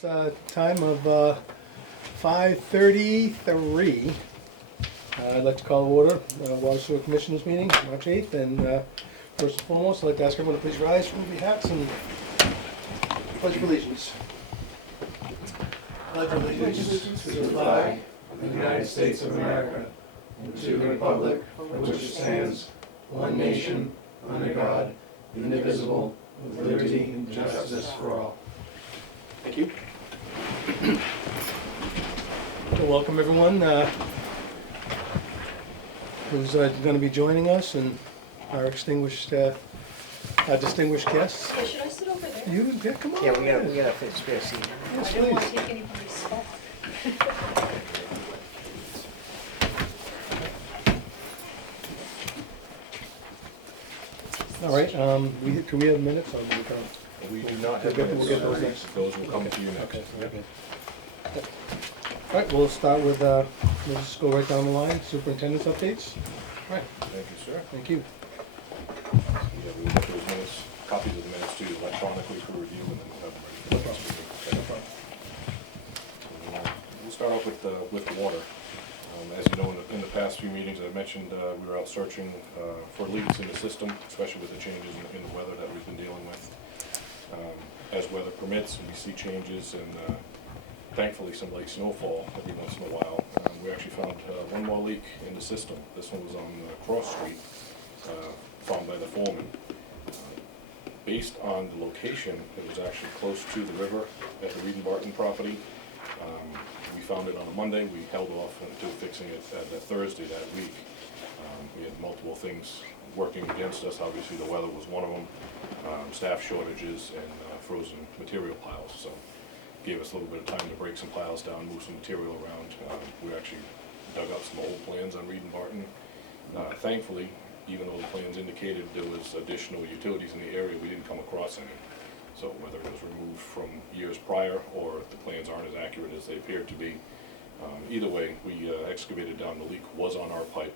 It's time of 5:33. I'd like to call to order Water Sewer Commissioners meeting, March 8th. And first and foremost, I'd like to ask everyone to please rise from your hats and pledge allegiance. Pledge allegiance to the flag of the United States of America and to the republic for which it stands, one nation, under God, indivisible, with liberty and justice for all. Thank you. Well, welcome everyone who's going to be joining us and our distinguished guests. Yeah, should I sit over there? Yeah, come on. Yeah, we gotta fit spare seat. Yes, I didn't want please. to take anybody's spot. All right, can we have minutes on the We do not have We'll minutes. get those next. Those will come to you next. Okay. All right, we'll start with, we'll just go right down the line, superintendent's updates. All right, Thank you, sir. thank you. Yeah, we will get those minutes, copies of the minutes to you electronically for review, and then we'll have them ready for the next meeting. We'll start off with the water. As you know, in the past few meetings, I mentioned we were out searching for leaks in the system, especially with the changes in the weather that we've been dealing with. As weather permits, we see changes, and thankfully some light snowfall every once in a while. We actually found one more leak in the system. This one was on Cross Street, found by the foreman. Based on the location, it was actually close to the river at the Reed and Barton property. We found it on a Monday. We held off until fixing it at Thursday that week. We had multiple things working against us. Obviously, the weather was one of them. Staff shortages and frozen material piles. So gave us a little bit of time to break some piles down, move some material around. We actually dug up some old plans on Reed and Barton. Thankfully, even though the plans indicated there was additional utilities in the area, we didn't come across any. So whether it was removed from years prior or if the plans aren't as accurate as they appeared to be, either way, we excavated down. The leak was on our pipe,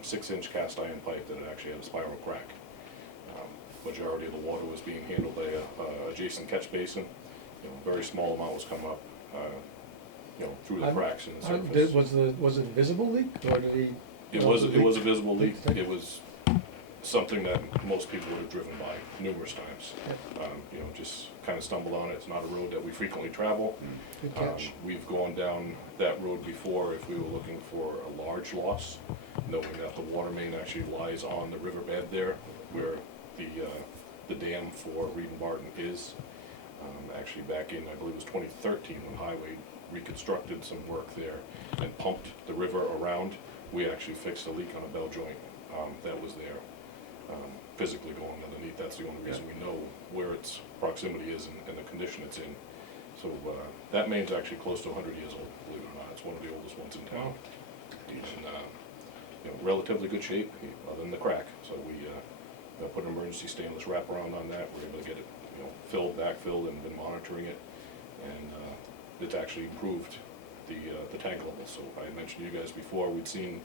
6-inch cast iron pipe that had actually had a spiral crack. Majority of the water was being handled by a adjacent catch basin. Very small amount was coming up, through the cracks in the surface. Was it a visible leak, or did he? It was a visible leak. It was something that most people would have driven by numerous times. Just kind of stumbled on it. It's not a road that we frequently travel. Good catch. We've gone down that road before if we were looking for a large loss, knowing that the water main actually lies on the riverbed there, where the dam for Reed and Barton is. Actually back in, I believe it was 2013, when Highway reconstructed some work there and pumped the river around, we actually fixed a leak on a bell joint that was there, physically going underneath. That's the only reason we know where its proximity is and the condition it's in. So that main's actually close to 100 years old, believe it or not. It's one of the oldest ones in town. In relatively good shape, other than the crack. So we put an emergency stainless wraparound on that. We're able to get it filled, backfilled, and been monitoring it. And it's actually improved the tank level. So I mentioned to you guys before, we'd seen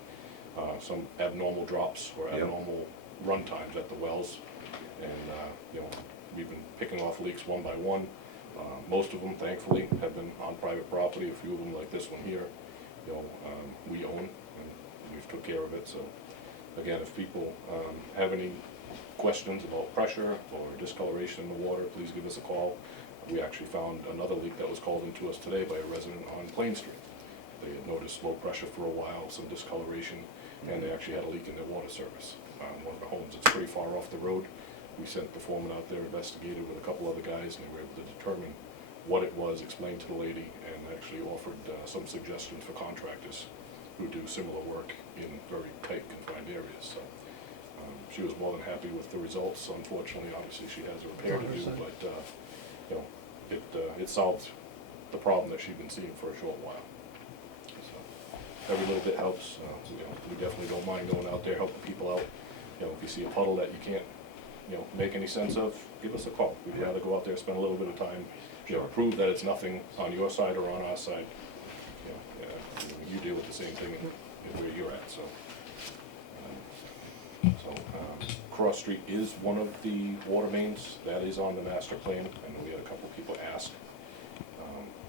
some abnormal drops or abnormal run times at the wells. And we've been picking off leaks one by one. Most of them, thankfully, have been on private property. A few of them, like this one here, we own, and we've took care of it. So again, if people have any questions about pressure or discoloration in the water, please give us a call. We actually found another leak that was called into us today by a resident on Plain Street. They had noticed low pressure for a while, some discoloration, and they actually had a leak in their water service. One of the homes that's pretty far off the road. We sent the foreman out there, investigated with a couple other guys, and they were able to determine what it was, explained to the lady, and actually offered some suggestions for contractors who do similar work in very tight, confined areas. So she was more than happy with the results. Unfortunately, obviously, she has a repair to do, 100%. but it solved the problem that she'd been seeing for a short while. So every little bit helps. We definitely don't mind going out there, helping people out. If you see a puddle that you can't make any sense of, give us a call. We'd rather go out there, spend a little bit of time, prove that it's nothing on your side or on our side. You deal with the same thing where you're at. So Cross Street is one of the water mains that is on the master plan. I know we had a couple people ask.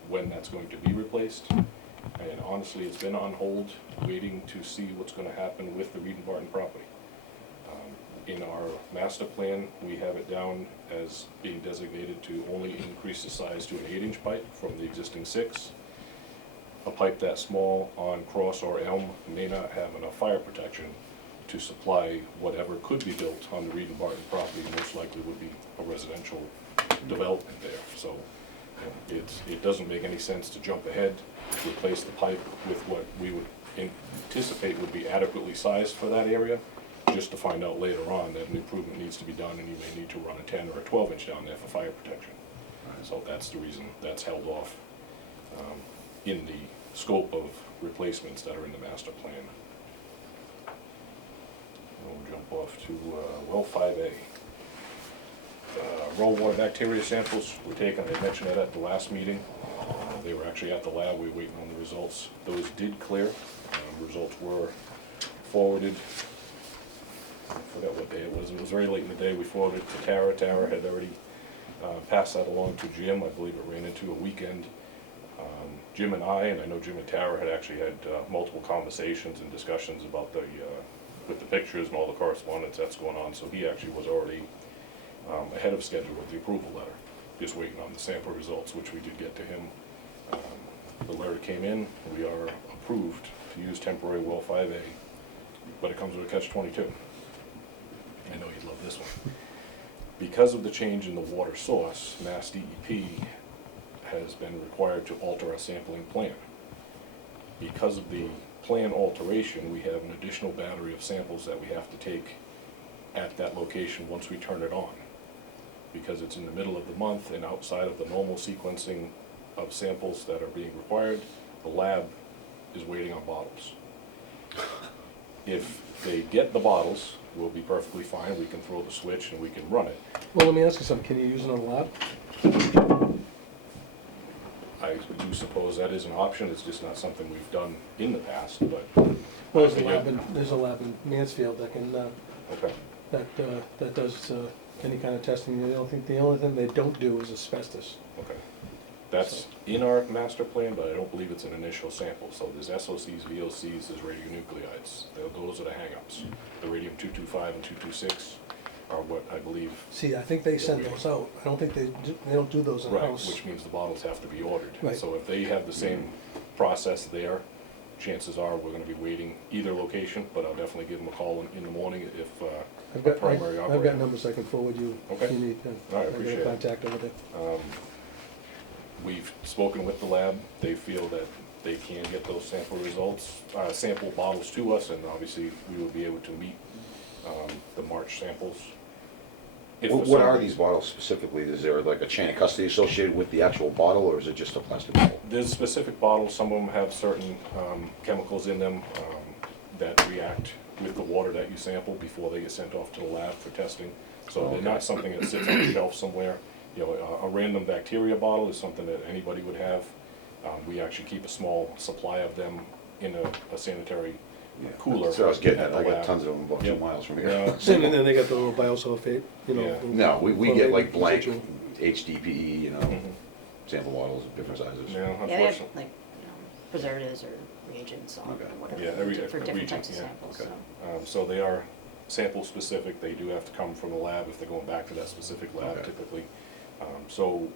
when that's going to be replaced. And honestly, it's been on hold, waiting to see what's gonna happen with the Reed and Barton property. In our master plan, we have it down as being designated to only increase the size to an 8-inch pipe from the existing 6. A pipe that small on Cross or Elm may not have enough fire protection to supply whatever could be built on the Reed and Barton property. Most likely would be a residential development there. So it doesn't make any sense to jump ahead, replace the pipe with what we would anticipate would be adequately sized for that area, just to find out later on that an improvement needs to be done and you may need to run a 10 or a 12-inch down there for fire protection. So that's the reason that's held off in the scope of replacements that are in the master plan. We'll jump off to well 5A. Raw water bacteria samples were taken. I mentioned that at the last meeting. They were actually at the lab. We were waiting on the results. Those did clear. Results were forwarded. I forgot what day it was. It was very late in the day. We forwarded it to Tara. Tara had already passed that along to Jim. I believe it ran into a weekend. Jim and I know Jim and Tara had actually had multiple conversations and discussions about with the pictures and all the correspondence that's going on. So he actually was already ahead of schedule with the approval letter, just waiting on the sample results, which we did get to him. The letter came in. We are approved to use temporary well 5A, but it comes with a catch-22. I know you'd love this one. Because of the change in the water source, Mass DEP has been required to alter our sampling plan. Because of the plan alteration, we have an additional battery of samples that we have to take at that location once we turn it on. Because it's in the middle of the month and outside of the normal sequencing of samples that are being required, the lab is waiting on bottles. If they get the bottles, we'll be perfectly fine. We can throw the switch and we can run it. Well, let me ask you something, can you use it on the lab? I do suppose that is an option. It's just not something we've done in the past, but. Well, there's a lab in Mansfield that can, Okay. that does any kind of testing. The only thing they don't do is asbestos. Okay. That's in our master plan, but I don't believe it's an initial sample. So there's SOCs, VOCs, there's radionuclides. Those are the hang-ups. The radium-225 and 226 are what I believe. See, I think they send those out. I don't think they don't do those Right, in-house. which means the bottles have to be ordered. Right. So if they have the same process there, chances are we're gonna be waiting either location, but I'll definitely give them a call in the morning if I've a got, primary I've operator. got numbers I can forward you. Okay. If you need, All right, I've got appreciate a it. contact over there. We've spoken with the lab. They feel that they can get those sample results, sample bottles to us, and obviously we will be able to meet the March samples. If for What some- are these bottles specifically? Is there like a chain of custody associated with the actual bottle, or is it just a plastic bottle? There's specific bottles. Some of them have certain chemicals in them that react with the water that you sample before they get sent off to the lab for testing. So they're not something that sits on the shelf somewhere. You know, a random bacteria bottle is something that anybody would have. We actually keep a small supply of them in a sanitary cooler. That's what I was getting at. the I got lab. tons of them about 2 Yep. miles from here. And then they got the little biosulfate, you know. Yeah. little No, we get like blank residual. HDPE, you know, Mhm. sample bottles of different sizes. Yeah, Yeah, they have unfortunately. like, preservatives or reagents on Okay. or whatever Yeah, every for different region, types of yeah, samples, okay. so. So they are sample specific. They do have to come from the lab if they're going back to that specific lab Okay. typically. So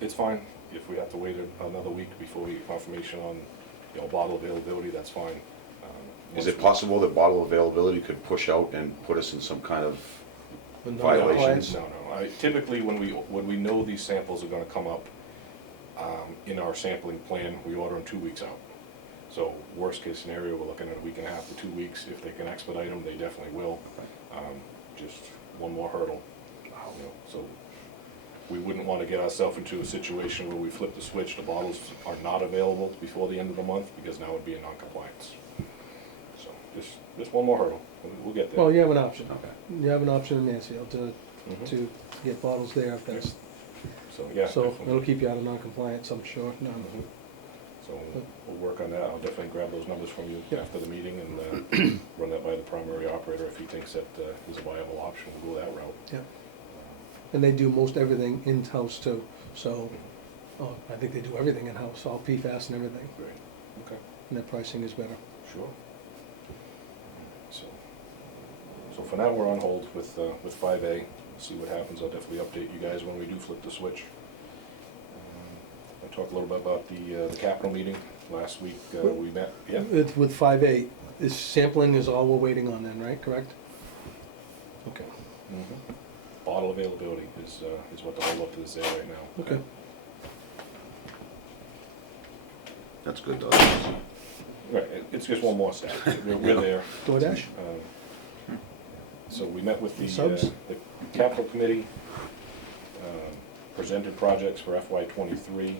it's fine. If we have to wait another week before we get confirmation on, bottle availability, that's fine. Is it possible that bottle availability could push out and put us in some kind of But no violations? compliance. No. Typically, when we know these samples are gonna come up, in our sampling plan, we order them 2 weeks out. So worst case scenario, we're looking at a week and a half to 2 weeks. If they can expedite them, they definitely will. Just one more hurdle, so we wouldn't wanna get ourselves into a situation where we flip the switch, the bottles are not available before the end of the month, because now would be a non-compliance. So just one more hurdle, we'll get there. Well, you have an option. Okay. You have an option in Mansfield to Mhm. get bottles there if that's, So, yeah. so definitely. it'll keep you out of non-compliance, I'm sure. No. Mhm. So we'll work on that. I'll definitely grab those numbers from you Yeah. after the meeting and run that by the primary operator. If he thinks that is a viable option, we'll go that route. Yeah. And they do most everything in-house too, so Oh, I think they do everything in-house, all PFAS and everything, Great. Okay, and their pricing is better. sure. So for now, we're on hold with 5A. See what happens. I'll definitely update you guys when we do flip the switch. I talked a little bit about the capital meeting last week. We met, yeah. With 5A, is sampling is all we're waiting on then, right, correct? Okay, Mhm. Bottle availability is what the holdup is there right now. okay. That's good though. Right, it's just one more step. We're there. DoorDash? So we met with the Subs? the capital committee, presented projects for FY '23.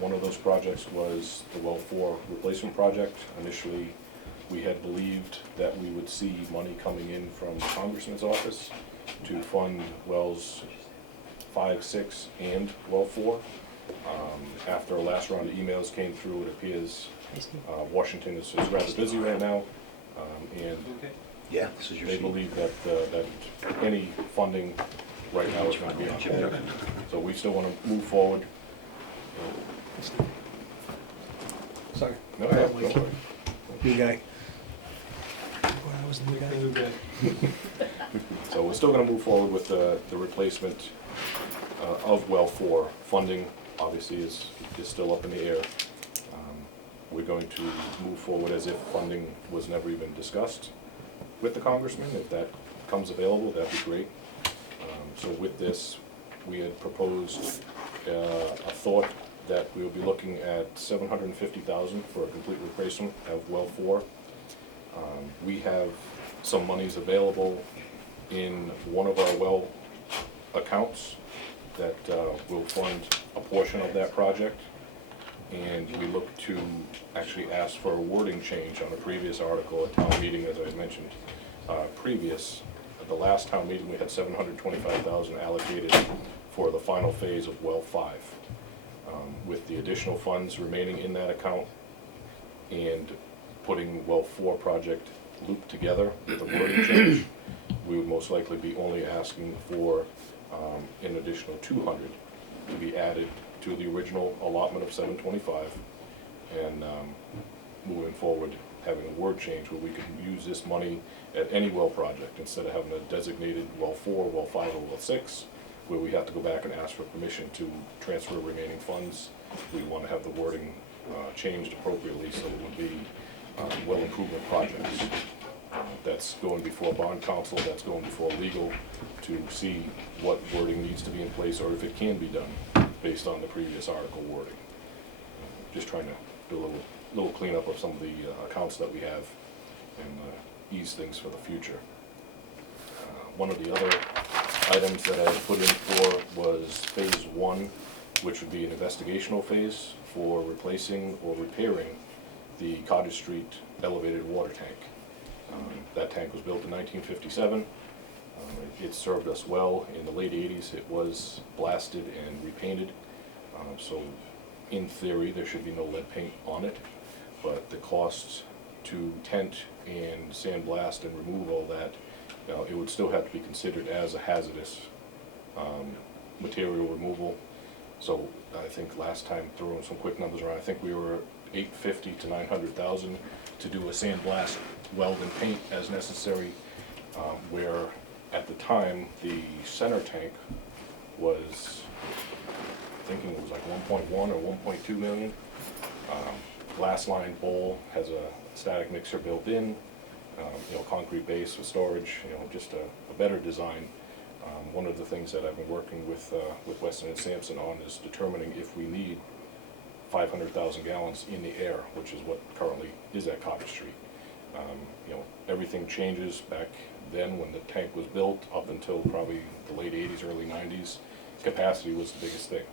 One of those projects was the well 4 replacement project. Initially, we had believed that we would see money coming in from the Congressman's office to fund wells 5, 6, and well 4. After our last round of emails came through, it appears Washington is rather busy right now, and Yeah, this is your they seat. believe that any funding right now is going to be on hold. So we still want to move forward. Sorry, No, no, don't worry. new guy. I was the new guy. So we're still going to move forward with the replacement of well 4. Funding, obviously, is still up in the air. We're going to move forward as if funding was never even discussed with the congressman. If that comes available, that'd be great. So with this, we had proposed a thought that we will be looking at $750,000 for a complete replacement of well 4. We have some monies available in one of our well accounts that will fund a portion of that project. And we look to actually ask for a wording change on a previous article at town meeting, as I mentioned previous. At the last town meeting, we had $725,000 allocated for the final phase of well 5. With the additional funds remaining in that account and putting well 4 project looped together with a wording change, we would most likely be only asking for an additional 200 to be added to the original allotment of 725, and moving forward, having a word change where we could use this money at any well project instead of having a designated well 4, well 5, or well 6, where we have to go back and ask for permission to transfer remaining funds. We want to have the wording changed appropriately so it would be well improvement projects. That's going before bond council, that's going before legal to see what wording needs to be in place or if it can be done based on the previous article wording. Just trying to do a little cleanup of some of the accounts that we have and ease things for the future. One of the other items that I put in for was phase 1, which would be an investigational phase for replacing or repairing the Cottage Street elevated water tank. That tank was built in 1957. It served us well in the late 80s. It was blasted and repainted. So in theory, there should be no lead paint on it, but the costs to tent and sandblast and remove all that, it would still have to be considered as a hazardous material removal. So I think last time, throwing some quick numbers around, I think we were $850,000 to $900,000 to do a sandblast, weld and paint as necessary, where at the time the center tank was, I think it was like 1.1 or 1.2 million. Glass line bowl has a static mixer built in, concrete base with storage, just a better design. One of the things that I've been working with Weston and Sampson on is determining if we need 500,000 gallons in the air, which is what currently is at Cottage Street. Everything changes. Back then when the tank was built up until probably the late 80s, early 90s, capacity was the biggest thing.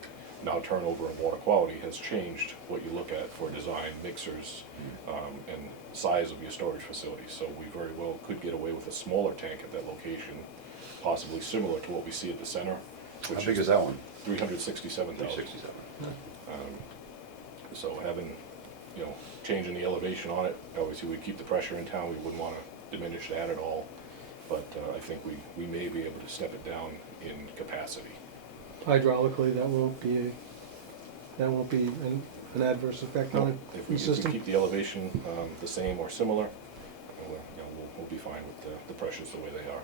Now turnover and water quality has changed what you look at for design, mixers, and size of your storage facility. So we very well could get away with a smaller tank at that location, possibly similar to what we see at the center. How big is that one? 367,000. 367. So having, changing the elevation on it, obviously we keep the pressure in town, we wouldn't want to diminish that at all. But I think we may be able to step it down in capacity. Hydraulically, that won't be that won't be an adverse effect on If the we system? keep the elevation the same or similar, we'll be fine with the pressures the way they are.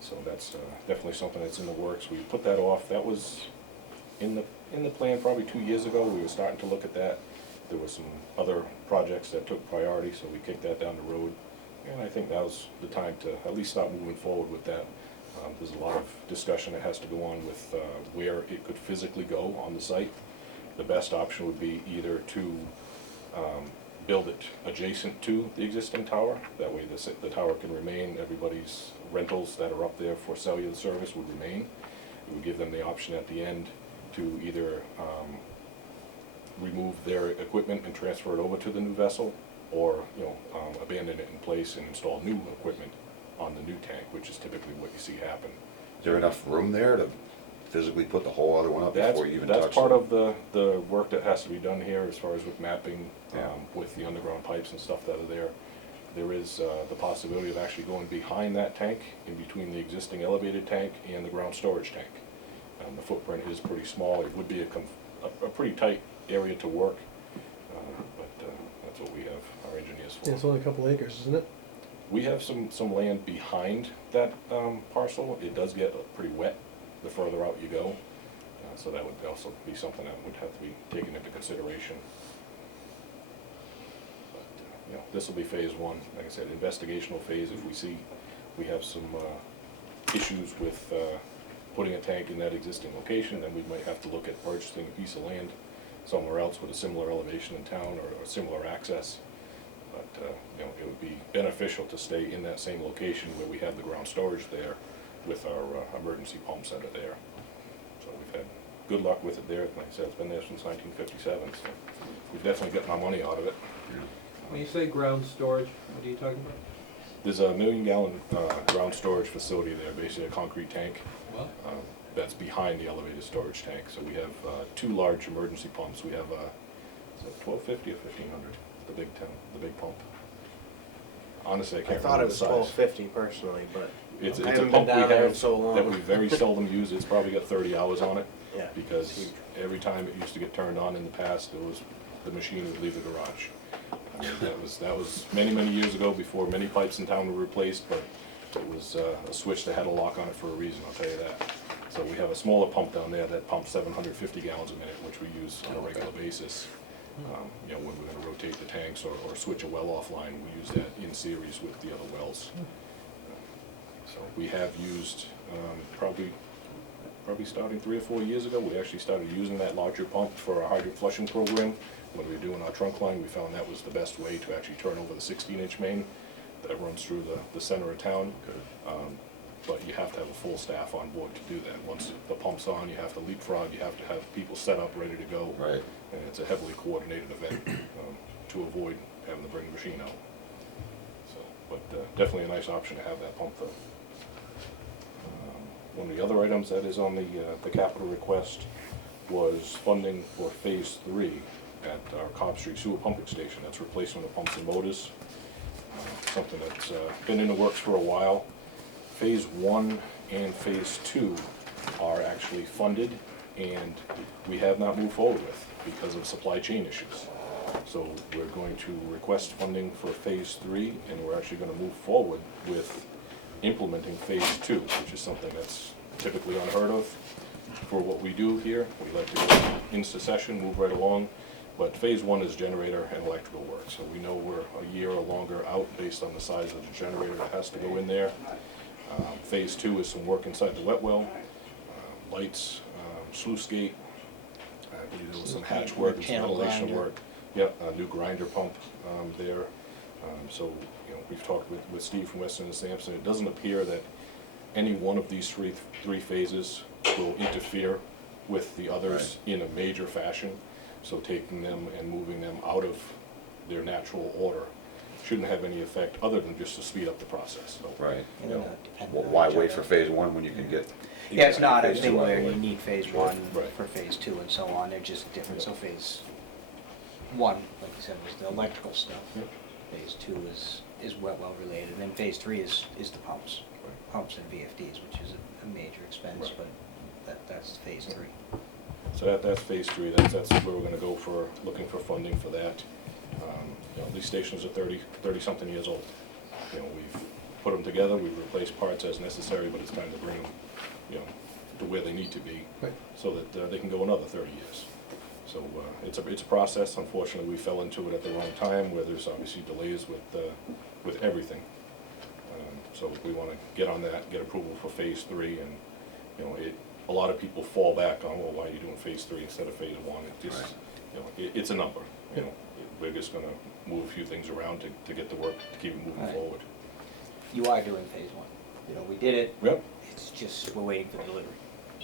So that's definitely something that's in the works. We put that off. That was in the plan probably 2 years ago. We were starting to look at that. There were some other projects that took priority, so we kicked that down the road. And I think now's the time to at least start moving forward with that. There's a lot of discussion that has to go on with where it could physically go on the site. The best option would be either to build it adjacent to the existing tower. That way the tower can remain, everybody's rentals that are up there for cellular service would remain. It would give them the option at the end to either remove their equipment and transfer it over to the new vessel, or abandon it in place and install new equipment on the new tank, which is typically what you see happen. Is there enough room there to physically put the whole other one up before you even touch it? That's part of the work that has to be done here as far as with mapping, Yeah. with the underground pipes and stuff that are there. There is the possibility of actually going behind that tank, in between the existing elevated tank and the ground storage tank. The footprint is pretty small. It would be a pretty tight area to work, but that's what we have our engineers for. Yeah, it's only a couple acres, isn't it? We have some land behind that parcel. It does get pretty wet the further out you go, so that would also be something that would have to be taken into consideration. But this will be phase one. Like I said, investigational phase. If we see we have some issues with putting a tank in that existing location, then we might have to look at purchasing a piece of land somewhere else with a similar elevation in town or similar access. But it would be beneficial to stay in that same location where we have the ground storage there with our emergency pumps that are there. So we've had good luck with it there. Like I said, it's been there since 1957, so we've definitely gotten our money out of it. When you say ground storage, what are you talking about? There's a 1 million gallon ground storage facility there, basically a concrete tank. What? That's behind the elevated storage tank. So we have 2 large emergency pumps. We have is it 1250 or 1500? The big pump. Honestly, I I can't thought it remember was the size. 1250 personally, but It's I a haven't pump been we down there in have so long. that we very seldom use. It's probably got 30 hours on it, yeah. because every time it used to get turned on in the past, the machine would leave the garage. I mean, that was many years ago, before many pipes in town were replaced, but it was a switch that had a lock on it for a reason, I'll tell you that. So we have a smaller pump down there that pumps 750 gallons a minute, which we use on a regular basis. When we're going to rotate the tanks or switch a well offline, we use that in series with the other wells. So we have used, probably starting 3 or 4 years ago, we actually started using that larger pump for our hydrant flushing program. When we were doing our trunk line, we found that was the best way to actually turn over the 16-inch main that runs through the center of town. But you have to have a full staff on board to do that. Once the pump's on, you have to leapfrog, you have to have people set up, ready to go. Right. And it's a heavily coordinated event to avoid having to bring the machine out. So, but definitely a nice option to have that pump though. One of the other items that is on the capital request was funding for phase 3 at our Cobb Street sewer pumping station. That's replacement of pumps and motors. Something that's been in the works for a while. Phase 1 and phase 2 are actually funded, and we have not moved forward with because of supply chain issues. So we're going to request funding for phase 3, and we're actually going to move forward with implementing phase 2, which is something that's typically unheard of for what we do here. We like to go in succession, move right along, but phase 1 is generator and electrical work. So we know we're a year or longer out based on the size of the generator that has to go in there. Phase 2 is some work inside the wet well, lights, sluice gate. I believe there was some hatch work, and some Channel ventilation grinder. work. Yep, a new grinder pump there. So we've talked with Steve from Weston and Sampson. It doesn't appear that any one of these three phases will interfere with the others in a major fashion. So taking them and moving them out of their natural order shouldn't have any effect other than just to speed up the process. So, Right. And you know, depending Well, on why each wait other. for phase 1 when you can get? Yeah, it's not a phase 2 thing out of where the you way? need phase 1 Right. for phase 2 and so on. They're just different. So phase 1, like you said, was the electrical stuff. Yep. Phase 2 is well related. And then phase 3 is the pumps. Pumps and VFDs, which is a major expense, Right. but that's phase 3. So that's phase three, that's where we're gonna go for, looking for funding for that. You know, these stations are 30-something years old. You know, we've put them together, we've replaced parts as necessary, but it's time to bring them, you know, to where they need to be, Right. so that they can go another 30 years. So it's a process. Unfortunately, we fell into it at the wrong time, where there's obviously delays with everything. So we want to get on that, get approval for phase three, and you know, a lot of people fall back on, well, why are you doing phase three instead of phase one? It just, Right. you know, it's a number. You know, we're just going to move a few things around to get the work to keep it moving Right. forward. You are doing phase one. You know, we did it, Yep. it's just, we're waiting for delivery.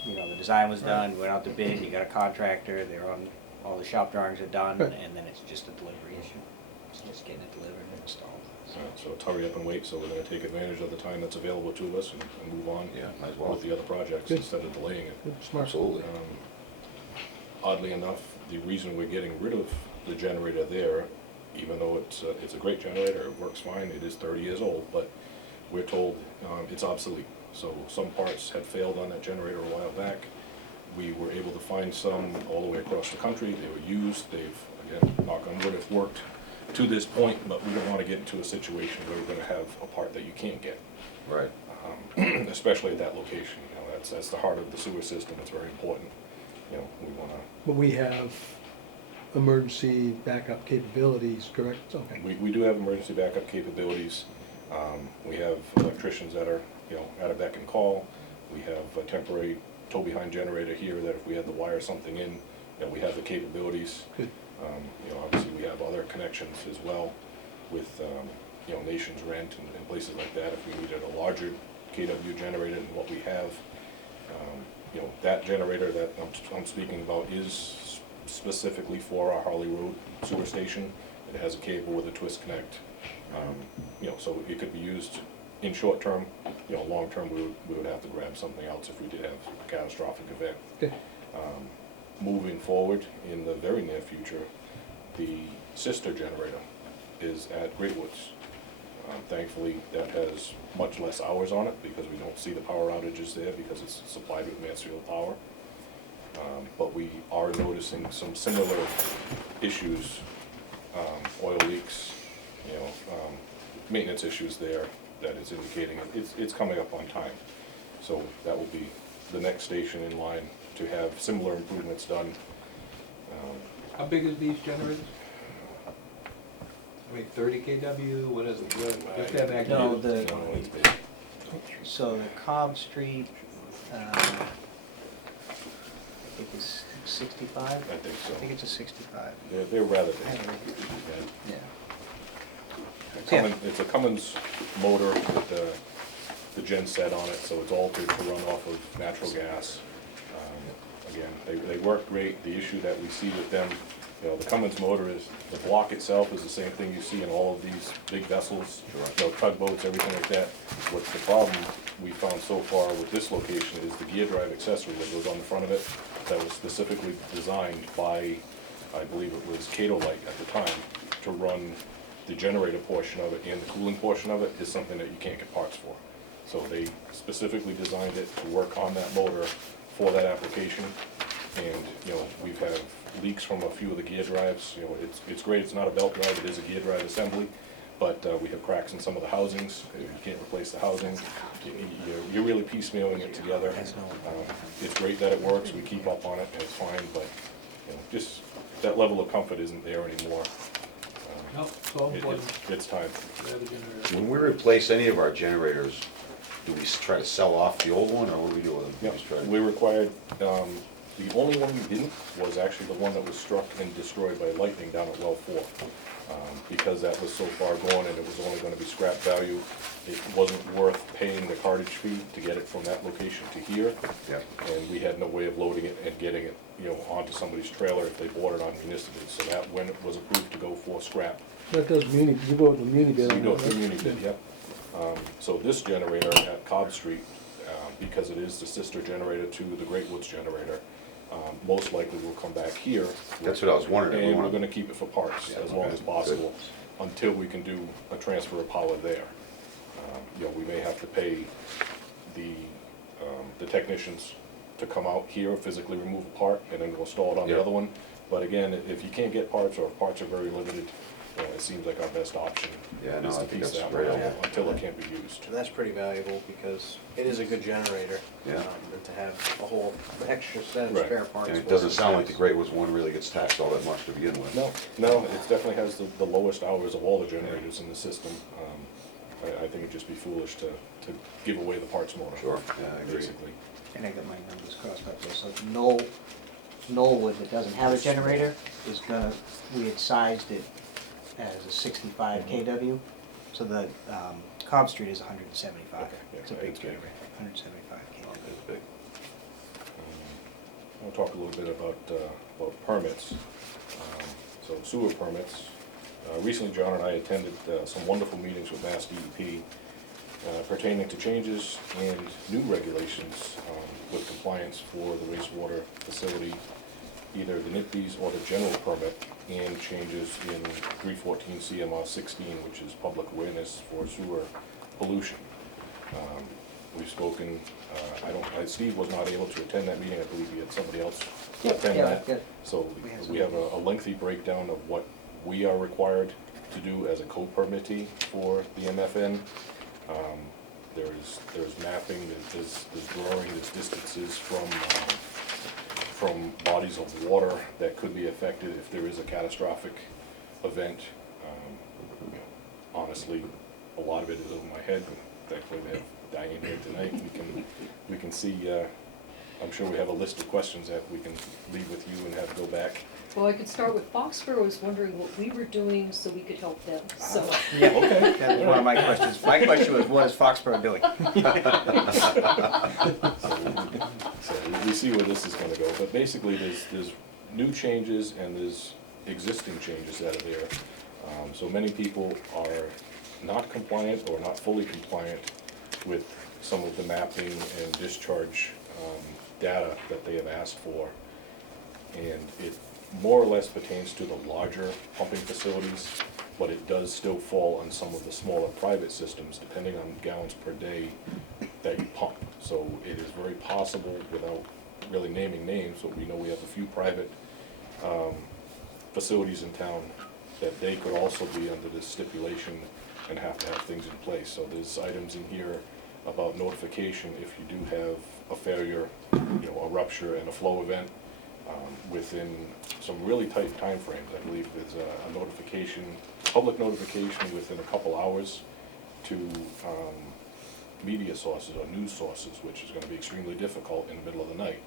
You know, the design was done, went out to bid, you got a contractor, they're on, all the shop drawings are done, Right. and then it's just a delivery issue. It's just getting it delivered and installed. So it's hurry up and wait. So we're going to take advantage of the time that's available to us and move on Yeah, might as well. with the other projects Good. instead of delaying it. Good, smart. Absolutely. Oddly enough, the reason we're getting rid of the generator there, even though it's a great generator, it works fine, it is 30 years old, but we're told it's obsolete. So some parts had failed on that generator a while back. We were able to find some all the way across the country. They were used. They've, again, knock on wood, have worked to this point, but we don't want to get into a situation where we're going to have a part that you can't get. Right. Especially at that location. You know, that's the heart of the sewer system. It's very important. You know, we want to. But we have emergency backup capabilities, correct? Okay. We do have emergency backup capabilities. We have electricians that are, you know, at a beck and call. We have a temporary tow-behind generator here that if we had to wire something in, that we have the capabilities. Good. You know, obviously we have other connections as well with, you know, Nations Rent and places like that. If we needed a larger KW generator than what we have, you know, that generator that I'm speaking about is specifically for our Harley Road sewer station. It has a cable with a twist connect. You know, so it could be used in short term. You know, long term we would have to grab something else if we did have a catastrophic event. Okay. Moving forward in the very near future, the sister generator is at Great Woods. Thankfully, that has much less hours on it because we don't see the power outages there because it's supplied with Mansfield Power. But we are noticing some similar issues, oil leaks, you know, maintenance issues there that is indicating it's coming up on time. So that will be the next station in line to have similar improvements done. How big is these generators? I mean, 30 kW, what is it? Just have an No, idea. the, No, it's big. so the Cobb Street, I think it's 65? I think so. I think it's a 65. They're rather I big. have it right here. Yeah. Yeah. It's a Cummings motor with the gen set on it, so it's altered to run off of natural gas. Again, they work great. The issue that we see with them, you know, the Cummins motor is, the block itself is the same thing you see in all of these big vessels, you know, tugboats, everything like that. What's the problem we found so far with this location is the gear drive accessory that goes on the front of it that was specifically designed by, I believe it was Cato Light at the time, to run the generator portion of it and the cooling portion of it is something that you can't get parts for. So they specifically designed it to work on that motor for that application. And, you know, we've had leaks from a few of the gear drives. You know, it's great, it's not a belt drive, it is a gear drive assembly, but we have cracks in some of the housings. You can't replace the housing. You're really piecemealing it together. It's great that it works, we keep up on it, and it's fine, but, you know, just that level of comfort isn't there anymore. No, so It's time. When we replace any of our generators, do we try to sell off the old one, or what do we do with them? Yep, Just try to- we required, the only one we didn't was actually the one that was struck and destroyed by lightning down at well 4. Because that was so far gone and it was only gonna be scrap value, it wasn't worth paying the cartage fee to get it from that location to here. Yep. And we had no way of loading it and getting it, you know, onto somebody's trailer if they bought it on municipal. So that, when it was approved to go for scrap, That does muni, you go with the muni bid we on go that, through right? Muni bid, yep. So this generator at Cobb Street, because it is the sister generator to the Great Woods generator, most likely will come back here. That's what I was wondering. if we And we're wanna- gonna keep it for parts Yeah, as long okay, as possible, until we can do a transfer of power there. You know, we may have to pay the technicians to come out here, physically remove a part, and then go install it on the Yeah. other one. But again, if you can't get parts, or if parts are very limited, it seems like our best option Yeah, no, is I to think piece that's that great one idea. out until it can't be used. And that's pretty valuable because it is a good generator. Yeah. And to have a whole extra set of Right. spare parts. And it for doesn't sound like the is- Great Woods one really gets taxed all that much to begin with. No, it definitely has the lowest hours of all the generators in the system. I think it'd just be foolish to give away the parts motor. Sure, yeah, I agree. Basically. And I got my numbers crossed up there, so Knollwood that doesn't have a generator is gonna, we had sized it as a 65 KW, so the Cobb Street is 175. Okay, yeah, It's a big it's big. generator, 175 KW. It's big. I'll talk a little bit about permits. So sewer permits. Recently, John and I attended some wonderful meetings with Mass DEP pertaining to changes and new regulations with compliance for the wastewater facility, either the NIPD's or the general permit, and changes in 314 CMR 16, which is public awareness for sewer pollution. We've spoken, Steve was not able to attend that meeting, I believe he had somebody else attend Yeah, that. good. So We had we have a lengthy breakdown of what we are required to do as a co-permittee for the MFN. There's mapping, there's drawing, there's distances from bodies of water that could be affected if there is a catastrophic event. Honestly, a lot of it is over my head, but thankfully we have Diane here tonight. We can see, I'm sure we have a list of questions that we can leave with you and have go back. Well, I could start with Foxborough was wondering what we were doing so we could help them, so. Yeah, okay. That was one of my questions. My question was, what is Foxborough doing? So we see where this is gonna go, but basically there's new changes and there's existing changes that are there. So many people are not compliant or not fully compliant with some of the mapping and discharge data that they have asked for. And it more or less pertains to the larger pumping facilities, but it does still fall on some of the smaller private systems, depending on gallons per day that you pump. So it is very possible, without really naming names, but we know we have a few private facilities in town that they could also be under this stipulation and have to have things in place. So there's items in here about notification if you do have a failure, a rupture and a flow event within some really tight timeframes. I believe there's a notification, public notification within a couple hours to media sources or news sources, which is gonna be extremely difficult in the middle of the night.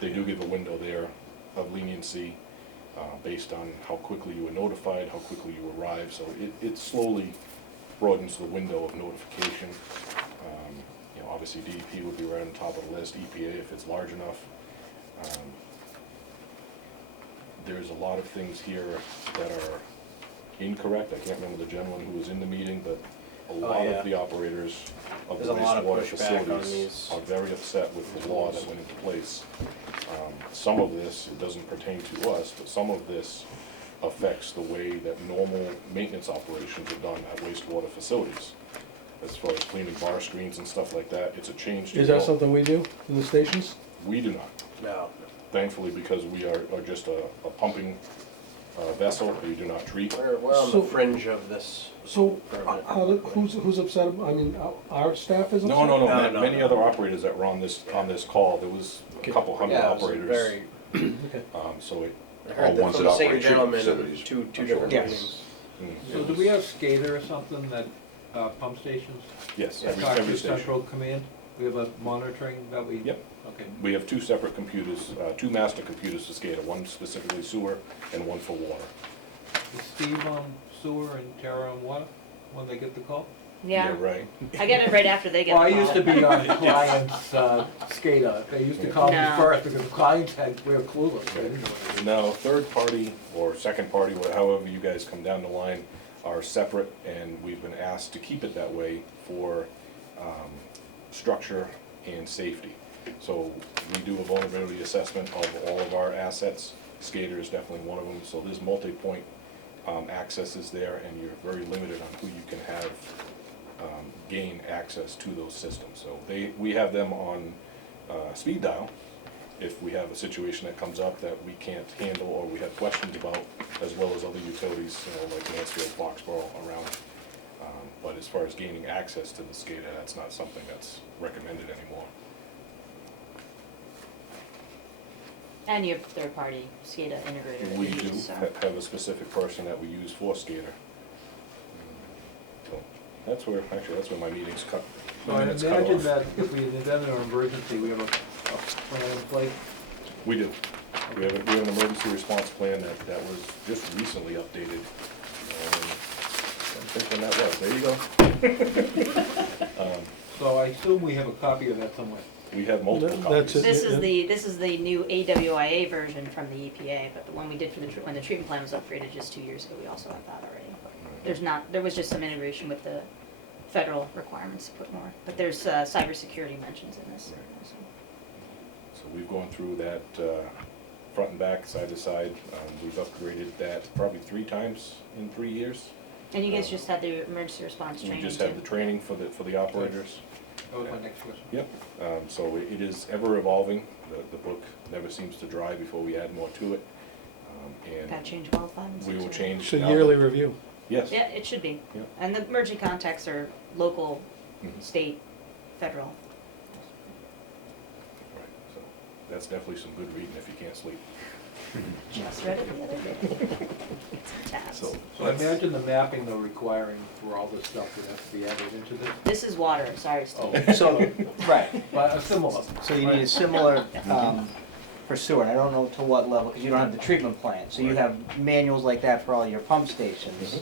They do give a window there of leniency based on how quickly you were notified, how quickly you arrived, so it slowly broadens the window of notification. Obviously DEP would be right on top of the list, EPA if it's large enough. There's a lot of things here that are incorrect. I can't remember the gentleman who was in the meeting, but a lot yeah. of the operators of the There's a lot of wastewater pushback on facilities these. are very upset with the law that went into place. Some of this, it doesn't pertain to us, but some of this affects the way that normal maintenance operations are done at wastewater facilities. As far as cleaning bar screens and stuff like that, it's a change to Is that law. something we do in the stations? We do not. No. Thankfully, because we are just a pumping vessel, we do not treat. We're on So- the fringe of this. So, who's upset, I mean, our staff is upset? No, No, many no. other operators that were on this call, there was a couple hundred Yeah, it was operators. very, Okay. So it, I All heard that ones from that the same operate treatment gentleman, facilities, two I'm sure. different Yes. meetings. So do we have SCADA or something that, pump stations? yes, That every talk to station. central command? We have a monitoring that we? Yep. Okay. We have two separate computers, two master computers for SCADA, one specifically sewer and one for water. Is Steve on sewer and Tara on water when they get the call? Yeah, Right. I get it right after they get the Well, call. I used to be on clients' SCADA. They used to call me No. first because the clients we were clueless. They didn't know what it was. Now, third party or second party, however you guys come down the line, are separate, and we've been asked to keep it that way for structure and safety. So we do a vulnerability assessment of all of our assets. SCADA is definitely one of them, so there's multi-point accesses there, and you're very limited on who you can have gain access to those systems. So we have them on speed dial, if we have a situation that comes up that we can't handle or we have questions about, as well as other utilities, like Mansfield, Foxborough around. But as far as gaining access to the SCADA, that's not something that's recommended anymore. And you have third-party SCADA integrator that We you do use, so. have a specific person that we use for SCADA. So that's where my meetings cut. So my I minutes cut imagine off. that if we invent an emergency, we have a plan in place. We do. We have an emergency response plan that was just recently updated. I'm thinking that was, there you go. So I assume we have a copy of that somewhere. We have multiple That's copies. it. This is the new AWIA version from the EPA, but the one we did for when the treatment plan was upgraded just 2 years ago, we also have that already. There was just some integration with the federal requirements to put more, but there's cybersecurity mentions in this. Also. So we've gone through that front and back, side to side. We've upgraded that probably 3 times in 3 years. And you guys just had the emergency response We training just too. had the training for the operators. That was my next question. Yep. So it is ever evolving. The book never seems to dry before we add more to it. Gotta And change well funds. we will change. It's a now yearly that- review. Yes. Yeah, it should be. Yeah. And the emergency contacts are local, Mhm. state, federal. Right. So that's definitely some good reading if you can't sleep. Just read it the other day. It's tabs. So So I imagine the mapping they're requiring for all this stuff would have to be added into this. This is water, sorry, Steve. Oh, So, right, but a similar. so you need a similar, for sewer, and I don't know to what level, because you don't have the treatment plant. So you have manuals like that for all your pump stations.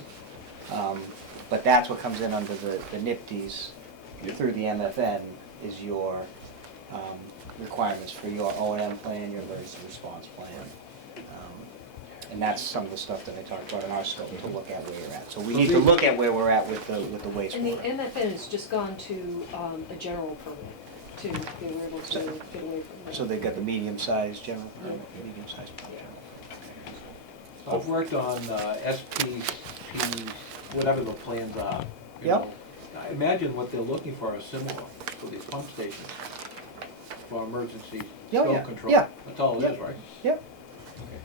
But that's what comes in under the NIPD's Yep. through the MFN is your requirements for your O&M plan, your emergency response plan. And that's some of the stuff that I talked about in our scope to look at where you're at. So we need to look at where we're at with the And the wastewater. MFN has just gone to a general permit, too. They were able to get away from that. So they've got the medium-sized general, medium-sized project. So I've worked on SPs, whatever the plans are. you Yep. know. I imagine what they're looking for is similar for these pump stations for emergency Yeah, spill yeah, control. yeah. That's all it is, right? Yep.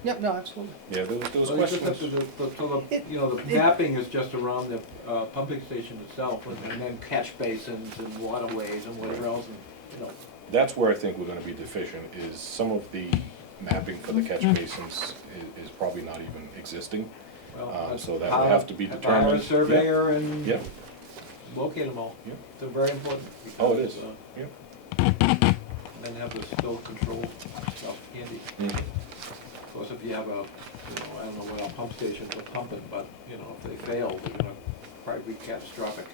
Yep, no, absolutely. yeah, there was So you just have questions. to, so the mapping is just around the pumping station itself, and then catch basins and waterways and whatever else, and, you know. That's where I think we're gonna be deficient, is some of the mapping for the catch basins is probably not even existing. Well, So that will have to be determined. Hire a surveyor and Yeah, locate them all. yeah. They're very important. Oh, it because, is. Yeah. And then have the spill control stuff handy. Mhm. Of course, if you have I don't know what our pump stations are pumping, but, if they fail, they're gonna probably be catastrophic.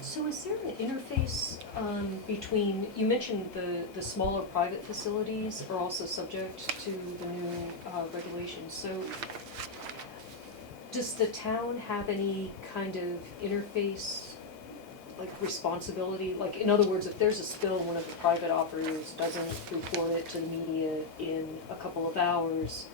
So is there an interface between, you mentioned the smaller private facilities are also subject to the new regulations. So does the town have any kind of interface, like responsibility? Like, in other words, if there's a spill, one of the private operators doesn't report it to the media in a couple of hours,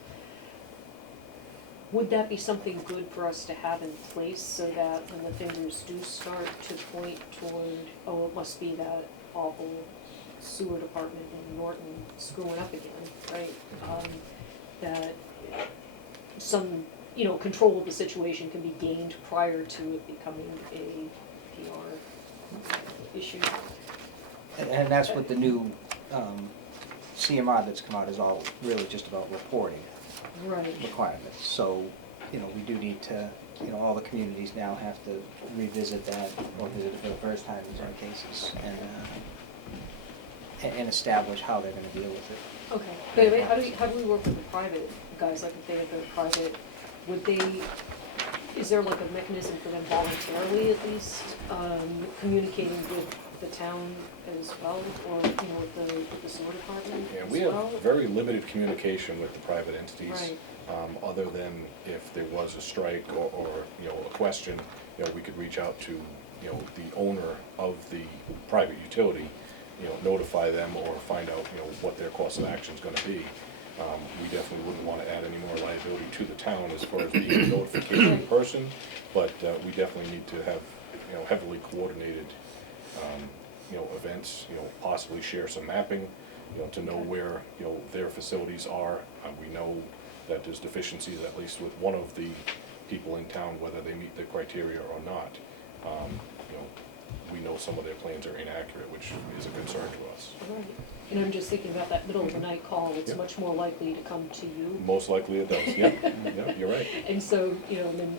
would that be something good for us to have in place so that when the fingers do start to point toward, oh, it must be that awful sewer department in Norton screwing up again, right? That some, control of the situation can be gained prior to it becoming a PR issue. And that's what the new CMR that's come out is all really just about reporting Right. requirements. So, we do need to, all the communities now have to revisit that, or visit it for the first time in some cases, and establish how they're gonna deal with it. Okay, but wait, how do we work with the private guys, like if they have their private, is there like a mechanism for them voluntarily at least, communicating with the town as well, or, with the sewer department Yeah, as we well? have very limited communication with the private entities. Right. Other than if there was a strike or a question, we could reach out to, the owner of the private utility, notify them or find out, what their course of action is gonna be. We definitely wouldn't wanna add any more liability to the town as far as being a notification person, but we definitely need to have, heavily coordinated, events, possibly share some mapping, to know where, their facilities are. We know that there's deficiencies, at least with one of the people in town, whether they meet the criteria or not. We know some of their plans are inaccurate, which is a concern to us. Right. And I'm just thinking about that middle of the night call, it's Yeah. much more likely to come to you. Most likely it does, yeah, yeah, you're right, And so, and then,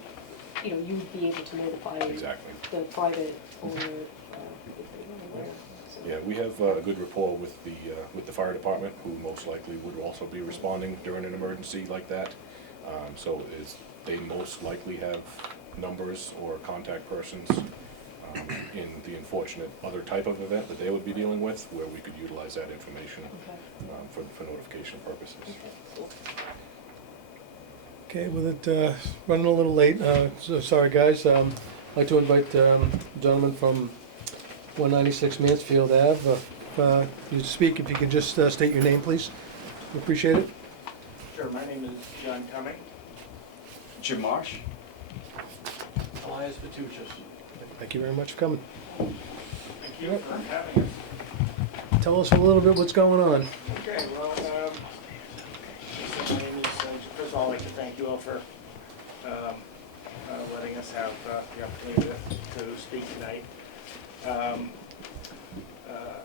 you'd be able to notify exactly. the private owner, if they were aware. So- Yeah, we have a good rapport with the fire department, who most likely would also be responding during an emergency like that. So they most likely have numbers or contact persons in the unfortunate other type of event that they would be dealing with, where we could utilize that information Okay. for notification purposes. Okay, cool. Okay, with it running a little late, so sorry guys, I'd like to invite the gentleman from 196 Mansfield Ave, you speak, if you could just state your name, please. We appreciate it. Sure, my name is John Cummings. Jim Marsh. Elias Vituchis. Thank you very much for coming. Thank you for having us. Tell us a little bit what's going on. Okay, well, my name is, first of all, I'd like to thank you all for letting us have the opportunity to speak tonight.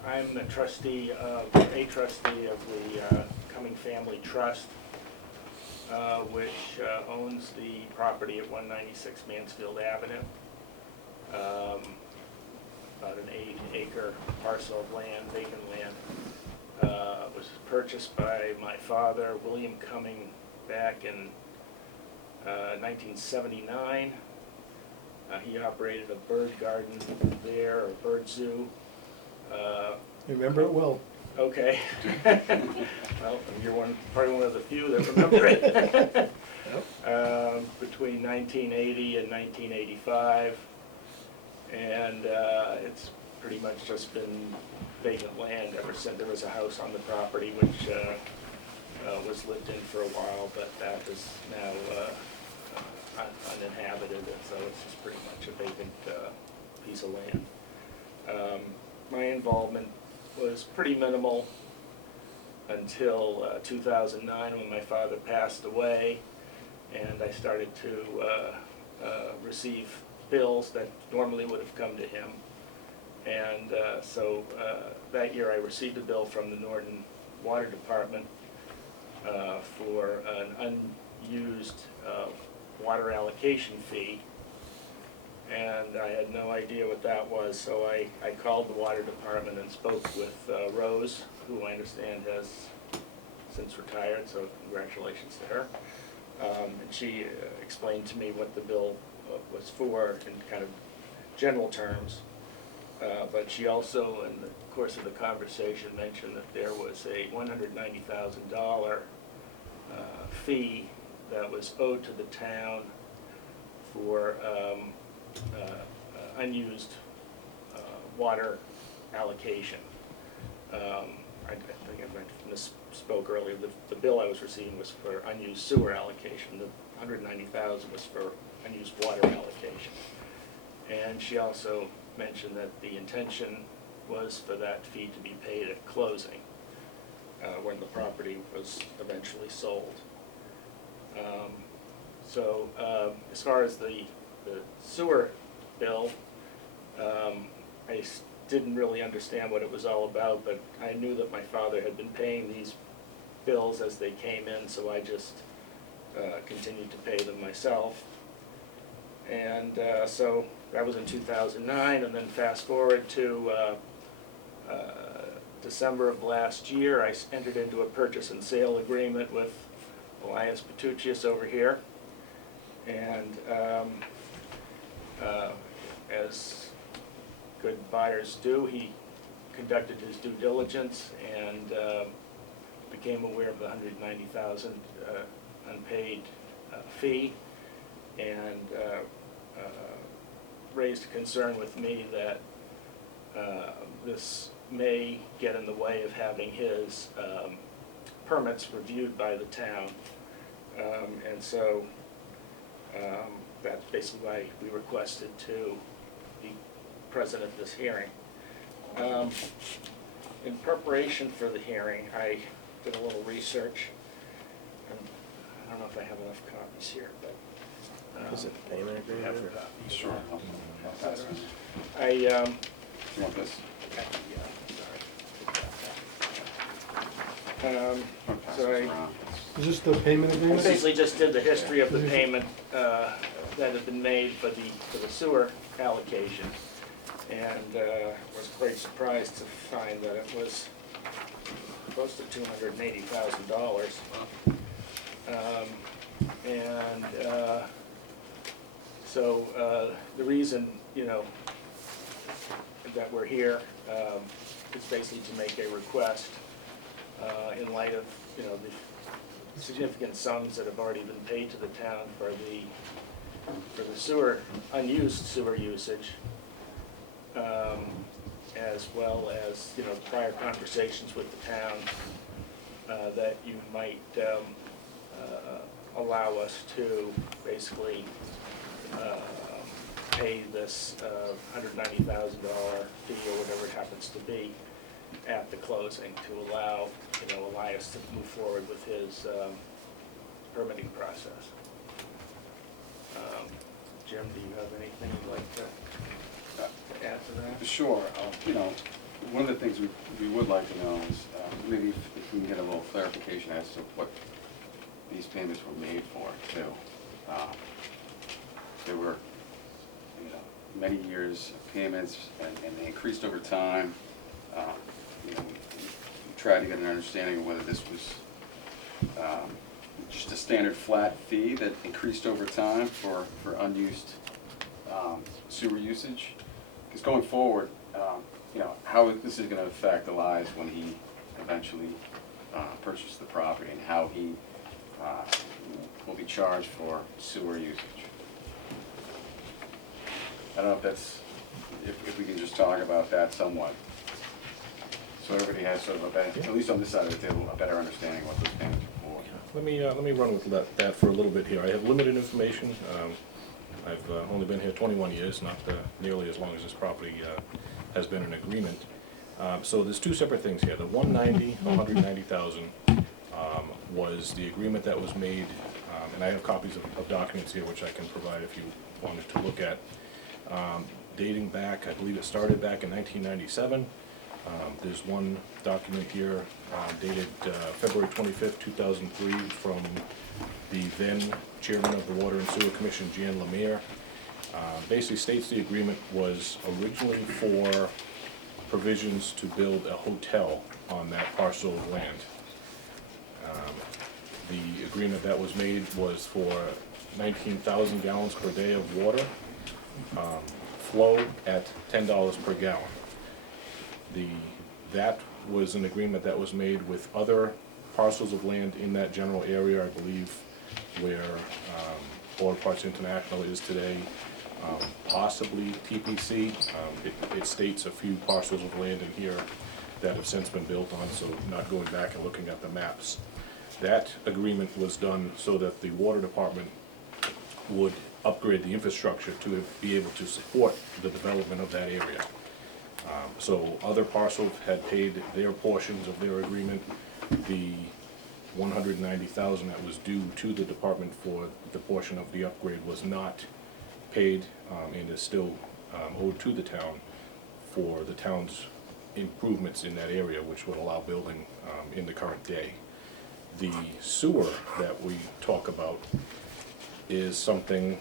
I'm a trustee of the Cumming Family Trust, which owns the property at 196 Mansfield Avenue. About an 8-acre parcel of land, vacant land. Was purchased by my father, William Cumming, back in 1979. He operated a bird garden there, or bird zoo. Remember it well. Okay. Well, you're probably one of the few that remember it. Between 1980 and 1985. And it's pretty much just been vacant land ever since. There was a house on the property which was lived in for a while, but that is now uninhabited, and so it's just pretty much a vacant piece of land. My involvement was pretty minimal until 2009, when my father passed away, and I started to receive bills that normally would have come to him. And so that year I received a bill from the Norton Water Department for an unused water allocation fee. And I had no idea what that was, so I called the water department and spoke with Rose, who I understand has since retired, so congratulations to her. And she explained to me what the bill was for in kind of general terms. But she also, in the course of the conversation, mentioned that there was a $190,000 fee that was owed to the town for unused water allocation. I think I misspoke earlier. The bill I was receiving was for unused sewer allocation. The $190,000 was for unused water allocation. And she also mentioned that the intention was for that fee to be paid at closing, when the property was eventually sold. So as far as the sewer bill, I didn't really understand what it was all about, but I knew that my father had been paying these bills as they came in, so I just continued to pay them myself. And so that was in 2009, and then fast forward to December of last year, I entered into a purchase and sale agreement with Elias Vituchis over here. And as good buyers do, he conducted his due diligence and became aware of the $190,000 unpaid fee, and raised a concern with me that this may get in the way of having his permits reviewed by the town. And so that's basically why we requested to be present at this hearing. in preparation for the hearing, I did a little research. And I don't know if I have enough copies here, but. Is it the payment we have agreement? copies. Sure. I, You want this? So I Is this the payment agreement? basically just did the history of the payment that had been made for the sewer allocation. And was quite surprised to find that it was close to $280,000. So the reason, that we're here is basically to make a request in light of, the significant sums that have already been paid to the town for the sewer, unused sewer usage, as well as, prior conversations with the town, that you might allow us to basically pay this $190,000 fee or whatever it happens to be at the closing to allow Elias to move forward with his permitting process. Jim, do you have anything you'd like to add to that? Sure. One of the things we would like to know is maybe if we can get a little clarification as to what these payments were made for, too. There were many years of payments, and they increased over time. We tried to get an understanding of whether this was just a standard flat fee that increased over time for unused sewer usage. Because going forward, how this is going to affect Elias when he eventually purchases the property, and how he will be charged for sewer usage. I don't know if that's, if we can just talk about that somewhat. So everybody has sort of a better, at least on this side of the table, a better understanding of what those payments are for. Let me run with that for a little bit here. I have limited information. I've only been here 21 years, not nearly as long as this property has been in agreement. So there's two separate things here. The 190,000 was the agreement that was made, and I have copies of documents here which I can provide if you wanted to look at. Dating back, I believe it started back in 1997. There's one document here dated February 25th, 2003 from the then chairman of the Water and Sewer Commission, Jan Lemire. Basically states the agreement was originally for provisions to build a hotel on that parcel of land. The agreement that was made was for 19,000 gallons per day of water, flow at $10 per gallon. That was an agreement that was made with other parcels of land in that general area, I believe, where Water Parts International is today, possibly TPC. It states a few parcels of land in here that have since been built on, so not going back and looking at the maps. That agreement was done so that the water department would upgrade the infrastructure to be able to support the development of that area. So other parcels had paid their portions of their agreement. The 190,000 that was due to the department for the portion of the upgrade was not paid and is still owed to the town for the town's improvements in that area, which would allow building in the current day. The sewer that we talk about is something,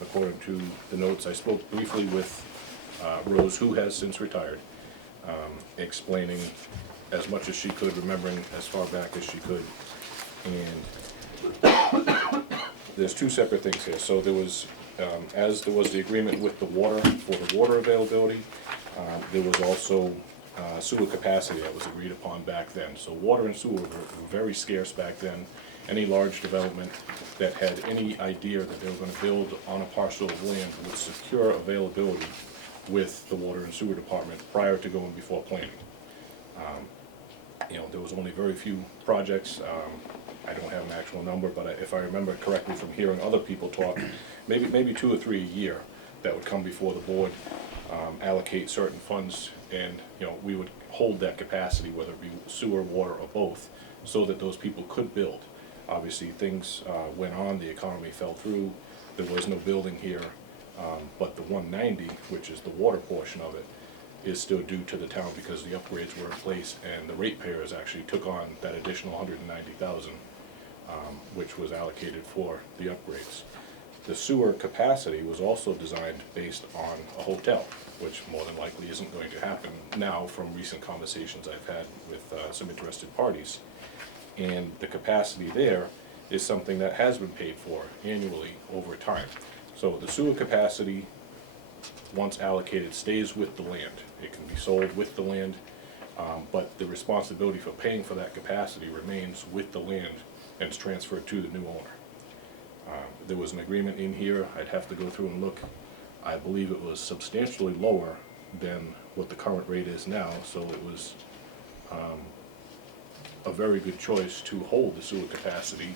according to the notes, I spoke briefly with Rose, who has since retired, explaining as much as she could, remembering as far back as she could. And there's two separate things here. So there was, as there was the agreement with the water, for the water availability, there was also sewer capacity that was agreed upon back then. So water and sewer were very scarce back then. Any large development that had any idea that they were going to build on a parcel of land would secure availability with the water and sewer department prior to going before planning. There was only very few projects. I don't have an actual number, but if I remember correctly from hearing other people talk, maybe 2 or 3 a year that would come before the board. allocate certain funds, and, you know, we would hold that capacity, whether it be sewer, water, or both, so that those people could build. Obviously, things went on, the economy fell through, there was no building here, but the 190, which is the water portion of it, is still due to the town because the upgrades were in place, and the ratepayers actually took on that additional 190,000, which was allocated for the upgrades. The sewer capacity was also designed based on a hotel, which more than likely isn't going to happen now from recent conversations I've had with some interested parties. And the capacity there is something that has been paid for annually over time. So the sewer capacity, once allocated, stays with the land. It can be sold with the land, but the responsibility for paying for that capacity remains with the land and is transferred to the new owner. There was an agreement in here, I'd have to go through and look. I believe it was substantially lower than what the current rate is now, so it was a very good choice to hold the sewer capacity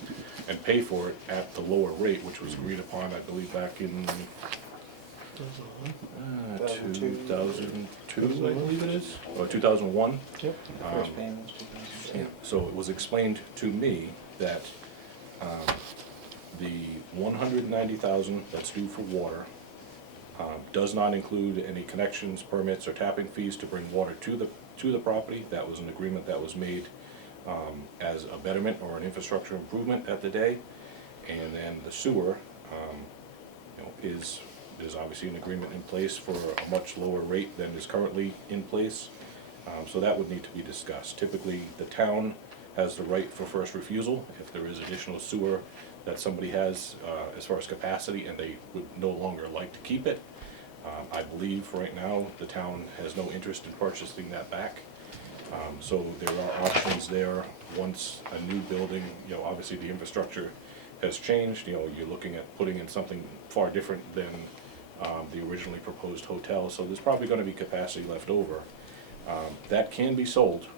and pay for it at the lower rate, which was agreed upon, I believe, back in 2002, I believe it is, or 2001. Yep. First payment was 2006. So it was explained to me that the 190,000 that's due for water does not include any connections, permits, or tapping fees to bring water to the property. That was an agreement that was made as a betterment or an infrastructure improvement at the day. And then the sewer, you know, there's obviously an agreement in place for a much lower rate than is currently in place. So that would need to be discussed. Typically, the town has the right for first refusal if there is additional sewer that somebody has as far as capacity and they would no longer like to keep it. I believe right now the town has no interest in purchasing that back. So there are options there once a new building, you know, obviously the infrastructure has changed. You know, you're looking at putting in something far different than the originally proposed hotel. So there's probably going to be capacity left over. That can be sold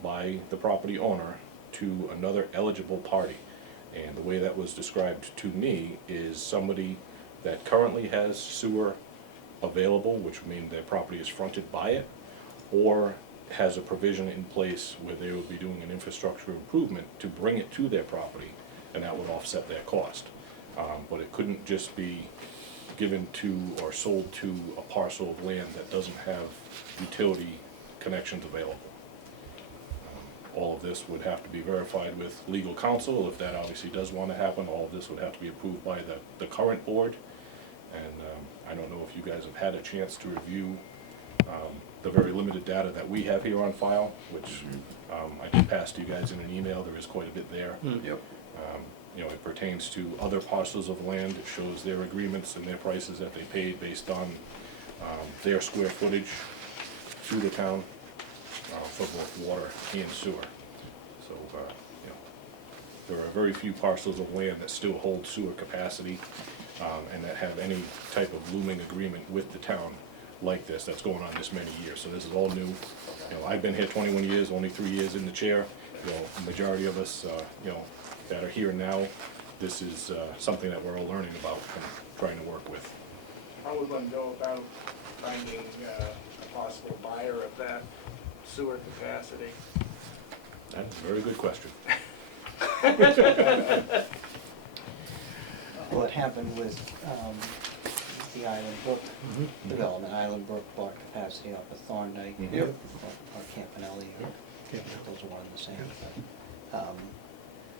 by the property owner to another eligible party. And the way that was described to me is somebody that currently has sewer available, which would mean their property is fronted by it, or has a provision in place where they would be doing an infrastructure improvement to bring it to their property, and that would offset their cost. But it couldn't just be given to or sold to a parcel of land that doesn't have utility connections available. All of this would have to be verified with legal counsel. If that obviously does want to happen, all of this would have to be approved by the current board. And I don't know if you guys have had a chance to review the very limited data that we have here on file, which I did pass to you guys in an email. There is quite a bit there. Yep. You know, it pertains to other parcels of land. It shows their agreements and their prices that they paid based on their square footage to the town for both water and sewer. So, you know, there are very few parcels of land that still hold sewer capacity and that have any type of looming agreement with the town like this that's going on this many years. So this is all new. You know, I've been here 21 years, only 3 years in the chair. You know, the majority of us, you know, that are here now, this is something that we're all learning about and trying to work with. How are we going to go about finding a possible buyer of that sewer capacity? That's a very good question. What happened with the Island Brook development? Island Brook bought capacity up at Thorndike, Yep. or Campanelli, or those are one and the same. But,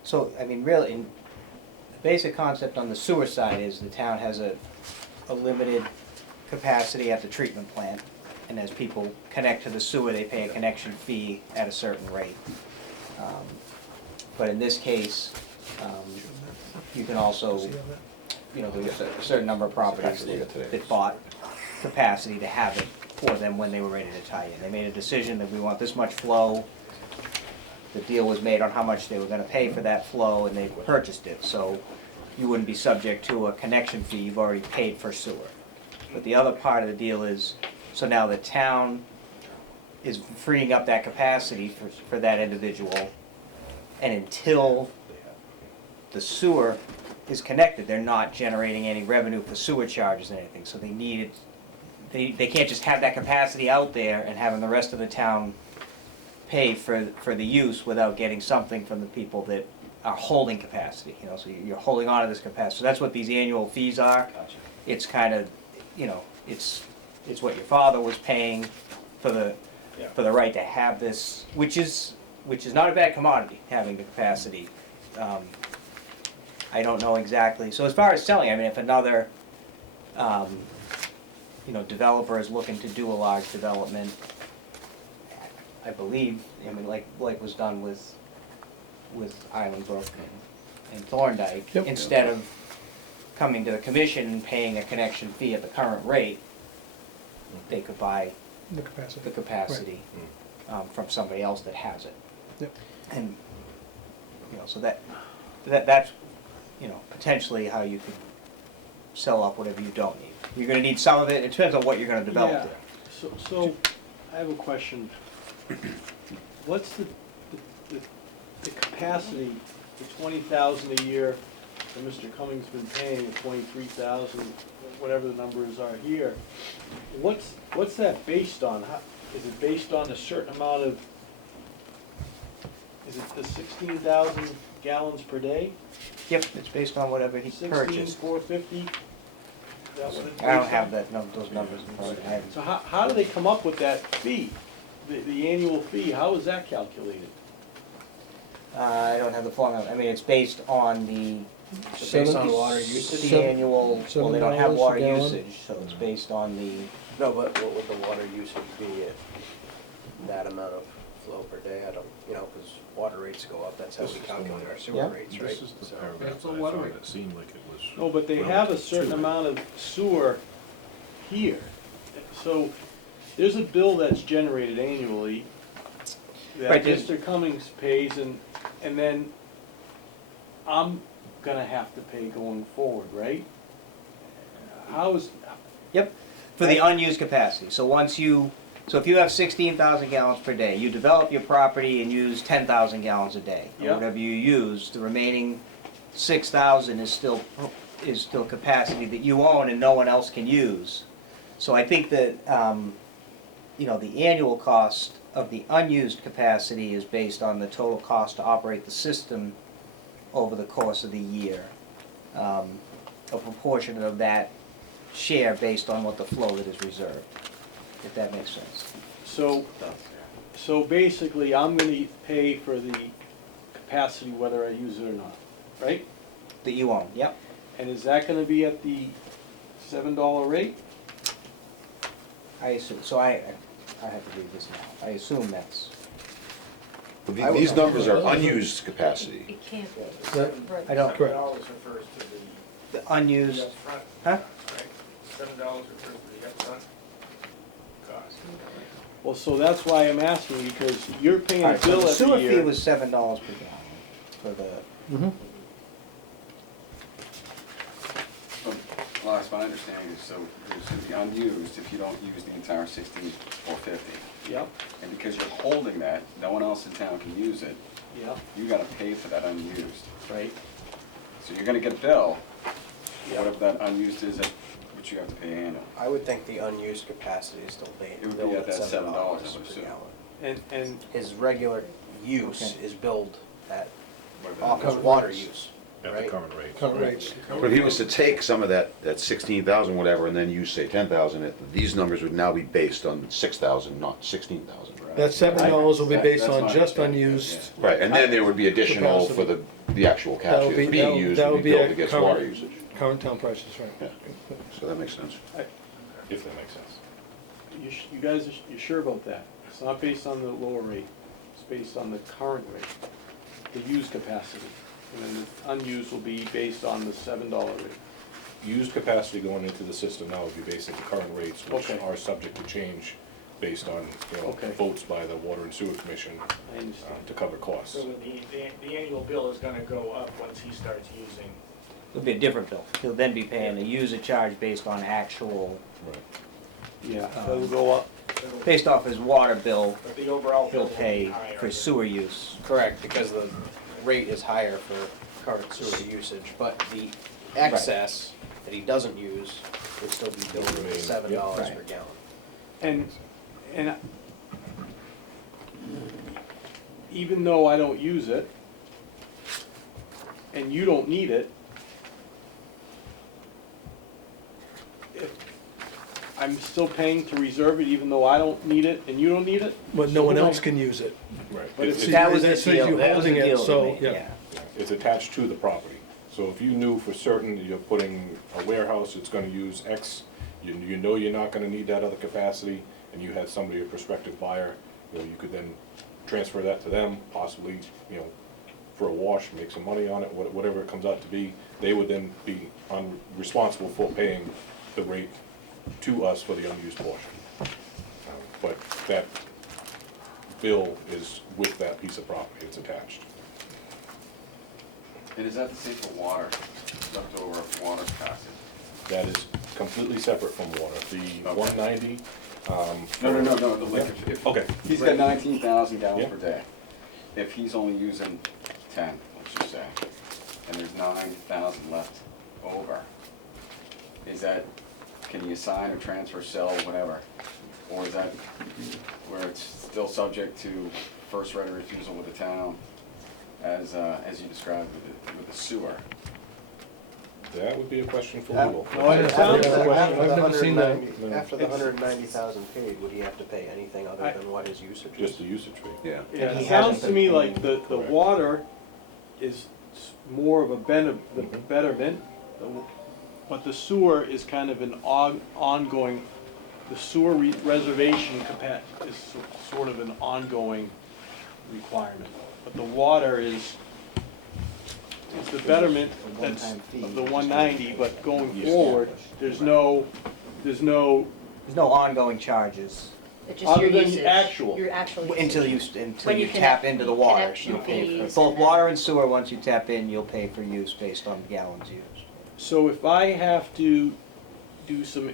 so, I mean, really, the basic concept on the sewer side is the town has a limited capacity at the treatment plant, and as people connect to the sewer, they pay a connection fee at a certain rate. But in this case, you can also, you know, there's a certain number of properties that bought capacity to have it for them when they were ready to tie in. They made a decision that we want this much flow. The deal was made on how much they were gonna pay for that flow, and they purchased it. So you wouldn't be subject to a connection fee, you've already paid for sewer. But the other part of the deal is, so now the town is freeing up that capacity for that individual, and until the sewer is connected, they're not generating any revenue for sewer charges or anything, so they needed they can't just have that capacity out there and having the rest of the town pay for the use without getting something from the people that are holding capacity, you know, so you're holding on to this capacity. So that's what these annual fees are. Gotcha. It's kind of, you know, it's what your father was paying for the right to have this, which is not a bad commodity, having the capacity. I don't know exactly, so as far as selling, I mean, if another, you know, developer is looking to do a large development, I believe, I mean, like was done with Island Brook and Thorndike, Yep. instead of coming to the commission and paying a connection fee at the current rate, they could buy The capacity. the capacity from somebody else that has it. Yep. And, you know, so that's, you know, potentially how you could sell off whatever you don't need. You're gonna need some of it, it depends on what you're gonna develop Yeah. there. So, I have a question. What's the capacity, the 20,000 a year that Mr. Cummings been paying, the 23,000, whatever the numbers are here? What's that based on? Is it based on a certain amount of, is it the 16,000 gallons per day? Yep, it's based on whatever he purchased. 16,450? Is that what it's based I don't on? have those numbers in front of me. I haven't- So how do they come up with that fee? The annual fee, how is that calculated? I don't have the formula, I mean, it's based on the. Based on water usage? The annual, well, they don't have $7 a water gallon. usage, so it's based on the, No, but what would the water usage be at that amount of flow per day? I don't, you know, because water rates go up, that's how we calculate our Yeah. sewer rates, right? This is the So- paragraph That's a that I water found rate. that seemed like it was. No, but they have a relative certain to it. amount of sewer here. So there's a bill that's generated annually that Right, there's- Mr. Cummings pays, and then I'm gonna have to pay going forward, right? How is, yep, for the unused capacity. So if you have 16,000 gallons per day, you develop your property and use 10,000 gallons a day. Or Yep. whatever you use, the remaining 6,000 is still capacity that you own and no one else can use. So I think that, you know, the annual cost of the unused capacity is based on the total cost to operate the system over the course of the year. A proportion of that share based on what the flow that is reserved, if that makes sense. so basically, I'm gonna pay for the capacity whether I use it or not, right? That you own, yep. And is that gonna be at the $7 rate? I assume, so I have to read this now. I assume that's, These numbers are unused capacity. It can't be. That- I don't, Correct. $7 refers to the unused, the upfront, huh? right? $7 refers to the upfront cost. Well, so that's why I'm asking, because you're paying a Alright, so bill the every sewer fee year. was $7 per gallon for the, Mm-hmm. Well, that's my understanding, is so there's the unused, if you don't use the entire 16,450. Yep, And because you're holding that, no one else in town can use it, yep, you gotta pay for that unused. right, So you're gonna get a bill, yep. whatever that unused is, which you have to pay annually. I would think the unused capacity is still It would be billed at at that $7 $7, I would per assume. gallon. And, His regular use Okay. is billed at Whatever off that his is, water rates. use, At the right? current rates. Current rates. But if he was to take some of that 16,000 whatever, and then use, say, 10,000, these numbers would now be based on 6,000, not 16,000. That $7 will be based That's on my just understanding, unused. Right, and then there would be additional for the actual That would capacity be- that's that being would- used that to would be be billed at against current- water usage. Current town prices, right. Yeah, so that makes sense. If that makes sense. you guys, you sure about that? It's not based on the lower rate, it's based on the current rate, the used capacity. And then the unused will be based on the $7 rate. Used capacity going into the system now would be based at the current rates, which Okay. are subject to change based on, you know, Okay. votes by the Water and Sewer Commission I understand. to cover costs. So the annual bill is gonna go up once he starts using. it'll be a different bill. He'll then be paying a user charge based on actual, Right. Yeah, that'll go up. based off his water bill, But the overall bill he'll will be pay higher. for sewer use. Correct, because the rate is higher for current sewer usage, but the excess that he doesn't use would still be billed Remain, at $7 yeah. per gallon. And even though I don't use it, and you don't need it, if I'm still paying to reserve it even though I don't need it and you don't need it? But no one else can use it. Right. But it's- It's- That was That the says deal, you're that was the holding it, deal so, we made, yeah. yeah. It's attached to the property. So if you knew for certain that you're putting a warehouse, it's gonna use X, you know you're not gonna need that other capacity, and you had somebody, a prospective buyer, you know, you could then transfer that to them, possibly, you know, for a wash, make some money on it, whatever it comes out to be. They would then be responsible for paying the rate to us for the unused portion. But that bill is with that piece of property, it's attached. And is that the same for water, leftover water capacity? That is completely separate from water. The Okay. 190, No, the liquor. If Okay. He's got 19,000 gallons Yeah. per day. If he's only using 10, let's just say, and there's 9,000 left over, is that, can you assign or transfer, sell, whatever? Or is that where it's still subject to first right of refusal with the town, as you described with the sewer? that would be a question for Af- legal. No, it sounds- I've never seen that. After the It's- 190,000 paid, would he have to pay anything other I- than what his usage is? Just the usage fee. Yeah. Yeah, And it he sounds hasn't to me been like paying. the Correct. water is more of a the Mhm. betterment, but the sewer is kind of an ongoing, the sewer reservation is sort of an ongoing requirement. But the water is the betterment A that's one-time fee. of the 190, but going Yes. forward, there's no, There's no ongoing charges It's just other your than usage. the actual. Your actual until usage. until When you you tap connect- into the water. connection You'll pay for fees both and water then- and sewer. Once you tap in, you'll pay for use based on gallons used. So if I have to do some,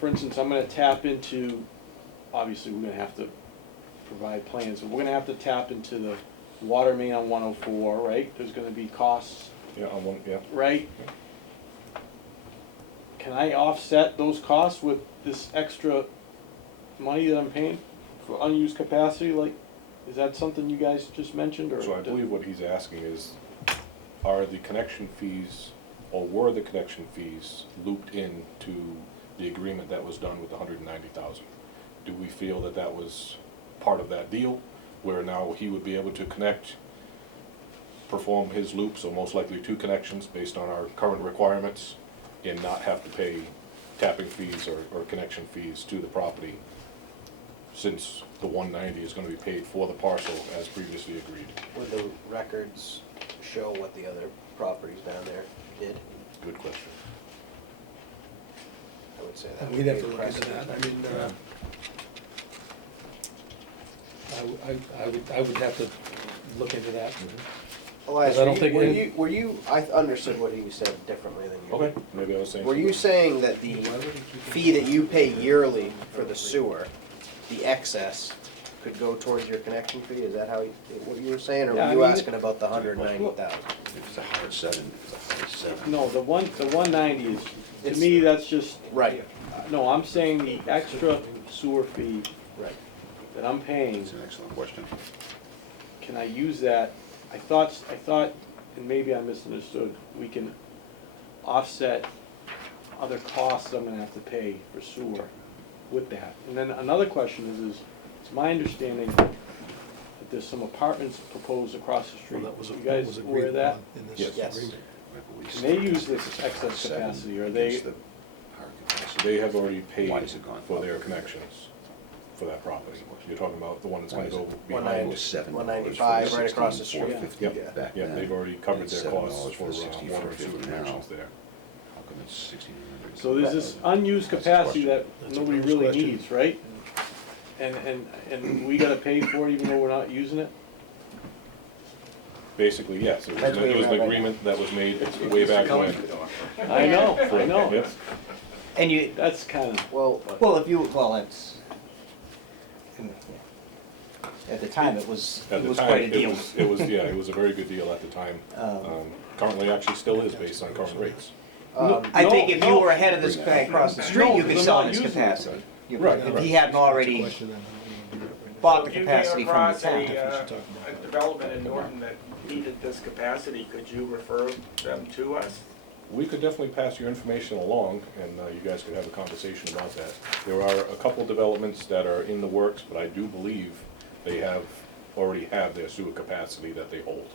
for instance, I'm gonna tap into, obviously, we're gonna have to provide plans, but we're gonna have to tap into the water main on 104, right? There's gonna be costs, Yeah, on one, yeah. right? Can I offset those costs with this extra money that I'm paying for unused capacity? Like, is that something you guys just mentioned, or? So I believe what he's asking is, are the connection fees, or were the connection fees looped into the agreement that was done with the 190,000? Do we feel that that was part of that deal, where now he would be able to connect, perform his loop, so most likely 2 connections based on our current requirements, and not have to pay tapping fees or connection fees to the property, since the 190 is gonna be paid for the parcel as previously agreed? Would the records show what the other properties down there did? Good question. I would say that would We'd be have to look into precedent. that. I mean, I would have to look into that. Elias, I don't think were you, I understood what he said differently than you. Okay, maybe I was saying. Were you saying that the fee that you pay yearly for the sewer, the excess, could go towards your connection fee? Is that what you were saying, or Yeah, were I you mean, asking about the 190,000? It's a hard 7, it's a hard 7. No, the 190 is, to me, that's just, Right, no, I'm saying the extra sewer fee right. that I'm paying, It's an excellent question. can I use that? I thought, and maybe I misunderstood, we can offset other costs I'm gonna have to pay for sewer with that. And then another question is it's my understanding that there's some apartments proposed across the Well, street. that was You that guys was aware agreed of that? upon in this Yes. Yes. agreement. Can they use this excess 7 capacity, or they, against the hard So capacity. they have already paid Why has it gone for up? their connections for that property. You're talking about the one that's gonna Why is go it behind. 190. 7 195 right across the street. Yep. back Yeah, then. they've already covered It's their costs $7 for the 60 water and for sewer 50 now. connections there. How come it's 1,600? so there's this unused That's the capacity question. that That's a nobody gross really question. needs, right? And we gotta pay for it even though we're not using it? Basically, yes, it was That's what an you have right agreement that was made way back when. I know, Yep. And you, that's kinda, Well, it's, at the time, it was At the quite time, a it deal. was, yeah, it was a very good deal at the time. Um, Currently, actually still is based on current rates. I think if you no. were ahead of this guy across the street, No, you could they're sell not in his using it. capacity. You- Right, If right. he hadn't already bought the So if capacity you from the came town. across a development in Norton that needed this capacity, could you refer them to us? We could definitely pass your information along, and you guys could have a conversation about that. There are a couple developments that are in the works, but I do believe they already have their sewer capacity that they hold.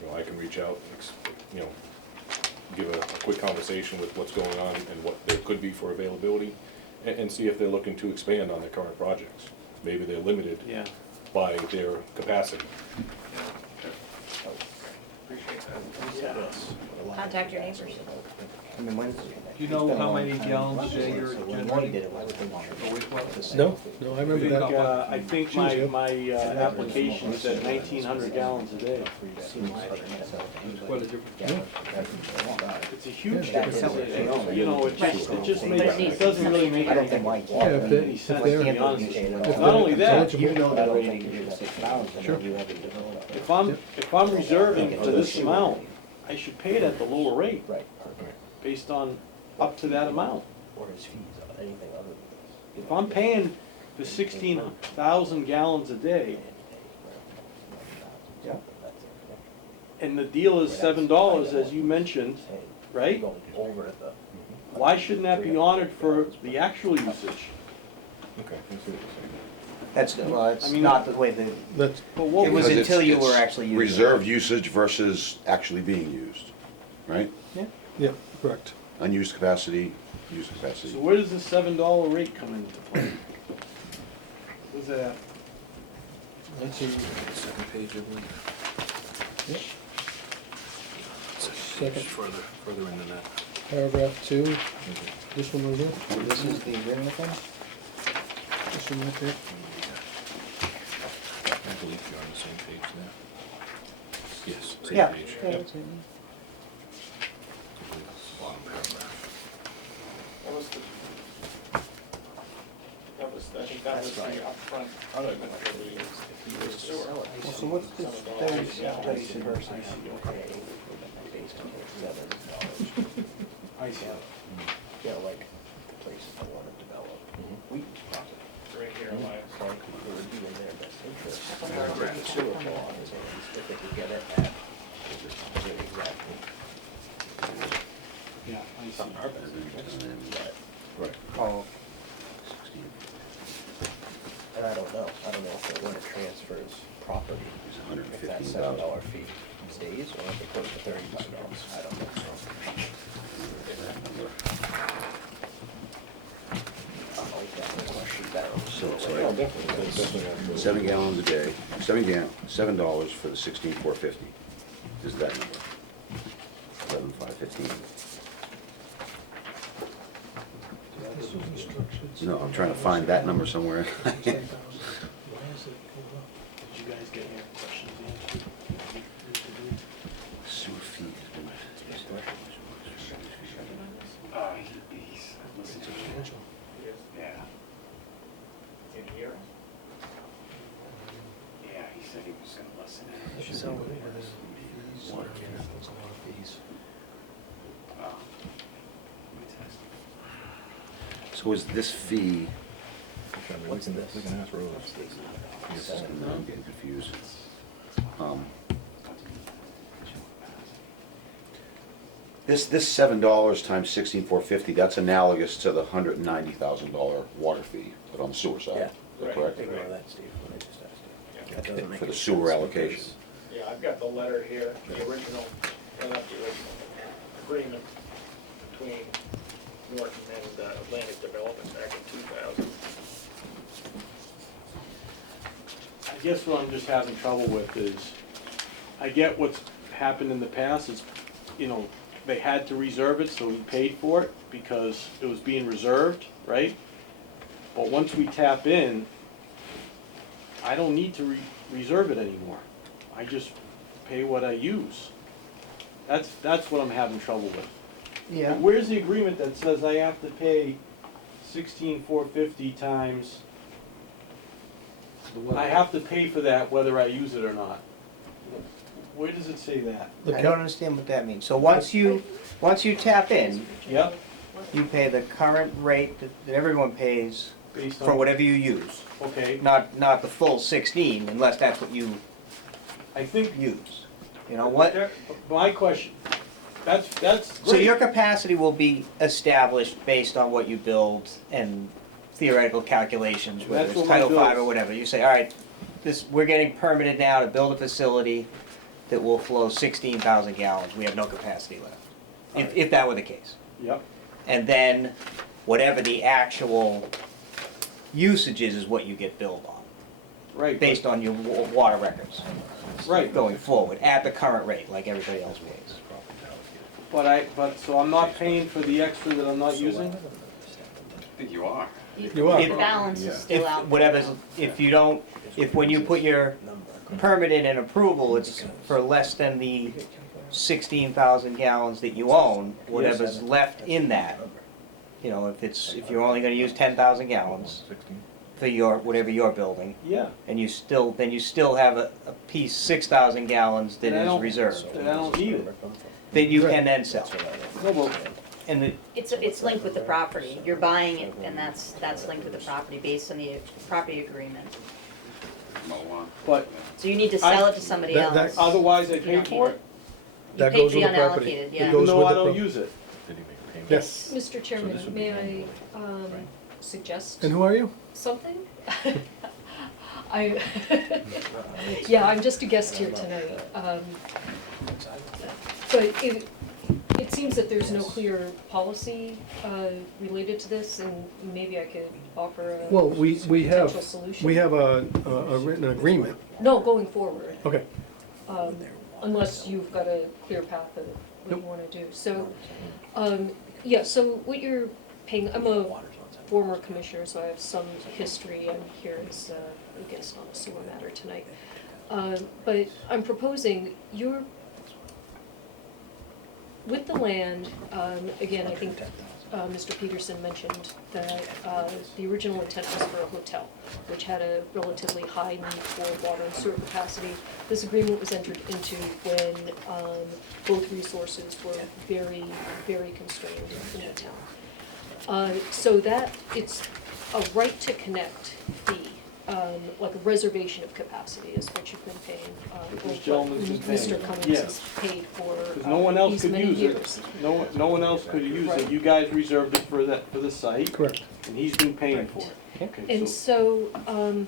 You know, I can reach out, you know, give a quick conversation with what's going on and what there could be for availability, and see if they're looking to expand on their current projects. Maybe they're limited Yeah. by their capacity. Appreciate that. Contact your neighbors. I mean, when. Do you know how many gallons a day you're generating? No, I remember that. I think my application said 1,900 gallons a day. It's a huge difference. You know, it just makes, it doesn't really make I don't think any why. Yeah, if they- any sense, they're- to be honest with you. if Not only that, You know that rating is 6,000, Sure. you have it developed. if I'm reserving for this amount, I should pay it at the lower rate, Right. based on up to that amount. Or his fees, anything other than this. If I'm paying for 16,000 gallons a day, Yeah. and the deal is $7, as you mentioned, right? Going over the. Why shouldn't that be honored for the actual usage? Okay, I see what you're saying. That's, well, it's I mean, not the way the, That's, But what it was Because until you it's were actually using it. Reserved usage versus actually being used, right? yeah, correct. Unused capacity, used capacity. So where does the $7 rate come into play? Where's that at? That's a Second page, I believe. second Further in than that. paragraph 2, this one right here, This is the agreement thing? this one right there. I believe you're on the same page there. Yes, same Yeah. page. Yep. Bottom paragraph. What was the, I think that was the upfront payment for the sewer. Well, so what's this place versus I see. Yeah, like the places I want to develop. We profit. Right here, my, It would be in their best interest. The sewer law is at least if they could get it at exactly. Yeah, I see. Our best interest. Right. Oh. And I don't know if they want to transfer his property, if that $7 fee stays, or if it goes to $35, I don't know. I'll look at the question better. So it's Yeah, like definitely. 7 gallons a day, $7 for the 16,450 is that number. 11,515. This was instructions. No, I'm trying to find that number somewhere. Why is it go up? Did you guys get your questions answered? Sewer fee has been. Listen to Substantial. Yeah, in here. yeah, he said he was gonna listen. So, fees, water care, that's a lot of fees. Let me test. So is this fee, What's this? We can ask Rose. I'm getting confused. This $7 times 16,450, that's analogous to the $190,000 water fee, but on the sewer side. Yeah. Is that correct? Ignore that, Steve, what I just asked you. That doesn't make For the any sewer sense allocation. because- Yeah, I've got the letter here, the original, well, not the original, agreement between Norton and Atlantic Development back in 2000. I guess what I'm just having trouble with is, I get what's happened in the past, is, you know, they had to reserve it, so we paid for it because it was being reserved, right? But once we tap in, I don't need to reserve it anymore. I just pay what I use. That's what I'm having trouble with. Yeah. Where's the agreement that says I have to pay 16,450 times, I have to pay for that whether I use it or not? Where does it say that? I don't understand what that means. So once you tap in, Yep, you pay the current rate that everyone pays based for on, whatever you use. okay, Not the full 16, unless that's what you I think. use. You know what? My question, that's great. So your capacity will be established based on what you build and theoretical calculations, whether That's it's what my Title V or bills- whatever. You say, all right, we're getting permitted now to build a facility that will flow 16,000 gallons. We have no capacity left, if that were the case. Yep, And then whatever the actual usage is what you get billed on, right. based on your water records Right, going forward, at the current rate, like everybody else pays. but, so I'm not paying for the extra that I'm not using? I think you are. You are. The balance is still If, out. whatever's, if you don't, if when you put your permit in and approval, it's for less than the 16,000 gallons that you own, whatever's left in that, you know, if you're only gonna use 10,000 gallons for your, whatever you're building, Yeah. and then you still have a piece, 6,000 gallons that Then I is don't- reserved, Then I don't need it. that you can then sell. No, but And the, It's linked with the property. You're buying it, and that's linked with the property based on the property agreement. But So you need to sell it to somebody That- that- else. otherwise I You pay don't for need it, You That pay goes for the with the property. unallocated, It yeah. goes even though with I the don't pro- use it. Yes. Mr. Chairman, may I suggest And who are you? something? I, yeah, I'm just a guest here tonight. But it seems that there's no clear policy related to this, and maybe I could offer a Well, we potential have, solution. we have a written agreement. No, going forward, Okay. unless you've got a clear path of what you Nope. wanna do. So, yeah, so what you're paying, I'm a former commissioner, so I have some history. I'm here as a guest on a sewer matter tonight. But I'm proposing with the land, again, I think Mr. Peterson mentioned that the original intent was for a hotel, which had a relatively high need for water and sewer capacity. This agreement was entered into when both resources were very, very constrained in the town. So that, it's a right to connect fee, like a reservation of capacity is what you've been paying. This gentleman's been paying. Mr. Cummings Yeah. has paid for Because no one else these could many use years. it. No one else could use Right. it. You guys reserved it for the site, Correct. and he's been paying for it. Okay, And so, so,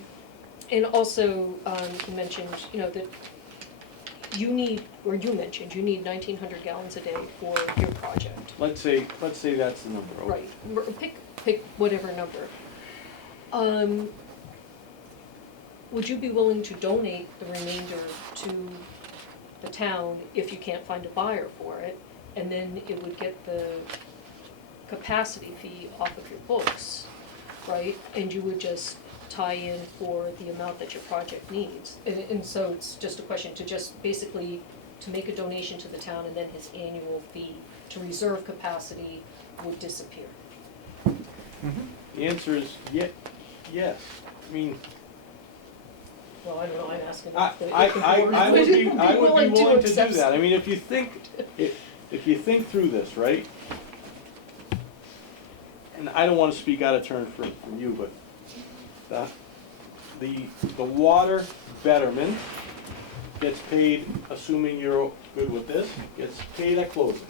and also, you mentioned, you know, that you mentioned, you need 1,900 gallons a day for your project. let's say that's the number. Okay. Right, pick whatever number. Would you be willing to donate the remainder to the town if you can't find a buyer for it? And then it would get the capacity fee off of your books, right? And you would just tie in for the amount that your project needs. And so it's just a question to just basically to make a donation to the town, and then his annual fee to reserve capacity would disappear. The answer is yes. I mean, Well, I don't know, I'm asking. I if the would board be willing to do accept- that. I mean, if you think through this, right? And I don't want to speak out of turn from you, but the water betterment gets paid, assuming you're good with this, gets paid at closing.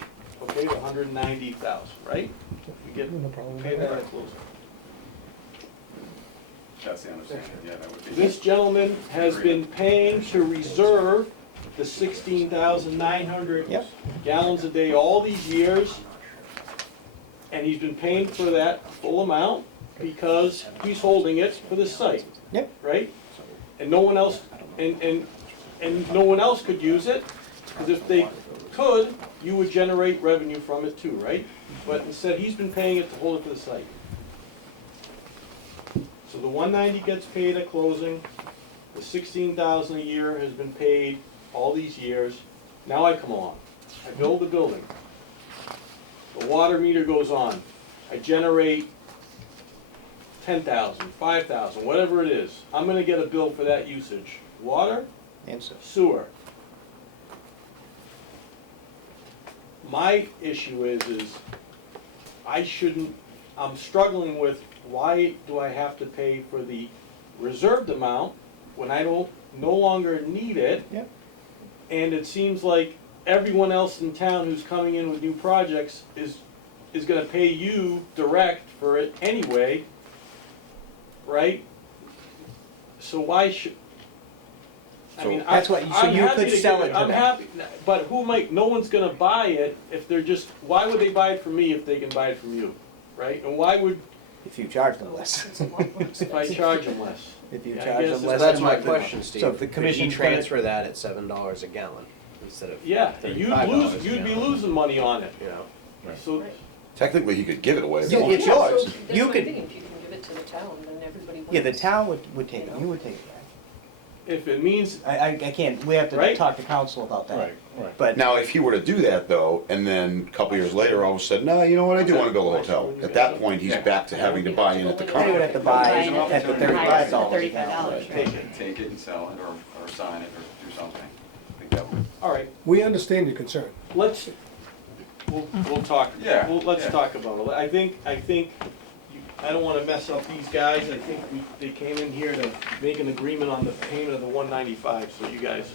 Okay, the 190,000, right? You get No problem. paid that at closing. That's the understanding, yeah, that would be. This gentleman has been paying to reserve the 16,900 Yep. gallons a day all these years. And he's been paying for that full amount because he's holding it for the site. Yep. Right? And no one else, and no one else could use it, because if they could, you would generate revenue from it too, right? But instead, he's been paying it to hold it for the site. So the 190 gets paid at closing, the 16,000 a year has been paid all these years. Now I come along, I build the building. The water meter goes on, I generate 10,000, 5,000, whatever it is. I'm gonna get a bill for that usage. Water, And so, sewer. my issue is I shouldn't, I'm struggling with, why do I have to pay for the reserved amount when I don't, no longer need it? Yep. And it seems like everyone else in town who's coming in with new projects is gonna pay you direct for it anyway, right? So why should, I So mean, that's what- so I'm you happy could to sell give it to I'm them. happy, but who might, no one's gonna buy it if they're just, why would they buy it from me if they can buy it from you, right? And why would, If you charge them less. It's a lot more if I expensive. charge them less? If you Yeah, I charge guess them it's- less. That's than my what- question, Steve. So if the Could commission you transfer that at $7 a gallon instead of Yeah, $35 a you'd be gallon? losing money on it, You know? so, Right. Technically, he could give it away. if he Yeah, wanted. it's Yeah, so yours. That's You what I'm could- thinking, if you can give it to the town, then everybody wins. Yeah, the town would take it, you would take it back. if it means, I can't, we have to Right. talk to council about that. Right, right. But Now, if he were to do that though, and then a couple years later, all of a sudden, no, you know what, I do wanna build a hotel. At that point, he's back to having to buy in at the they would company. have to buy Buy it at the at $35 a $35, gallon. right. Take it and sell it, or sign it, or do something. I think that would. all right, We understand your concern. let's, we'll talk, Yeah, let's yeah. talk about it. I think, I don't wanna mess up these guys, I think they came in here to make an agreement on the payment of the 195, so you guys,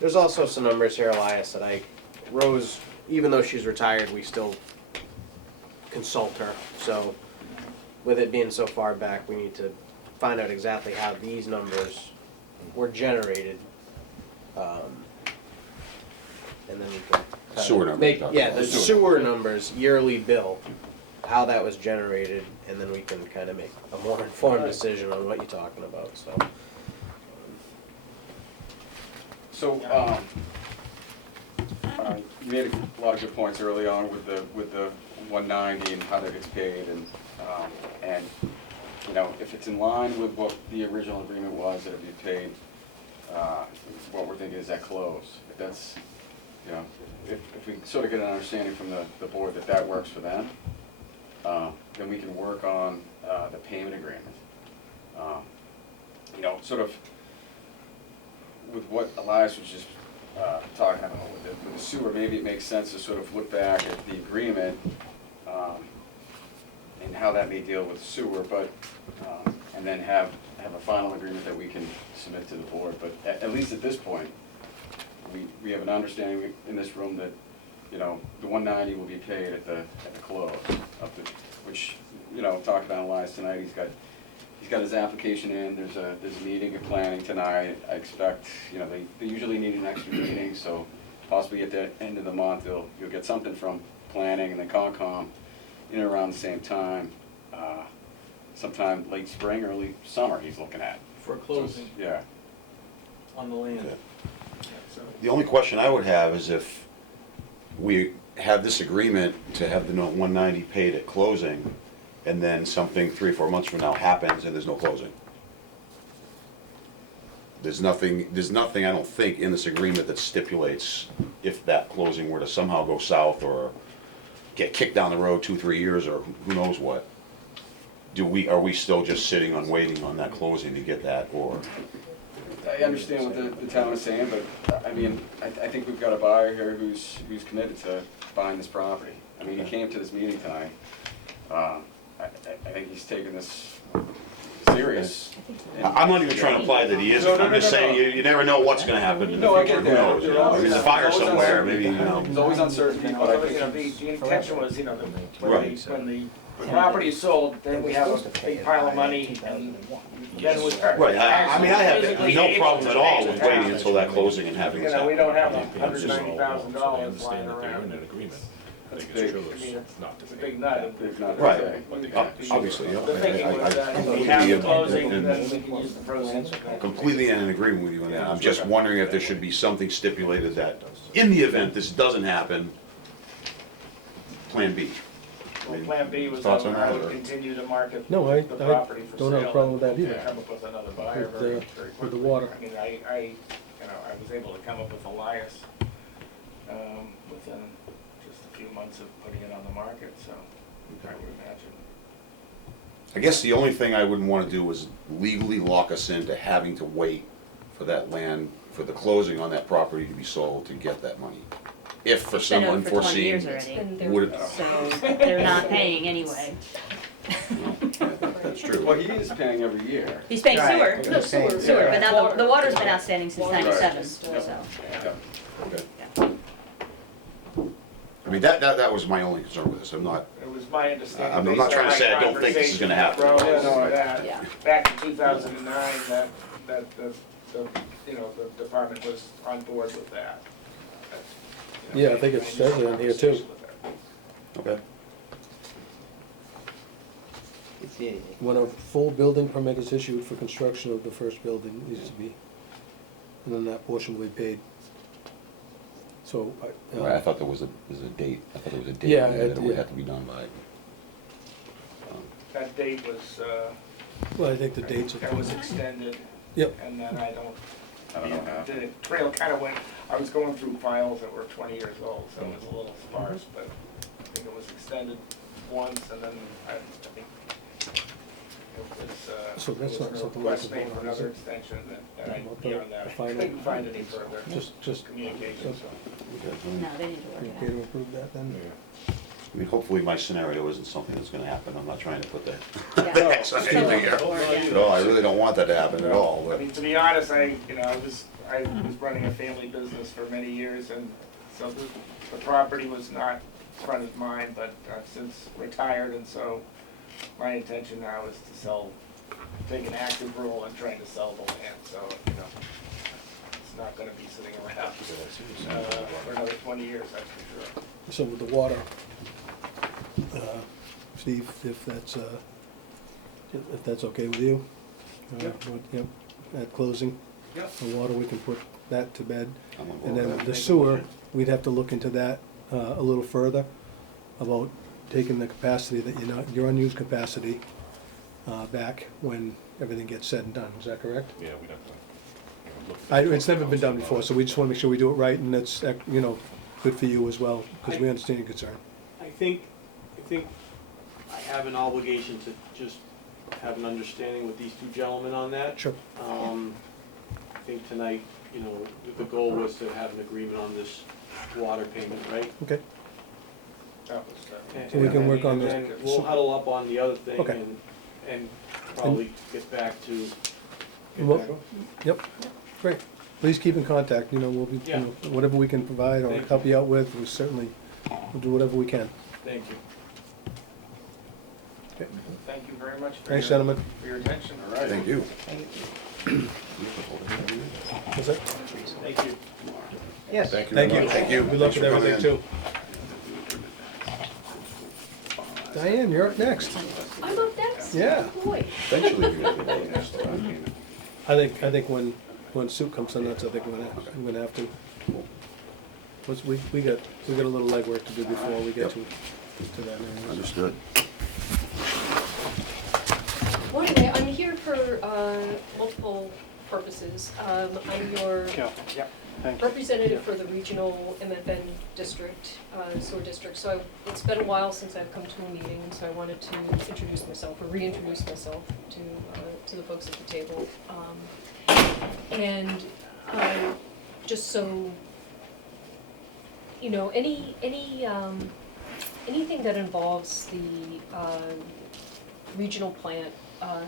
There's also some numbers here, Elias, that Rose, even though she's retired, we still consult her. So with it being so far back, we need to find out exactly how these numbers were generated. And then we can kinda Sewer numbers, make, you're talking yeah, about. the sewer numbers, yearly bill, how that was generated, and then we can kind of make a more informed decision on what you're talking about, so. So, you made a lot of good points early on with the 190 and how that gets paid, and, you know, if it's in line with what the original agreement was, that it'd be paid, what we're thinking is at close. If that's, you know, if we sort of get an understanding from the board that that works for them, then we can work on the payment agreement. You know, sort of with what Elias was just talking about with the sewer, maybe it makes sense to sort of look back at the agreement and how that may deal with sewer, but and then have a final agreement that we can submit to the board. But at least at this point, we have an understanding in this room that, you know, the 190 will be paid at the close of the, which, you know, talked about Elias tonight. He's got his application in. There's a meeting of planning tonight. I expect, you know, they usually need an extra meeting, so possibly at the end of the month you'll get something from planning and then Concom in and around the same time, sometime late spring, early summer. He's looking at. for closing Yeah. on the land. Okay. The only question I would have is if we have this agreement to have the 190 paid at closing, and then something 3 or 4 months from now happens and there's no closing. There's nothing, I don't think, in this agreement that stipulates if that closing were to somehow go south or get kicked down the road 2, 3 years, or who knows what. Are we still just sitting on waiting on that closing to get that, or? I understand what the town is saying, but I mean, I think we've got a buyer here who's committed to buying this property. I mean, he came to this meeting tonight. I think he's taking this serious. I'm not even trying to imply that he isn't, No, no, I'm no, just no, saying, no. you never know what's gonna happen in the No, I future, get who that. knows, you know, there's a fire There's always somewhere, uncertainty. maybe, you know. There's always uncertainty, but I You know, think the intention was, you know, Right. when the property is sold, then we have a big pile of money, and then we start. Right, I mean, I have Physically no able problem to at all pay with the waiting tax. until that closing and having You this know, we happen. don't have Yeah, because it's all $190,000 so they lying understand that they're in around. that agreement. I think Big. it's true, I mean, it's not to It's a pay. big nut. Big nut. Right. What they Oh, have to show. obviously, yeah. The thinking was that if we have the closing, then we can use the proceeds from that. Completely in agreement with you on that. I'm just wondering if there should be something stipulated that, in the event this doesn't happen, Plan B. Well, Plan B was Thoughts on I that, would or- continue to market No, I the property for sale. don't have a problem with that and either. Come up with another buyer With, very, uh, very with the quickly. water. I mean, I was able to come up with Elias, within just a few months of putting it on the market, so I would imagine. I guess the only thing I wouldn't wanna do is legally lock us into having to wait for that land, for the closing on that property to be sold to get that money. if for It's some been over for 20 unforeseen, years already, And they're- would, so they're not paying anyway. that's true. Well, he is paying every year. He's paying Right. sewer, No, sewer. sewer, but now Water. the water's been outstanding since Water. '97, Right. so. I mean, that was my only concern with this, I'm not, It was my understanding. I'm based not trying on to say my I don't think this is gonna happen. conversation with Rose, Right. that Yeah. back in 2009, that the, you know, the department was on board with that. That's, you know, Yeah, I think it my says it initial in here too. conversation with her. okay. When a full building permit is issued for construction of the first building, it needs to be, and then that portion will be paid. So, Right, I thought there was a date, I thought there was a date Yeah, in there that it would yeah. have to be done by. That date was, well, I think the dates that are, was extended. Yep. And then I don't how. the trail kind of went, I was going through files that were 20 years old, so it was a little sparse, but I think it was extended once, and then I think it was, So that's there not was a something we request can made vote for on, is another it? extension, and About I, the beyond that, I final- couldn't find any further just, communication, so. No, they need to work you it okay out. to approve that then? I mean, hopefully my scenario isn't something that's gonna happen, I'm not trying to put the Yeah. X on anything here. Yeah. No, I really don't want that to happen at all, I but, mean, to be honest, I was running a family business for many years, and so the property was not front of mind, but I've since retired, and so my intention now is to take an active role in trying to sell the land, so, it's not gonna be sitting around, for another 20 years, that's for sure. So with the water, Steve, if that's okay with you? Yep, at closing. Yep. The water, we can put that to bed. I'm on board And with then that. the sewer, we'd have to look into that a little further, about taking the capacity that, your unused capacity back when everything gets said and done. Is that correct? Yeah, we'd have to, look. It's never been done before, so we just want to make sure we do it right, and it's, good for you as well, because we understand your concern. I think I have an obligation to just have an understanding with these two gentlemen on that. Sure. I think tonight, the goal was to have an agreement on this water payment, right? Okay. That was, So we can work on And this. then we'll huddle up on the other thing Okay. and probably get back to. Well, Yep, great. Please keep in contact, we'll be, Yeah. whatever we can provide or Thank you. help you out with, we certainly will do whatever we can. Thank you. thank you very much Thanks, gentlemen. for your attention. All right. Thank you. What's that? Thank you. Yes. Thank you. Thank you. Thank you. Good luck Thanks with for coming everything, in. too. Diane, you're up next. I'm up next? Yeah. Boy. Eventually, you're gonna be next time. I think when soup comes in, that's, I think we're gonna have to. We got a little legwork to do before we get to that. anyways. Understood. Well, anyway, I'm here for multiple purposes. I'm your representative for the regional MFN district, sewer district. So it's been a while since I've come to a meeting, so I wanted to introduce myself or reintroduce myself to the folks at the table. And just so anything that involves the regional plant, I'm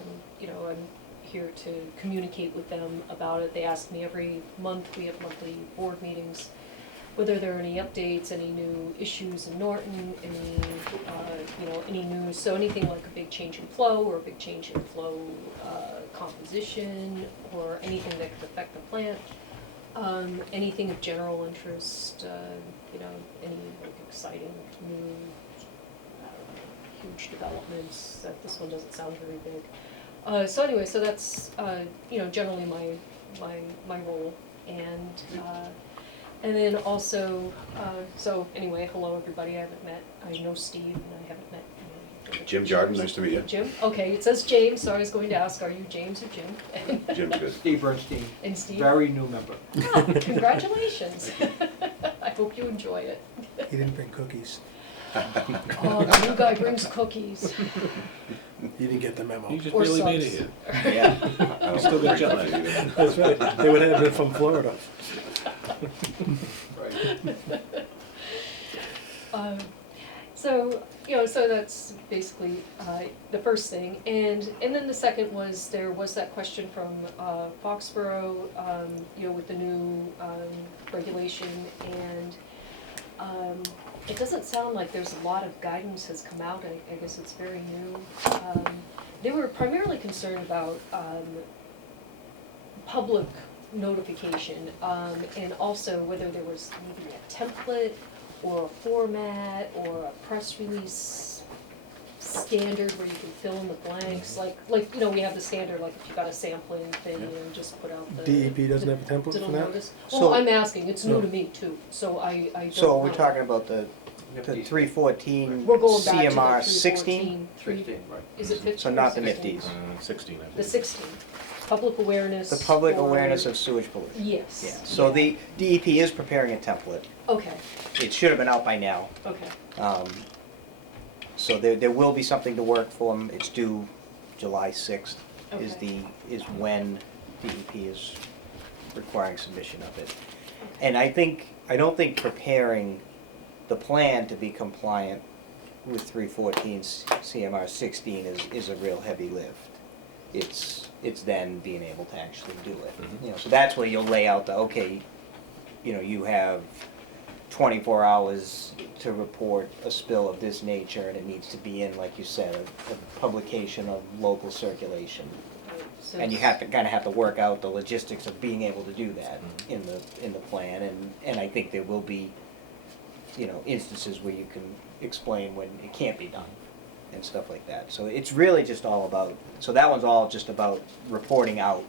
here to communicate with them about it. They ask me every month, we have monthly board meetings, whether there are any updates, any new issues in Norton, any news. So anything like a big change in flow or a big change in flow composition or anything that could affect the plant. Anything of general interest, any like exciting new huge developments, that this one doesn't sound very big. So anyway, so that's, generally my role. And then also, so anyway, hello everybody, I know Steve and I haven't met. Jim Jarden, nice to meet you. Jim, okay, it says James, so I was going to ask, are you James or Jim? Jim's good. Steve Bernstein, And Steve? very new member. Oh, congratulations. I hope you enjoy it. He didn't bring cookies. Oh, the new guy brings cookies. He didn't get the memo. You just Or barely made it subs. here. Yeah. Still got jet lag. That's right. They would have been from Florida. So, so that's basically the first thing. And then the second was, there was that question from Foxborough, with the new regulation. And it doesn't sound like there's a lot of guidance has come out. I guess it's very new. They were primarily concerned about public notification, and also whether there was maybe a template or a format or a press release standard where you can fill in the blanks, like we have the standard, like if you got a sampling thing and just put out the. DEP doesn't have a template for little that? notice. So- Well, I'm asking, it's new No. to me too, so I don't So we're know. talking about the 314 We're going back to the CMR 16? 314, Is it 15? So not the or 16? NIFTs. 16, I think. The 16, public awareness. The public for- awareness of sewage pollution. Yes. Yeah, so the DEP is preparing a template. Okay, It should have been out by now. okay, So there will be something to work for them. It's due July 6th Okay. is when DEP is requiring submission of it. And I don't think preparing the plan to be compliant with 314 CMR 16 is a real heavy lift. It's then being able to actually do it. So that's where you'll lay out you have 24 hours to report a spill of this nature, and it needs to be in, like you said, a publication of local circulation. so. And you kind of have to work out the logistics of being able to do that in the plan, and I think there will be, instances where you can explain when it can't be done and stuff like that. So it's really just all about, so that one's all just about reporting out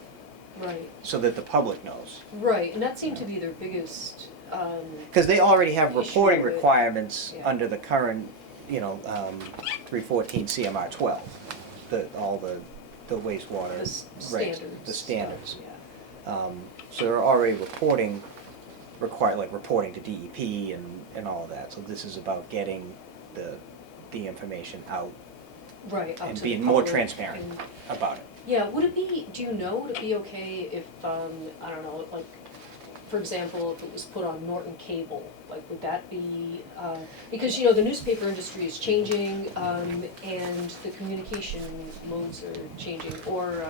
Right, so that the public knows. right, and that seemed to be their biggest, Because they already have Issue reporting with it. requirements Yeah. under the current, 314 CMR 12, all the wastewater. the regs, standards. The standards. Yeah. So they're already reporting to DEP and all of that. So this is about getting the information out Right, up and to the being more public transparent and- about it. Yeah, would it be, do you know, would it be okay if, I don't know, like, for example, if it was put on Norton Cable, like, would that be, because, the newspaper industry is changing, and the communication modes are changing, or,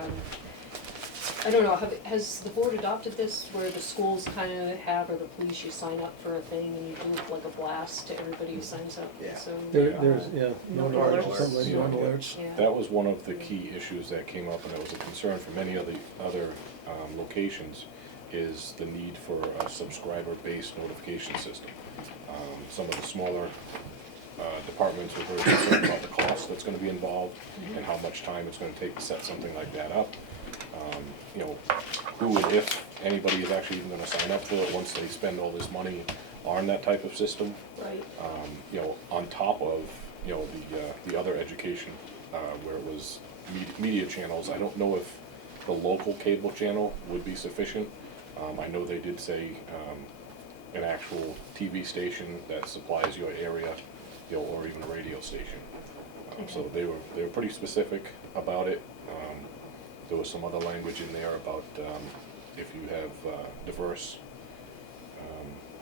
I don't know, has the board adopted this, where the schools kind of have, or the police, you sign up for a thing, and you do like a blast to everybody who signs up, Yeah. so. There's, no no alerts, alerts. something like Yeah. no alerts. Yeah. That was one of the key issues that came up, and that was a concern for many of the other locations, is the need for a subscriber-based notification system. Some of the smaller departments are very concerned about the cost that's gonna be involved and how much time it's gonna take to set something like that up. Who and if anybody is actually even gonna sign up for it once they spend all this money on that type of system. Right, On top of, the other education, where it was media channels, I don't know if the local cable channel would be sufficient. I know they did say, an actual TV station that supplies your area, or even a radio station. So they were pretty specific about it. There was some other language in there about, if you have, diverse,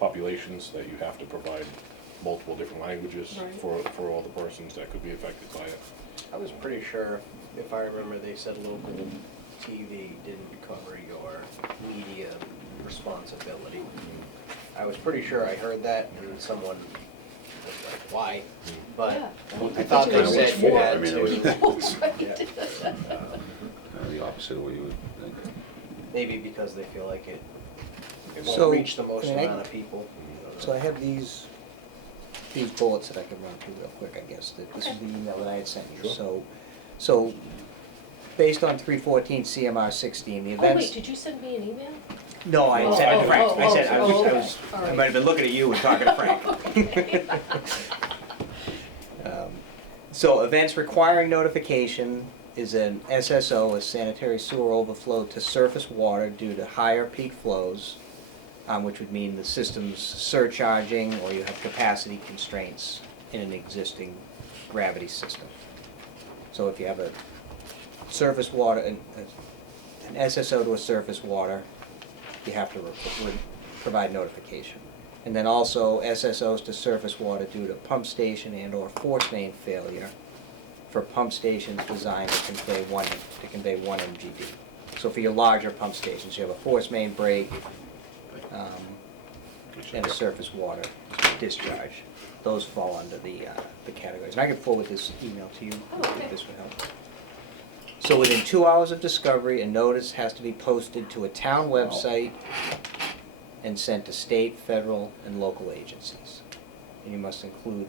populations, that you have to provide multiple different languages Right. for all the persons that could be affected by it. I was pretty sure, if I remember, they said local TV didn't cover your media responsibility. I was pretty sure I heard that, and someone was like, why? But yeah. I thought they Kinda said what's you for, I had mean, it was- to, People's right. yeah. The opposite of what you would think. Maybe because they feel like it So, won't reach the most can I- amount of people. So I have these bullets that I can run through real quick, I guess. This is the email that I had sent you. Sure. So based on 314 CMR 16, the Oh, events. wait, did you send me an email? No, I Oh, sent it oh, to Frank. oh, I said, I oh, was, okay. All I right. might have been looking at you and talking to Frank. So events requiring notification is an SSO, a sanitary sewer overflow to surface water due to higher peak flows, which would mean the system's surcharging or you have capacity constraints in an existing gravity system. So if you have a surface water, an SSO to a surface water, you have to provide notification. And then also SSOs to surface water due to pump station and/or force main failure for pump stations designed to convey one MGD. So for your larger pump stations, you have a force main break, and a surface water discharge. Those fall under the categories. And I can forward this email to you if this would help. So within 2 hours of discovery, a notice has to be posted to a town website and sent to state, federal, and local agencies. And you must include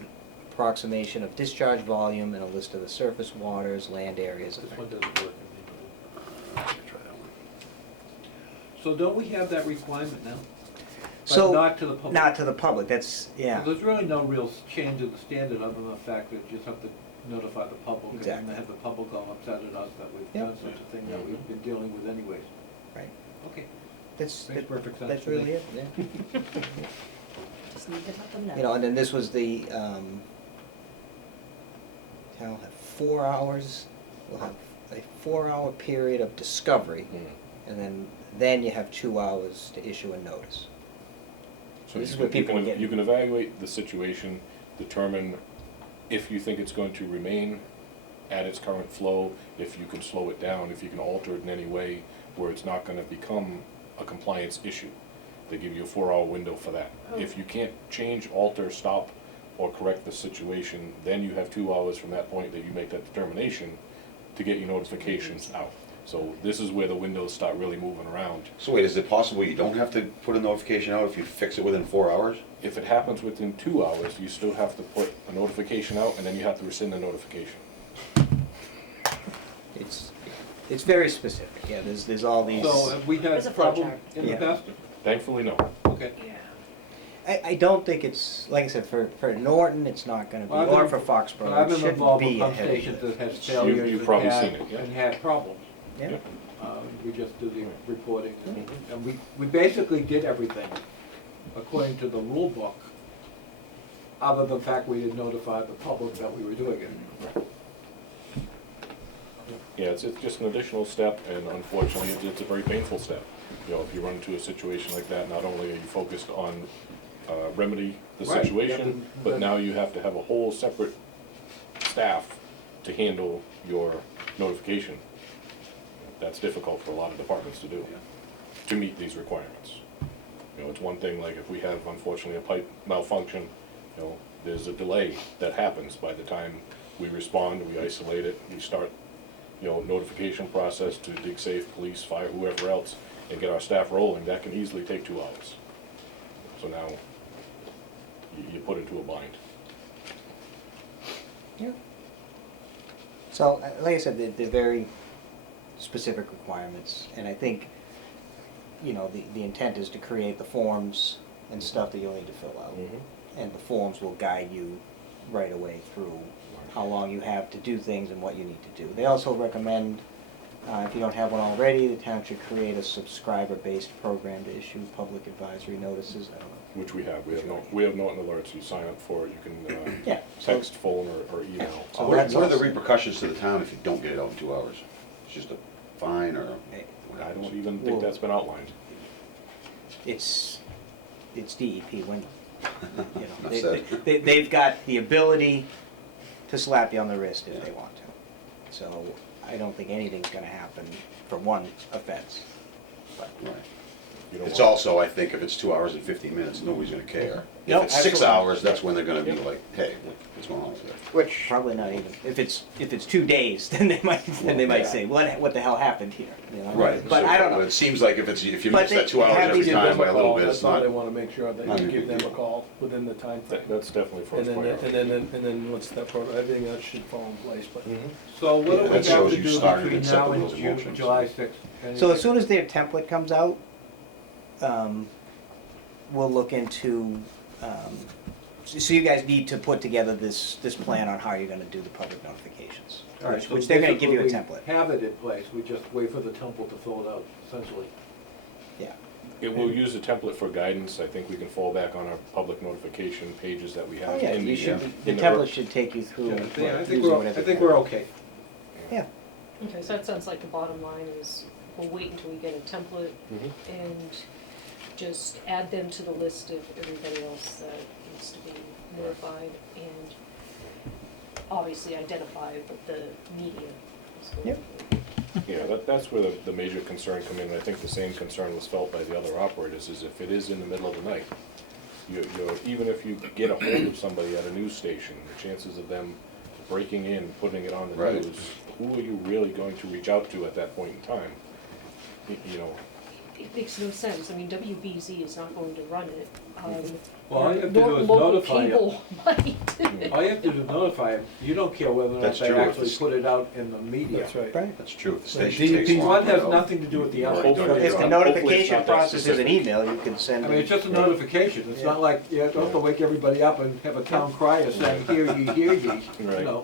approximation of discharge volume and a list of the surface waters, land areas. This one doesn't work. Try that one. So don't we have that requirement now? So, But not to the public? Not to the public, that's, yeah. There's really no real change in the standard other than the fact that you just have to notify the public. And Exactly. then have the public all upset at us that we've Yep. done such a thing that we've been dealing with anyways. Right. Okay, That's, makes perfect sense that's to me. really it, yeah. Just need to let them know. You know, and then this was the, town will have 4 hours, we'll have a 4-hour period of discovery, and then you have 2 hours to issue a notice. So This is you what can- people you get. can evaluate the situation, determine if you think it's going to remain at its current flow, if you can slow it down, if you can alter it in any way where it's not gonna become a compliance issue. They give you a 4-hour window for that. If you can't change, alter, stop, or correct the situation, then you have 2 hours from that point that you make that determination to get your notifications out. So this is where the windows start really moving around. So wait, is it possible you don't have to put a notification out if you fix it within 4 hours? If it happens within 2 hours, you still have to put a notification out, and then you have to rescind the notification. It's very specific, yeah, there's all these. So have we There's a had flow problem chart. in the Yeah. past? Thankfully, no. Okay. I don't think it's, like I said, for Norton, it's not gonna be, I've or been- for But Foxborough, I've it been shouldn't involved with be a pump heavy stations lift. that had failures you've probably and seen had, it, yeah. and had problems. Yeah, We just do the reporting, and we basically did everything according to the rule book, other than the fact we didn't notify the public that we were doing it. Yeah, it's just an additional step, and unfortunately, it's a very painful step. You know, if you run into a situation like that, not only are you focused on remedy the Right, situation, yeah, but now you have to have a whole separate staff to handle your notification. That's difficult for a lot of departments to do, to meet these requirements. You know, it's one thing, like if we have unfortunately a pipe malfunction, you know, there's a delay that happens by the time we respond, we isolate it, we start, you know, notification process to dig safe, police, fire, whoever else, and get our staff rolling. That can easily take 2 hours. So now, you put into a bind. yeah. So, like I said, they're very specific requirements, and I think, you know, the intent is to create the forms and stuff that you'll need to fill out. And the forms will guide you right away through how long you have to do things and what you need to do. They also recommend, if you don't have one already, the town should create a subscriber-based program to issue public advisory notices. I don't know. Which we have. We have Norton Alerts. You sign up for it. You can Yeah. So, text, phone, or email. So What that's are the also- repercussions to the town if you don't get it out in 2 hours? It's just a fine or? I don't even think that's been outlined. it's DEP when, you know, Enough said. they've got the ability to slap you on the wrist if they want to. So I don't think anything's gonna happen for one offense. Right. You don't It's want- also, I think, if it's 2 hours and 15 minutes, nobody's gonna care. No, If it's 6 absolutely. hours, that's when they're gonna be like, hey, what's going on with that? Which, Probably not even. If it's 2 days, then they might say, what the hell happened here? You know? Right. But so- I don't know. It seems like if you But miss that they 2 hours have every these time by a little bit, That's it's all not. they wanna make sure that not you a give big them a deal. call within the time frame. That's definitely And first then, priority. and then what's that program, everything else should fall in place, but. So what do we That have shows to you do started between accepting now and those emotions. July 6th? So as soon as their template comes out, we'll look into, so you guys need to put together this plan on how you're gonna do the public notifications. All right, so Which they're gonna give you a basically template. we have it in place, we just wait for the temple to fill it out, essentially. Yeah. It will use a template for guidance. I think we can fall back on our public notification pages that we Oh, have yeah, in you the, should, the in the template should take you through. Yeah, I think using we're, whatever I think you we're have. okay. Yeah, Okay, so that sounds like the bottom line is we'll wait until we get a template Mhm. and just add them to the list of everybody else that needs to be notified, and obviously identify what the media is going Yep. to. Yeah, that's where the major concern come in, and I think the same concern was felt by the other operators, is if it is in the middle of the night, you're, even if you get a hold of somebody at a news station, the chances of them breaking in, putting it on the Right. news, who are you really going to reach out to at that point in time? You know, It makes no sense, I mean, WBZ is not going to run it. Well, all you have to do is Local notify 'em. cable might. All you have to do is notify them. You don't care whether or not That's they true. actually put it out in the media. That's right. Right. That's true, if the Right, station takes DEP long. One to has go. nothing to do with the Right. output. Hopefully If the Hopefully it's notification not that process is an specific. email, you can send. I mean, it's just a notification. It's not like you have to wake everybody up and have a town crier saying, hear ye, hear ye. You Right. know,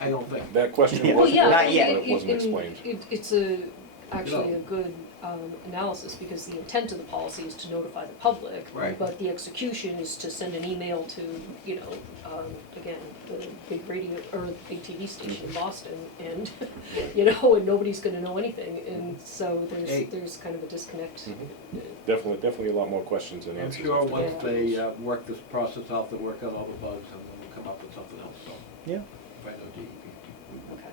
I don't think. that question Yeah. Well, was yeah, Not I mean, yet. but it wasn't explained. It's actually a good analysis, because the intent of the policy is to notify the public. Right. But the execution is to send an email to, you know, again, the big radio, or big TV station in Boston, and, you know, and nobody's gonna know anything, and so Hey. there's kind of a disconnect. definitely a lot more questions than I'm answers. sure after once that. they work this process out, they'll work out all the bugs, and then we'll come up with something else, so. Yeah. If I know DEP. Okay.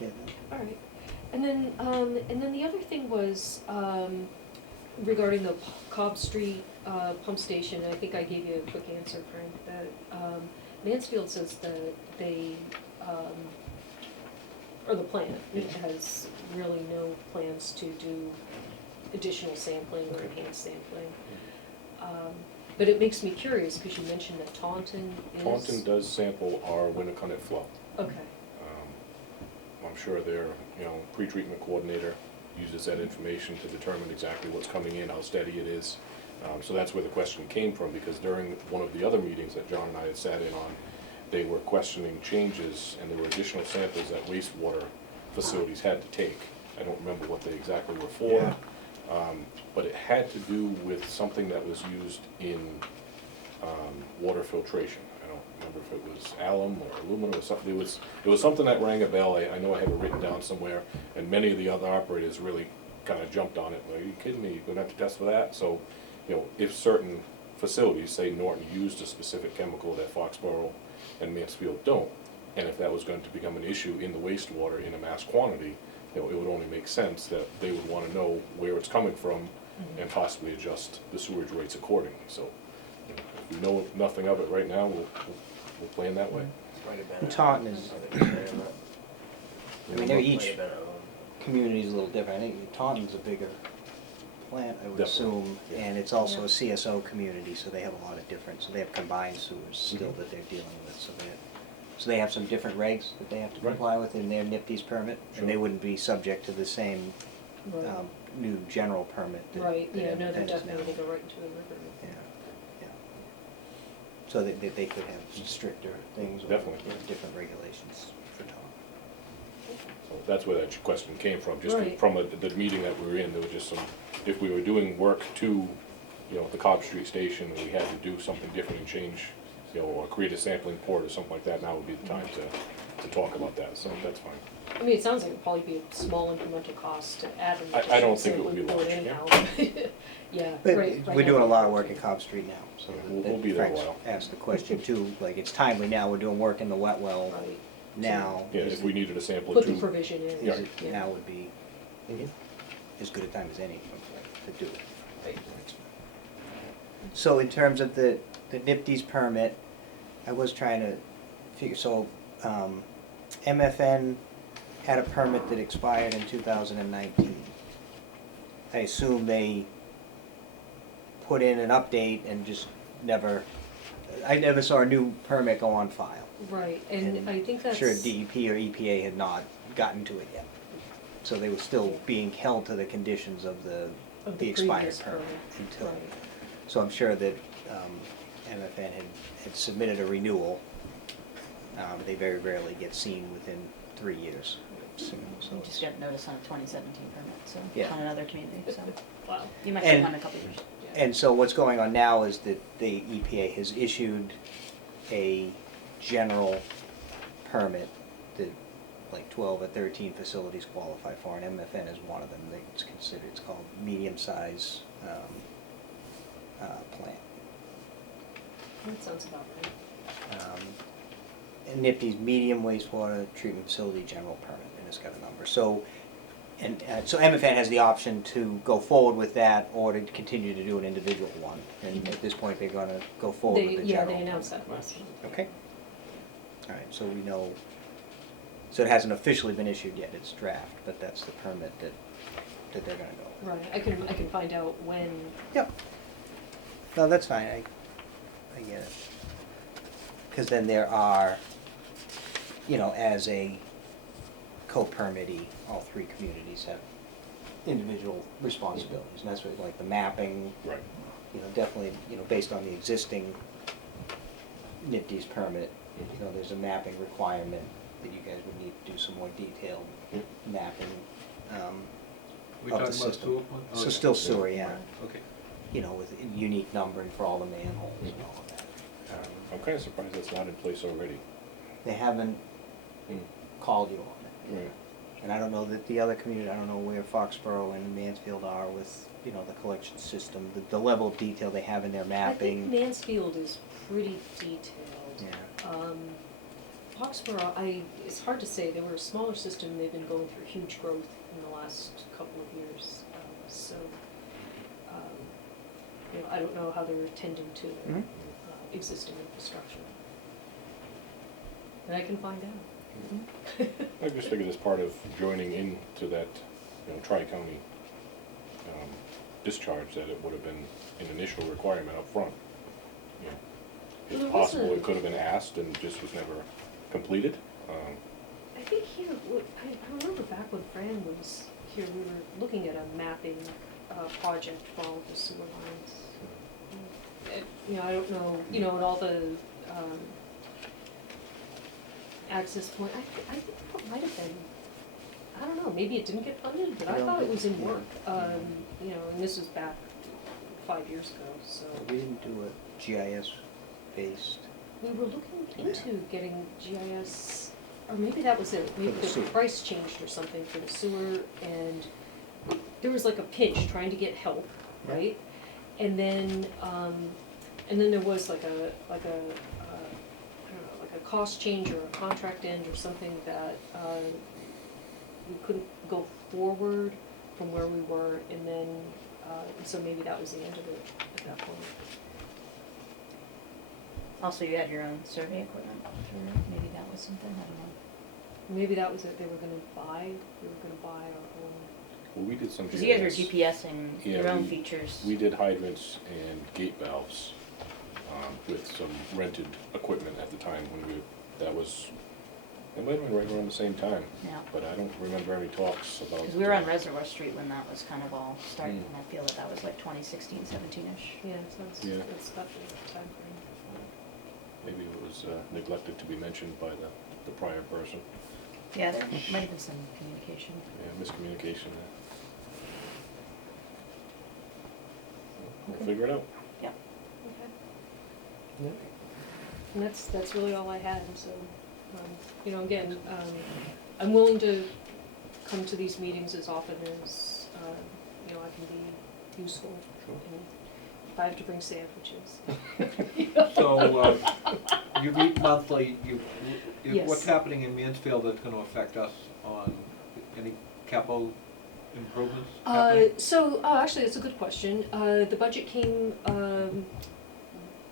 Yeah. All right, and then the other thing was, regarding the Cobb Street, pump station, I think I gave you a quick answer, Frank, that, Mansfield says that they, or the plant, it has really no plans to do additional sampling or enhanced sampling. But it makes me curious, because you mentioned that Taunton is. Taunton does sample our Winnicott flow. Okay, I'm sure their, pre-treatment coordinator uses that information to determine exactly what's coming in, how steady it is. So that's where the question came from, because during one of the other meetings that John and I had sat in on, they were questioning changes, and there were additional samples that wastewater facilities had to take. I don't remember what they exactly were for, but it had to do with something that was used in water filtration. I don't remember if it was alum or aluminum or something. It was something that rang a bell. I know I have it written down somewhere, and many of the other operators really kind of jumped on it. Like, are you kidding me? You're gonna have to test for that? So, if certain facilities, say Norton, used a specific chemical that Foxborough and Mansfield don't, and if that was going to become an issue in the wastewater in a mass quantity, it would only make sense that they would want to know where it's coming from and possibly adjust the sewage rates accordingly. So, if we know nothing of it right now, we'll plan that way. Taunton is, I mean, they're each community's a little different. I think Taunton's a bigger plant, I would Definitely, assume, and it's also a CSO community, so they have a lot of different, so they have combined sewers still that they're dealing with, so they have some different regs that they have to Right. comply with in their NIPD's permit, Sure. and they wouldn't be subject to the same, right, new general permit that. right, that yeah, no, they're MFN is now. definitely gonna go right into the river. Yeah, yeah. So that they could have stricter things or Definitely. different regulations for Taunton. So that's where that question came from, just Right. from the meeting that we were in, there was just some, if we were doing work to, the Cobb Street station, and we had to do something different and change, or create a sampling port or something like that, now would be the time to talk about that, so that's fine. I mean, it sounds like it'd probably be a small incremental cost to add an I don't think it additional would be sampling large, port anyhow. Yeah, But right. we're doing a lot of work at Cobb Street now, so Yeah, that we'll be there a Frank's while. asked the question too, like, it's timely now, we're doing work in the wet well Right. now. Yeah, Is if we needed a sample or Put the two. provision in. Yeah. Now would be as good a time as any to do it. Right. So in terms of the NIPD's permit, I was trying to figure, so, MFN had a permit that expired in 2019. I assume they put in an update and just never, I never saw a new permit go on file. Right, and I think that's. Sure, DEP or EPA had not gotten to it yet. So they were still being held to the conditions of the Of the expired previous permit until. Right. So I'm sure that MFN had submitted a renewal. They very rarely get seen within 3 years. So We just got notice on a 2017 permit, so, Yeah. on another community, so Wow. you might And- get one in a couple of years. And so what's going on now is that the EPA has issued a general permit that like 12 or 13 facilities qualify for, and MFN is one of them. It's considered, it's called medium-size plant. That sounds about right. And NIPD's medium wastewater treatment facility general permit, and it's got a number. So, so MFN has the option to go forward with that or to continue to do an individual one. And at this point, they're gonna go forward with the Yeah, general. they announced that last month. Okay. All right, so we know, so it hasn't officially been issued yet, it's draft, but that's the permit that they're gonna go. Right, I can find out when, Yep. No, that's fine, I get it. Because then there are, as a co-permittee, all three communities have individual responsibilities, and that's what, like the mapping, Right. definitely, based on the existing NIPD's permit, there's a mapping requirement that you guys would need to do some more detailed Yep. mapping, We of the talking about system. sewer? So Okay. still sewer, yeah, Okay. with unique numbering for all the manholes and all of that. I'm kinda surprised that's not in place already. They haven't Hmm. called you on it. Right. And I don't know that the other community, I don't know where Foxborough and Mansfield are with, the collection system, the level of detail they have in their I think mapping. Mansfield is pretty detailed. Yeah, Foxborough, it's hard to say, they were a smaller system, they've been going through huge growth in the last couple of years, so, I don't know how they're attending to their Mhm. existing infrastructure. And I can find out. I just figured as part of joining into that, tri-county discharge, that it would have been an initial requirement up front. Well, It's there possible was a- it could have been asked and just was never completed. I think here, I remember back when Fran was here, we were looking at a mapping project for all the sewer lines. I don't know, and all the access point, I think it might have been, I don't know, maybe it didn't get funded, but I thought it was in work. And this was back 5 years ago, so. we didn't do a GIS based, We were looking into getting GIS, or maybe that was it, maybe For the the sewer. price changed or something for the sewer, and there was like a pinch trying to get help, Yeah. right? And then there was like a I don't know, like a cost change or a contract end or something that, we couldn't go forward from where we were, and then, so maybe that was the end of it at that point. Also, you had your own survey equipment, maybe that was something, I don't know. Maybe that was it, we were gonna buy our own. Well, we did some Because you guys were GIS. GPSing your Yeah, own we- features. We did hydrants and gate valves with some rented equipment at the time when it might have been right around the same time, Yeah, but I don't remember any talks about. because we were on Reservoir Street when that was kind of all starting, Mm. and I feel that was like 2016, 17-ish. Yeah, so Yeah. it's got the time frame. Maybe it was neglected to be mentioned by the prior person. Yeah, there might have been some communication. Yeah, miscommunication there. We'll Okay. figure it out. Yeah. Okay. Yeah. And that's really all I had, so, again, I'm willing to come to these meetings as often as, I can be useful. Sure. And if I have to bring sandwiches. So, you meet monthly, Yes. what's happening in Mansfield that's gonna affect us on any capital improvements happening? Actually, that's a good question. The budget came,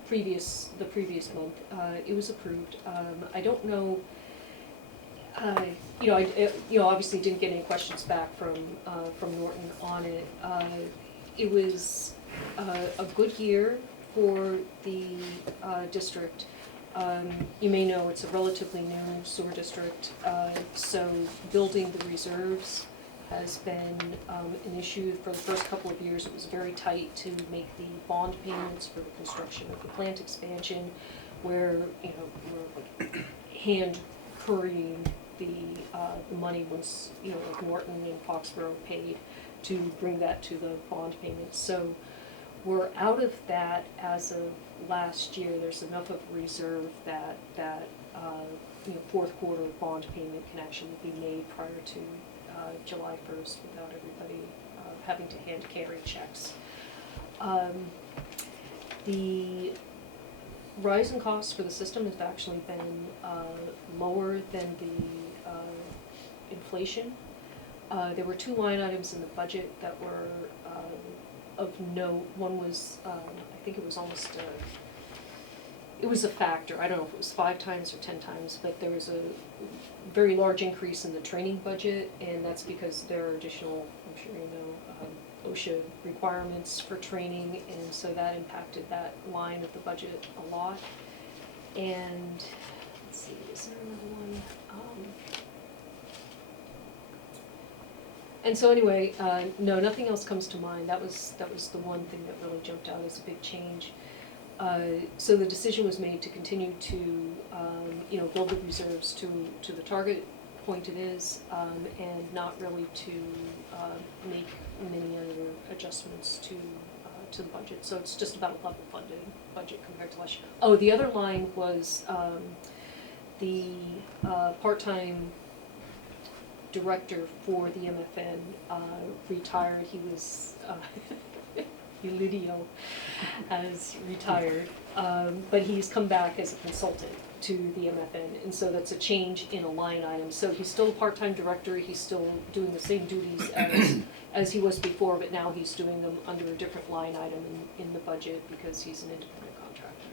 the previous month. It was approved. I don't know, I obviously didn't get any questions back from Norton on it. It was a good year for the district. You may know it's a relatively new sewer district, so building the reserves has been an issue. For the first couple of years, it was very tight to make the bond payments for the construction of the plant expansion, where, we're hand hurrying the money once, like Norton and Foxborough paid to bring that to the bond payments. So we're out of that as of last year. There's enough of reserve that fourth quarter bond payment can actually be made prior to July 1st without everybody having to hand carry checks. The rise in costs for the system has actually been lower than the inflation. There were two line items in the budget that were of note. One was, I think it was almost it was a factor. I don't know if it was 5 times or 10 times, but there was a very large increase in the training budget, and that's because there are additional, I'm sure you know, OSHA requirements for training, and so that impacted that line of the budget a lot. And let's see, is there another one? And so anyway, no, nothing else comes to mind. That was the one thing that really jumped out as a big change. So the decision was made to continue to, you know, build the reserves to the target point it is, and not really to make many other adjustments to the budget. So it's just about a level funded budget compared to last year. Oh, the other line was the part-time director for the MFN retired. He was Ulidio has retired, but he's come back as a consultant to the MFN, and so that's a change in a line item. So he's still a part-time director, he's still doing the same duties as he was before, but now he's doing them under a different line item in the budget because he's an independent contractor.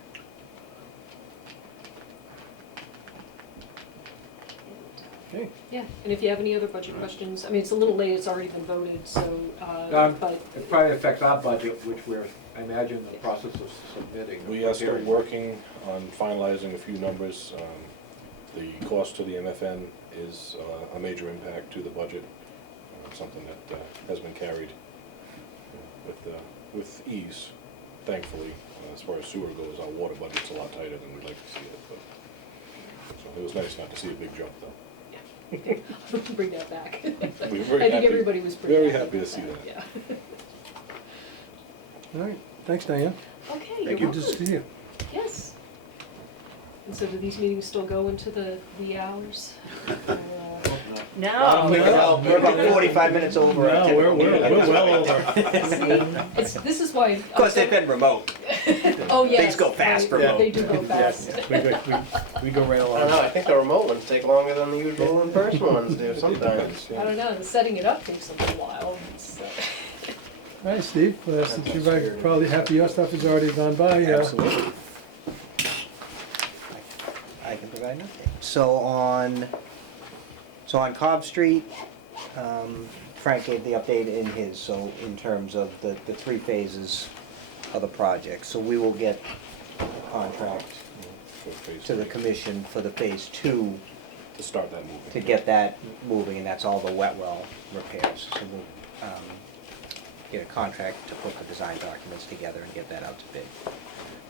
Okay. Yeah, and if you have any other budget questions, I mean, it's a little late, it's already been voted, so, but. It probably affects our budget, which we're, I imagine, in the process of submitting. We are still working on finalizing a few numbers. The cost to the MFN is a major impact to the budget, something that has been carried with ease, thankfully. As far as sewer goes, our water budget's a lot tighter than we'd like to see it, but, so it was nice not to see a big jump, though. Bring that back. We were very I think happy- everybody was pretty very happy happy to with see that. Yeah. All right, thanks, Diane. Okay, Thank you're you. Good to welcome. see you. Yes. And so do these meetings still go into the wee hours? No. We're about 45 minutes over. our No, typical we're meeting. well over. This is why. Of course, they've been remote. Oh, yes. Things go fast right, remote. They do go fast. We go right I along. don't know, I think the remote ones take longer than the usual in-person ones do sometimes. I don't know, the setting it up takes a little while. It's, All right, Steve, since you're probably happy your stuff has already gone by. Absolutely. I can provide an update. So on Cobb Street, Frank gave the update in his, so in terms of the 3 phases of the project. So we will get a contract For phase to the 3, commission for the phase 2 to start that moving. to get that moving, and that's all the wet well repairs. So we'll get a contract to put the design documents together and get that out to bid.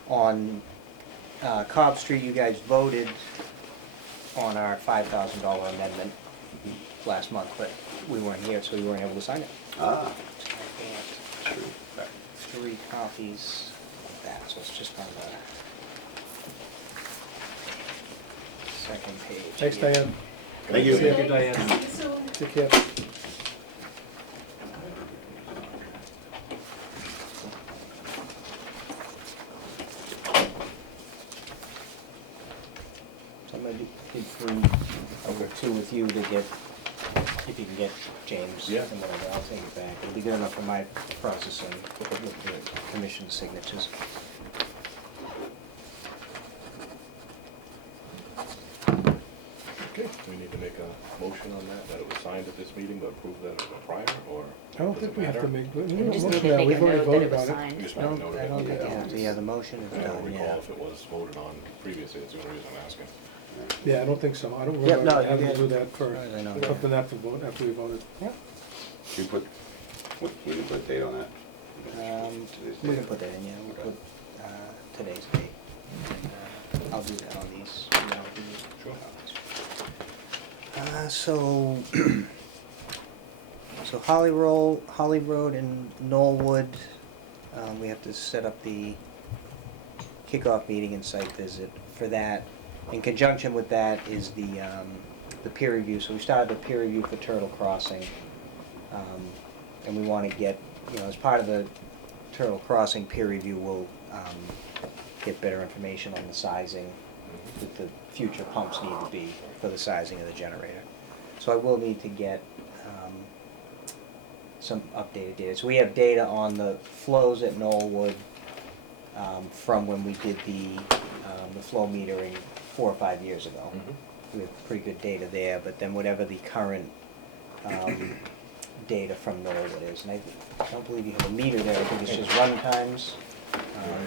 On Cobb Street, you guys voted on our $5,000 amendment last month, but we weren't here, so we weren't able to sign it. Ah. So I got 3 copies of that, so it's just on the second page. Thanks, here. Diane. Thank you. See you, Diane. Take care. So I'm gonna dig through over 2 with you to get, if you can get James Yeah. and whatever, I'll take it back. It'll be good enough for my processing with the commission signatures. Okay, do we need to make a motion on that it was signed at this meeting, but approve that prior, or? I don't does think it we have to matter? make, We no, just need motion to now. make a We've already note that voted it was on it. signed. Just I make a don't- note I of don't it. think Yeah, so yeah, the motion is I don't done, recall yeah. if it was voted on previously, it's the only reason I'm asking. Yeah, I don't think so. I don't Yeah, remember no, you having to did. do that for As far as I know. something after vote, after we voted. Yeah. We put, we can put a date on that. Today's We date. can put that in, yeah, we'll put today's date. And, I'll do that on these. Sure. So Holly Road and Knollwood, we have to set up the kickoff meeting and site visit for that. In conjunction with that is the peer review. So we started the peer review for Turtle Crossing. And we want to get, as part of the Turtle Crossing peer review, we'll get better information on the sizing that the future pumps need to be for the sizing of the generator. So I will need to get some updated data. So we have data on the flows at Knollwood from when we did the flow metering 4 or 5 years ago. We have pretty good data there, but then whatever the current data from Knollwood is, and I don't believe you have a meter there, I think it's just run times,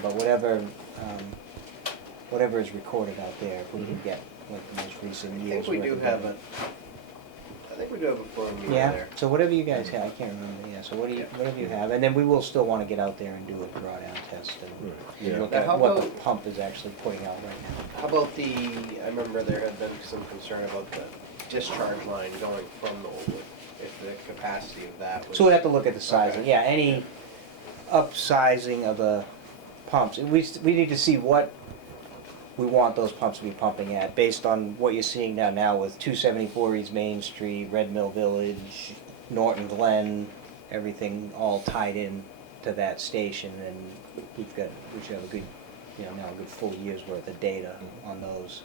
but whatever is recorded out there, if we can get like the most recent I years. think we do worth of have data. I think we do have a flow meter Yeah, there. so whatever you guys have, I can't remember, yeah, so whatever you have, and then we will still wanna get out there and do a drawdown test and look Now, at how what the about- pump is actually putting out right now. How about I remember there had been some concern about the discharge line going from Knollwood, if the capacity of that was. So we have to look at the sizing, Okay. yeah, any upsizing of the pumps, we need to see what we want those pumps to be pumping at, based on what you're seeing now with 274 East Main Street, Red Mill Village, Norton Glen, everything all tied in to that station, and we should have a good, now a good full year's worth of data on those.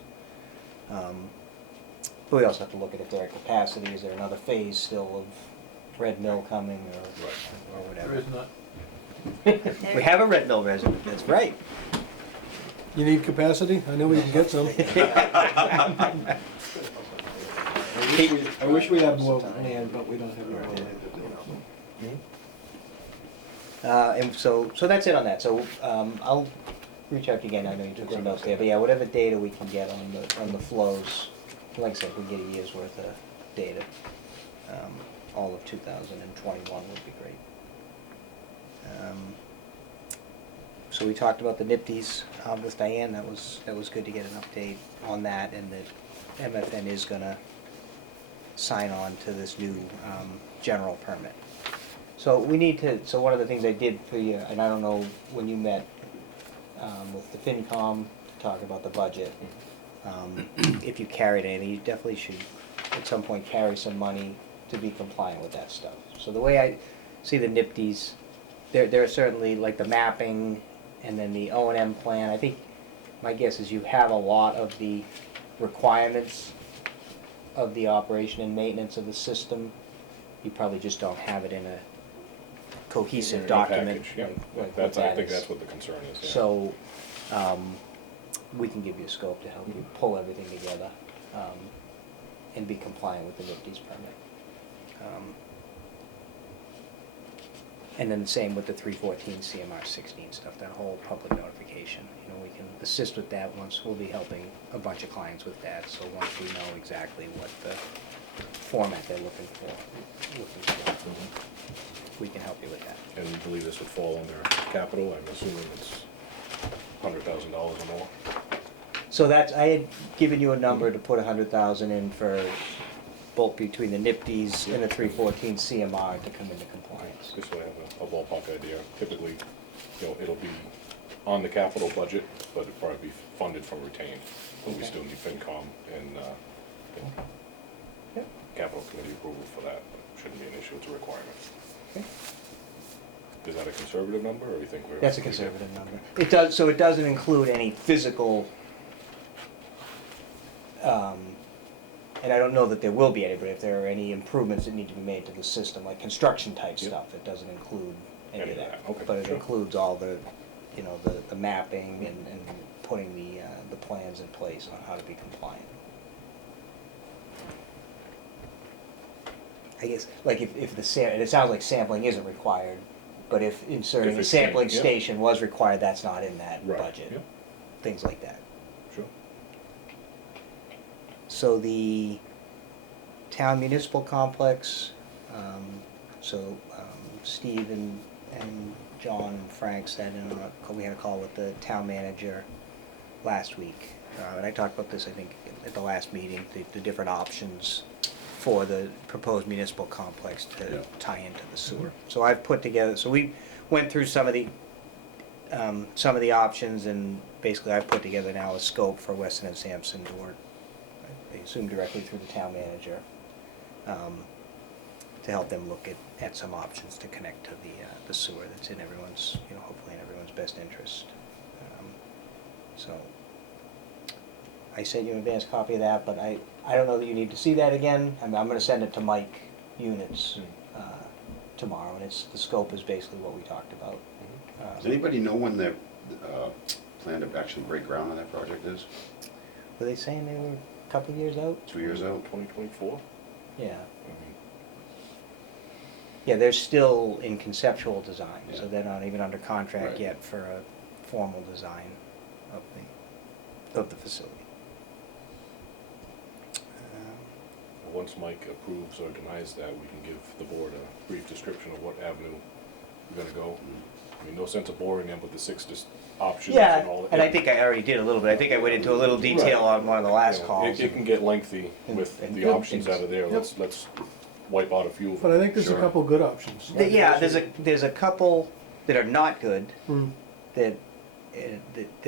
But we also have to look at if there are capacity, is there another phase still of Red Mill coming, or whatever. There is not. We have a Red Mill resident, that's right. You need capacity? I know we can get some. I wish we had more land, but we don't have more land. And so that's it on that, so, I'll reach out to you again, I know you took some notes there, but yeah, whatever data we can get on the flows, like I said, if we get a year's worth of data, all of 2021 would be great. So we talked about the NIPDs with Diane, that was good to get an update on that, and that MFN is gonna sign on to this new general permit. So we need to, so one of the things I did for you, and I don't know when you met with the FinCom to talk about the budget, if you carried any, you definitely should at some point carry some money to be compliant with that stuff. So the way I see the NIPDs, there are certainly like the mapping and then the O&M plan. I think my guess is you have a lot of the requirements of the operation and maintenance of the system. You probably just don't have it in a cohesive In a document. package, yeah. like That's, what I that think is. that's what the concern is, yeah. So, we can give you a scope to help you pull everything together, and be compliant with the NIPD's permit. And then the same with the 314 CMR 16 stuff, that whole public notification. We can assist with that once, we'll be helping a bunch of clients with that, so once we know exactly what the format they're looking for, we can help you with that. And you believe this would fall under capital? I'm assuming it's $100,000 or more? So that's, I had given you a number to put 100,000 in for both between the NIPD's and the 314 CMR to come into compliance. Just so I have a ballpark idea. Typically, it'll be on the capital budget, but it'll probably be funded from retained. But we Okay. still need FinCom and Yep. capital committee approval for that. Shouldn't be an issue, it's a requirement. Okay. Is that a conservative number, or you think we're? That's a conservative number. It does, so it doesn't include any physical, and I don't know that there will be any, but if there are any improvements that need to be made to the system, like construction type Yep. stuff, it doesn't include any Any of of that. that, okay, But it sure. includes all the, the mapping and putting the plans in place on how to be compliant. I guess, like if and it sounds like sampling isn't required, but if inserting If a it's sampling changed, yeah. station was required, that's not in that Right, budget. yeah. Things like that. Sure. So the town municipal complex, Steve and John and Frank sat in on we had a call with the town manager last week. And I talked about this, I think, at the last meeting, the different options for the proposed municipal complex to Yeah. tie into the sewer. So I've put together, so we went through some of the options, and basically I've put together now a scope for Weston and Sampson to work, I assume directly through the town manager, to help them look at some options to connect to the sewer that's in everyone's, hopefully in everyone's best interest. So, I sent you an advance copy of that, but I don't know that you need to see that again. I'm gonna send it to Mike Units, tomorrow, and the scope is basically what we talked about. Does anybody know when the plan to actually break ground on that project is? Were they saying they were a couple years out? 2 years out? 2024? Yeah. I mean, Yeah, they're still in conceptual design, so Yeah. they're not even under contract Right. yet for a formal design of the facility. once Mike approves or denies that, we can give the board a brief description of what avenue we're gonna go. I mean, no sense of boring them with the six options Yeah, and all that. and I think I already did a little bit. I think I went into a little detail on one of the You last know, calls. It can get lengthy with And the good options things. out of there. Yep. Let's wipe out a few of But them. I think there's a Sure. couple good options. Yeah, there's a couple that are not good, Mm. that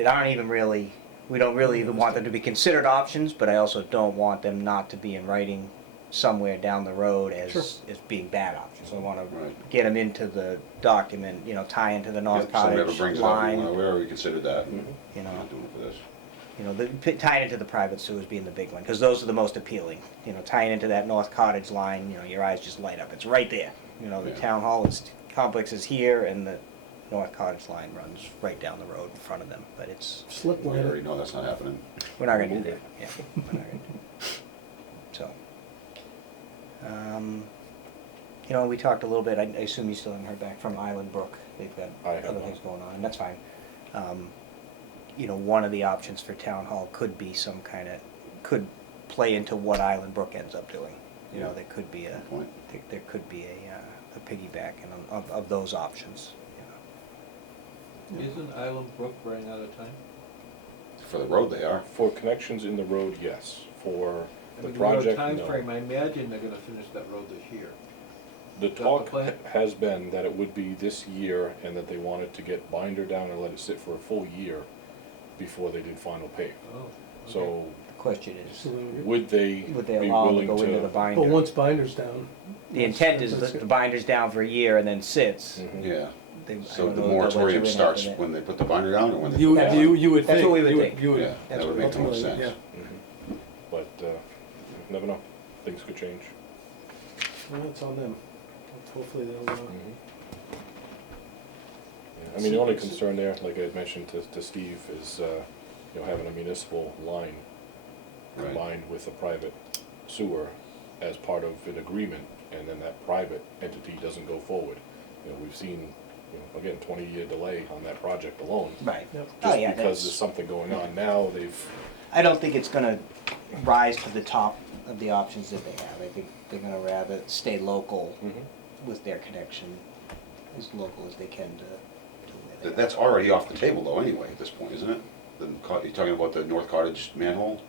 aren't even really, we don't really even want them to be considered options, but I also don't want them not to be in writing somewhere down the road as, Sure. as being bad options. I wanna Right. get them into the document, tie into the North Yep, somebody ever Cottage brings it up, line, we already considered that, and you know. not doing it for this. Tying into the private sewers being the big one, because those are the most appealing. Tying into that North Cottage line, your eyes just light up. It's right there. The Yeah. town hall complex is here, and the North Cottage line runs right down the road in front of them. But Slip We line. already know that's not happening. we're not gonna do that. Yeah, we're not gonna do that. So, we talked a little bit. I assume you still haven't heard back from Island Brook. They've got I have other not. things going on, and that's fine. One of the options for town hall could be could play into what Island Brook ends up doing. Yeah. There could be Good point. there could be a piggyback of those options. Isn't Island Brook running out of time? For the road they are. For connections in the road, yes. For I the mean, project, time no. frame, I imagine they're gonna finish that road this year. The that the talk plan? has been that it would be this year and that they wanted to get binder down and let it sit for a full year before they did final pave. Oh, okay. So The question is, So then- would they would they be allow them to willing go into the to? binder? But once binder's down. The intent is that the binder's down for a year and then sits. Mhm. Yeah. They- I So don't the know if they'll let moratorium you in starts after that. when they put the binder down or when they? You, put the you, binder? you would think. That's what we would you think. You would, Yeah, That's that would what make the most ultimately, sense. yeah. Mhm. But, never know. Things could change. Well, it's on them. Hopefully they'll, Yeah, I mean, the only concern there, like I had mentioned to Steve, is, having a municipal line Right. combined with a private sewer as part of an agreement, and then that private entity doesn't go forward. We've seen, again, 20-year delay on that project alone. Right. Yep. Oh, Just yeah, because that's- there's something going on now, they've, I don't think it's gonna rise to the top of the options that they have. I think they're gonna rather stay local with their connection, as local as they can to where they are. That's already off the table though anyway at this point, isn't it? You're talking about the North Cottage manhole?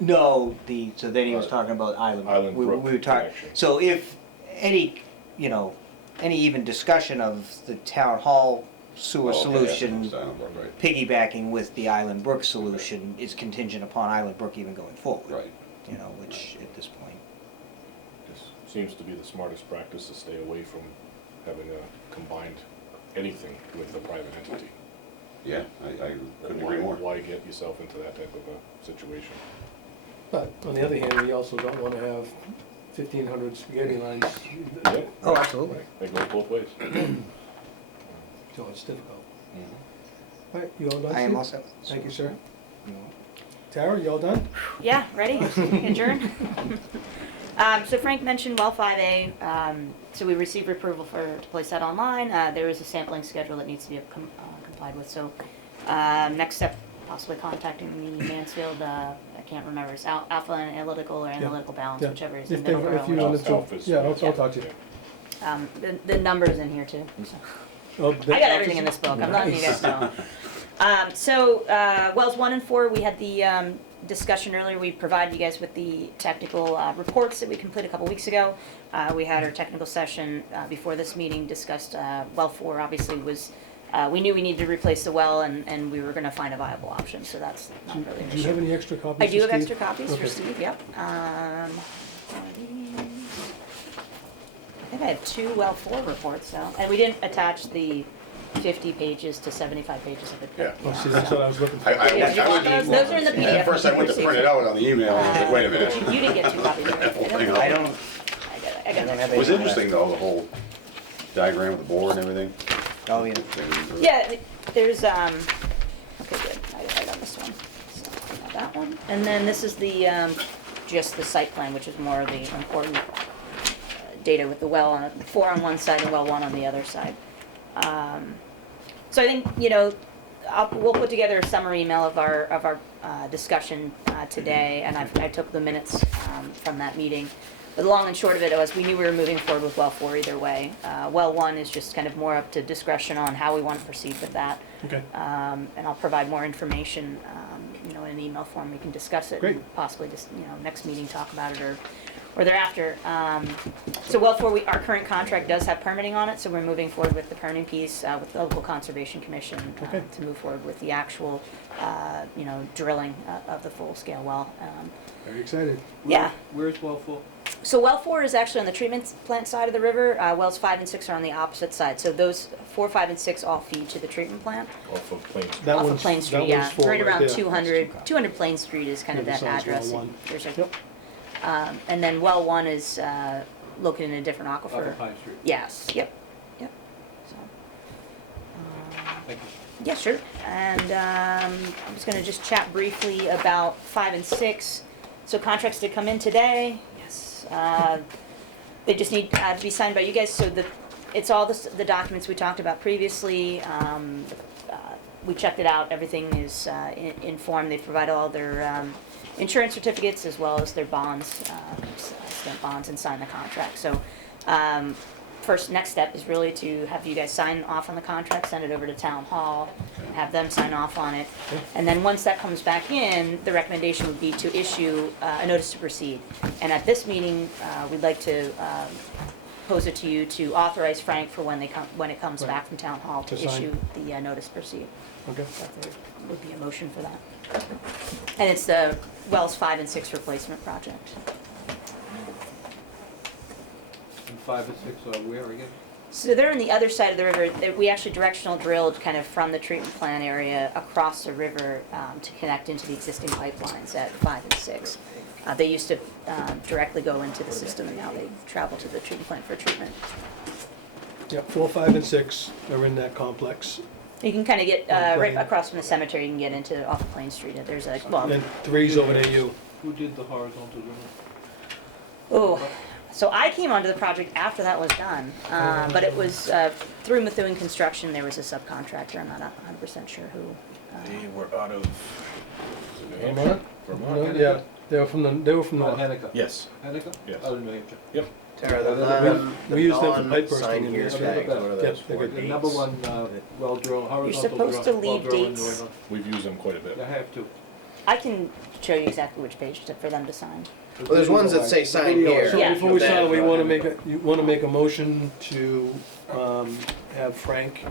No, so then he was talking about Island. Island We Brook were talking, connection. so if any even discussion of the town hall sewer Oh, okay, solution that's Island Brook, right, piggybacking with the Island Brook solution is contingent upon Island Brook even going forward. right. Which at this point, this seems to be the smartest practice to stay away from having a combined anything with a private entity. Yeah, I couldn't Why- agree more. Why get yourself into that type of a situation? but on the other hand, we also don't wanna have 1,500 spaghetti lines, Yep. Oh, absolutely. They go both ways. so it's difficult. Mhm. All right, you all done, I am Steve? all set. Thank you, sir. Tara, you all done? Yeah, ready? Adjourn? So Frank mentioned well 5A, so we received approval to place that online. There is a sampling schedule that needs to be complied with, so next step, possibly contacting the Mansfield, I can't remember, it's Alpha Analytical or Analytical Balance, Yeah. whichever is If in they- the middle if you ground. wanna talk- Alpha's- yeah, I'll talk to you. The numbers in here too. so. Oh, I got everything in this book, I'm letting you guys know. So, wells 1 and 4, we had the discussion earlier, we provided you guys with the technical reports that we completed a couple weeks ago. We had our technical session before this meeting, discussed well 4 obviously was, we knew we needed to replace the well and we were gonna find a viable option, so that's not really an Do you have issue. any extra copies I for do have Steve? extra copies for Okay. Steve, yep. One of these. I think I have 2 well 4 reports, so, and we didn't attach the 50 pages to 75 pages of it. Yeah. Oh, see, that's what I was looking for. I Yeah, you want those? Those are in the PDF. At first I went to print it out on the email, and I was like, wait a minute. You didn't get 2 copies. I don't, I I got don't it. have It was any. interesting though, the whole diagram of the board and everything. Oh, yeah. Yeah, there's, okay, good, I got this one, so, I got that one. And then this is the, just the site plan, which is more of the important data with the well on it, 4 on one side and well 1 on the other side. So I think, you know, we'll put together a summary email of our discussion today, and I took the minutes from that meeting. But the long and short of it was, we knew we were moving forward with well 4 either way. Well 1 is just kind of more up to discretion on how we want to proceed with that. Okay. And I'll provide more information, you know, in an email form, we can discuss it. Great. And possibly just, you know, next meeting talk about it or thereafter. So well 4, our current contract does have permitting on it, so we're moving forward with the permitting piece, with the local conservation commission, Okay. to move forward with the actual, you know, drilling of the full-scale well. Very excited. Yeah. Where's well full? So well 4 is actually on the treatment plant side of the river. Wells 5 and 6 are on the opposite side. So those 4, 5, and 6 all feed to the treatment plant. Off of Plain Street. That Off of one's- Plain that Street, one's yeah. full Right around there. 200 Plain Street is kind of Yeah, that besides well address. one. There's a, Yep. and then well 1 is located in a different Off aquifer. of Pine Street. Yes, yep. So, Thank you. yeah, sure. And I'm just gonna just chat briefly about 5 and 6. So contracts did come in today, yes. They just need to be signed by you guys, so it's all the documents we talked about previously. We checked it out, everything is in form. They provide all their insurance certificates as well as their bonds, stamp bonds, and sign the contract. So next step is really to have you guys sign off on the contract, send it over to town hall, and have them sign off on it. And then once that comes back in, the recommendation would be to issue a notice to proceed. And at this meeting, we'd like to pose it to you to authorize Frank for when it comes Right. back from town hall to To sign. issue the notice to proceed. Okay. So if there would be a motion for that. And it's the Wells 5 and 6 replacement project. And 5 and 6 are where again? So they're on the other side of the river. We actually directional drilled kind of from the treatment plant area across the river to connect into the existing pipelines at 5 and 6. They used to directly go into the system, and now they travel to the treatment plant for treatment. Yep, 4, 5, and 6 are in that complex. You can kind of get On right Plain. across from the cemetery. You can get into off of Plain Street. There's a And then 3's over near you. Who did the horizontal drilling? Oh, so I came onto the project after that was done, but it was through Methuen Construction. There was a subcontractor. I'm not 100% sure who. They were out of New Vermont? Vermont. Yeah, they were from north. Henniker. Yes. Henniker? Yes. Out of New Hampshire. Tara, the We use them for non pipe bursting signed in here this tags, area. what are Yep, those they're for? good. The number one well drill, horizontal supposed drill, to well leave drill in New dates. England. We've used them quite a bit. I have to. I can show you exactly which page for them to sign. Well, there's ones that say sign here. So Yeah. before we Then- start, you wanna make a motion to have Frank,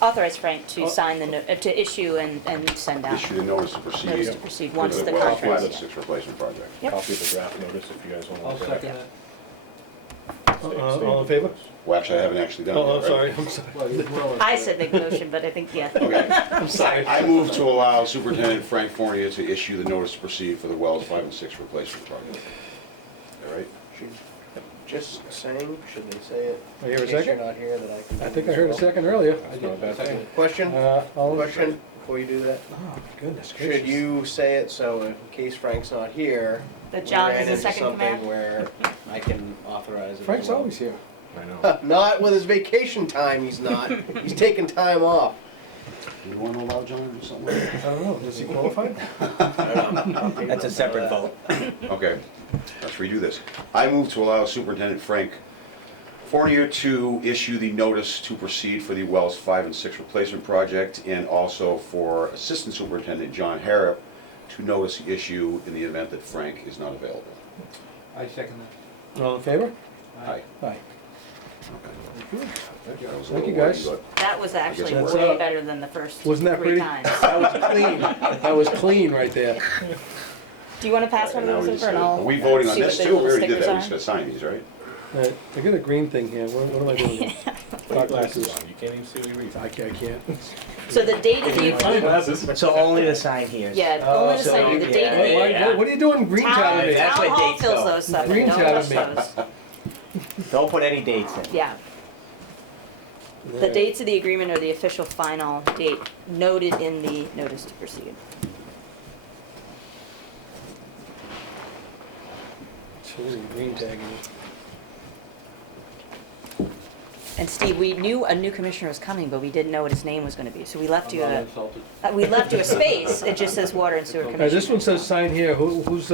Authorize Frank to Oh. sign to issue and send out Issue the notice to proceed. notice to proceed once for the Wells 5 contract. and 6 replacement project. Yep. Copy of the draft notice if you guys want to I'll look at second it. that. all in favor? Well, actually, I haven't actually done it. Oh, yet, I'm right? sorry, I'm sorry. Well, you're well I into said it. make a motion, but I think, yeah. Okay. I'm sorry. I move to allow Superintendent Frank Fournier to issue the notice to proceed for the Wells 5 and 6 replacement project. All right? Just saying, should they say it? I hear a In case you're second? not here, that I can. I think I heard a second earlier. I Not a bad did. thing. Question, All in- question, before you do that. Oh, goodness gracious. Should you say it so in case Frank's not here? That we John ran is the into second something command? where I can authorize it. as Frank's well. always here. I know. Not with his vacation time, he's not. He's taking time off. Do you want to allow John to do something like that? I don't know, is he qualified? That's a separate vote. Okay, let's redo this. I move to allow Superintendent Frank Fournier to issue the notice to proceed for the Wells 5 and 6 replacement project, and also for Assistant Superintendent John Harrop to notice the issue in the event that Frank is not available. I second that. All in favor? Aye. Aye. That was a Thank you, little guys. wordy, That was actually it worked. way better than the first Wasn't that 3 pretty? times. That was clean. That was clean right there. Do you want to pass but- one of Now we those just over and gotta- I'll Are we voting on see what this the too? We little already did stickers that, we are? just gotta sign these, right? I got a green thing here, what am I doing? Put your glasses on, you can't even see what you read. I can't. So the date of the, Glasses. So only the sign here. yeah, Oh, only the so sign, the yeah. date of the. What are you doing green Town, tab me? That's town where hall dates fills go. those stuff, Green don't tab touch me. those. Don't put any dates in. Yeah, the dates of the agreement are the official final date noted in the notice to proceed. Jeez, green tagging. And Steve, we knew a new commissioner was coming, but we didn't know what his name was gonna be, so we left you I'm not a, insulted. we left you a space, it just says water and sewer All commissioner. right, this one says sign here, who's,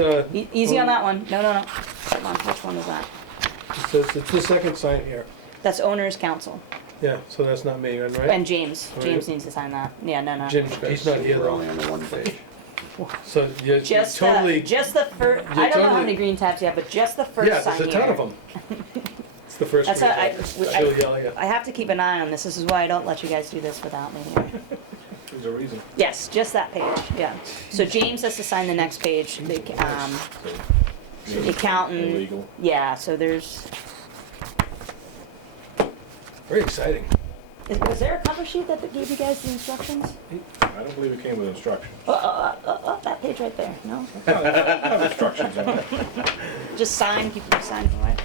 Easy on that one, no, come on, which one is that? it says, it's the second sign here. That's owner's council, Yeah, so that's not me, right? and James Oh, needs yeah. to sign that, yeah, no. Jim, he's not here We're though. only on the one page. So you're Just, totally, just the first, I don't know how totally- many green tabs you have, but just the yeah, first sign there's here. a ton of them. It's the first That's green how I- tab. we- She'll yell at you. I have to keep an eye on this, this is why I don't let you guys do this without me here. There's a reason. Yes, just that page, yeah. So James has to sign the next page, the accountant, Illegal. yeah, so there's, Very exciting. was there a cover sheet that gave you guys the instructions? I don't believe it came with instructions. That page right there, no? Have instructions on it. Just sign, keep them signed away.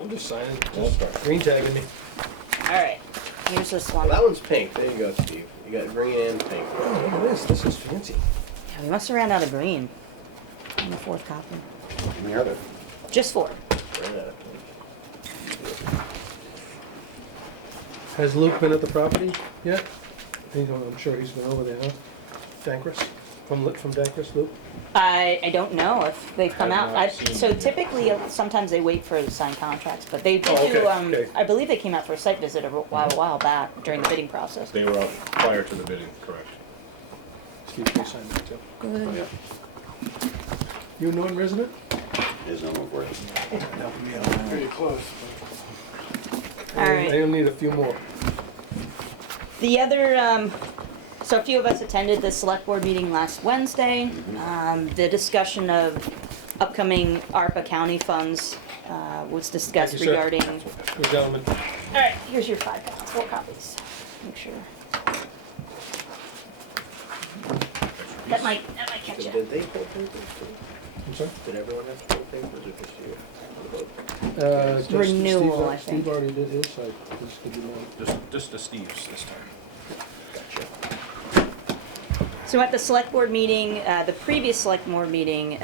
I'm just signing, We'll just start. green tagging me. Alright, here's this one. Well, that one's pink. There you go, Steve. You got green and pink. Oh, look at this is fancy. Yeah, we must have ran out of green on the fourth copy. How many are there? Just 4. Has Luke been at the property yet? I'm sure he's been over there, huh? Dankras, from Dankras, Luke? I don't know if they've come I've out. not seen So them. typically, sometimes they wait for the signed contracts, but they Oh, do, okay, okay. I believe they came out for a site visit a while back during the bidding process. They were out prior to the bidding, correct. Steve, can you sign that too? Oh, yeah. You a Norton resident? There's no more words. Pretty close. Alright. I only need a few more. The other, so a few of us attended the select board meeting last Wednesday. The discussion of upcoming ARPA county funds was discussed Thank you, sir. regarding. Good gentlemen. Alright, here's your 4 copies. Make sure. That might catch you. Did they pull papers too? I'm sorry? Did everyone have to pull papers or just you? Just Renewal, Steve's- I think. Steve already did his, so this could be one. Just the Steves this time. So at the select board meeting, the previous select board meeting,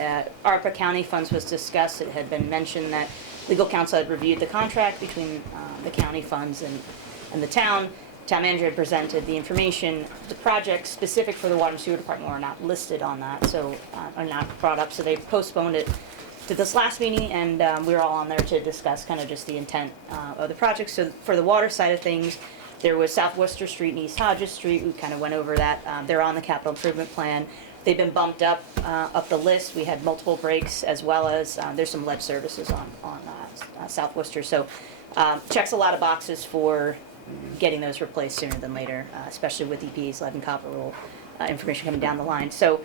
ARPA county funds was discussed. It had been mentioned that legal counsel had reviewed the contract between the county funds and the town. Town manager had presented the information. The projects specific for the water and sewer department were not listed on that, so, are not brought up, so they postponed it to this last meeting, and we were all on there to discuss kind of just the intent of the project. So for the water side of things, there was South Worcester Street and East Hodges Street. We kind of went over that. They're on the capital improvement plan. They've been bumped up the list. We had multiple breaks, as well as there's some lead services on South Worcester. So checks a lot of boxes for getting those replaced sooner than later, especially with EPA's lead and copper rule information coming down the line. So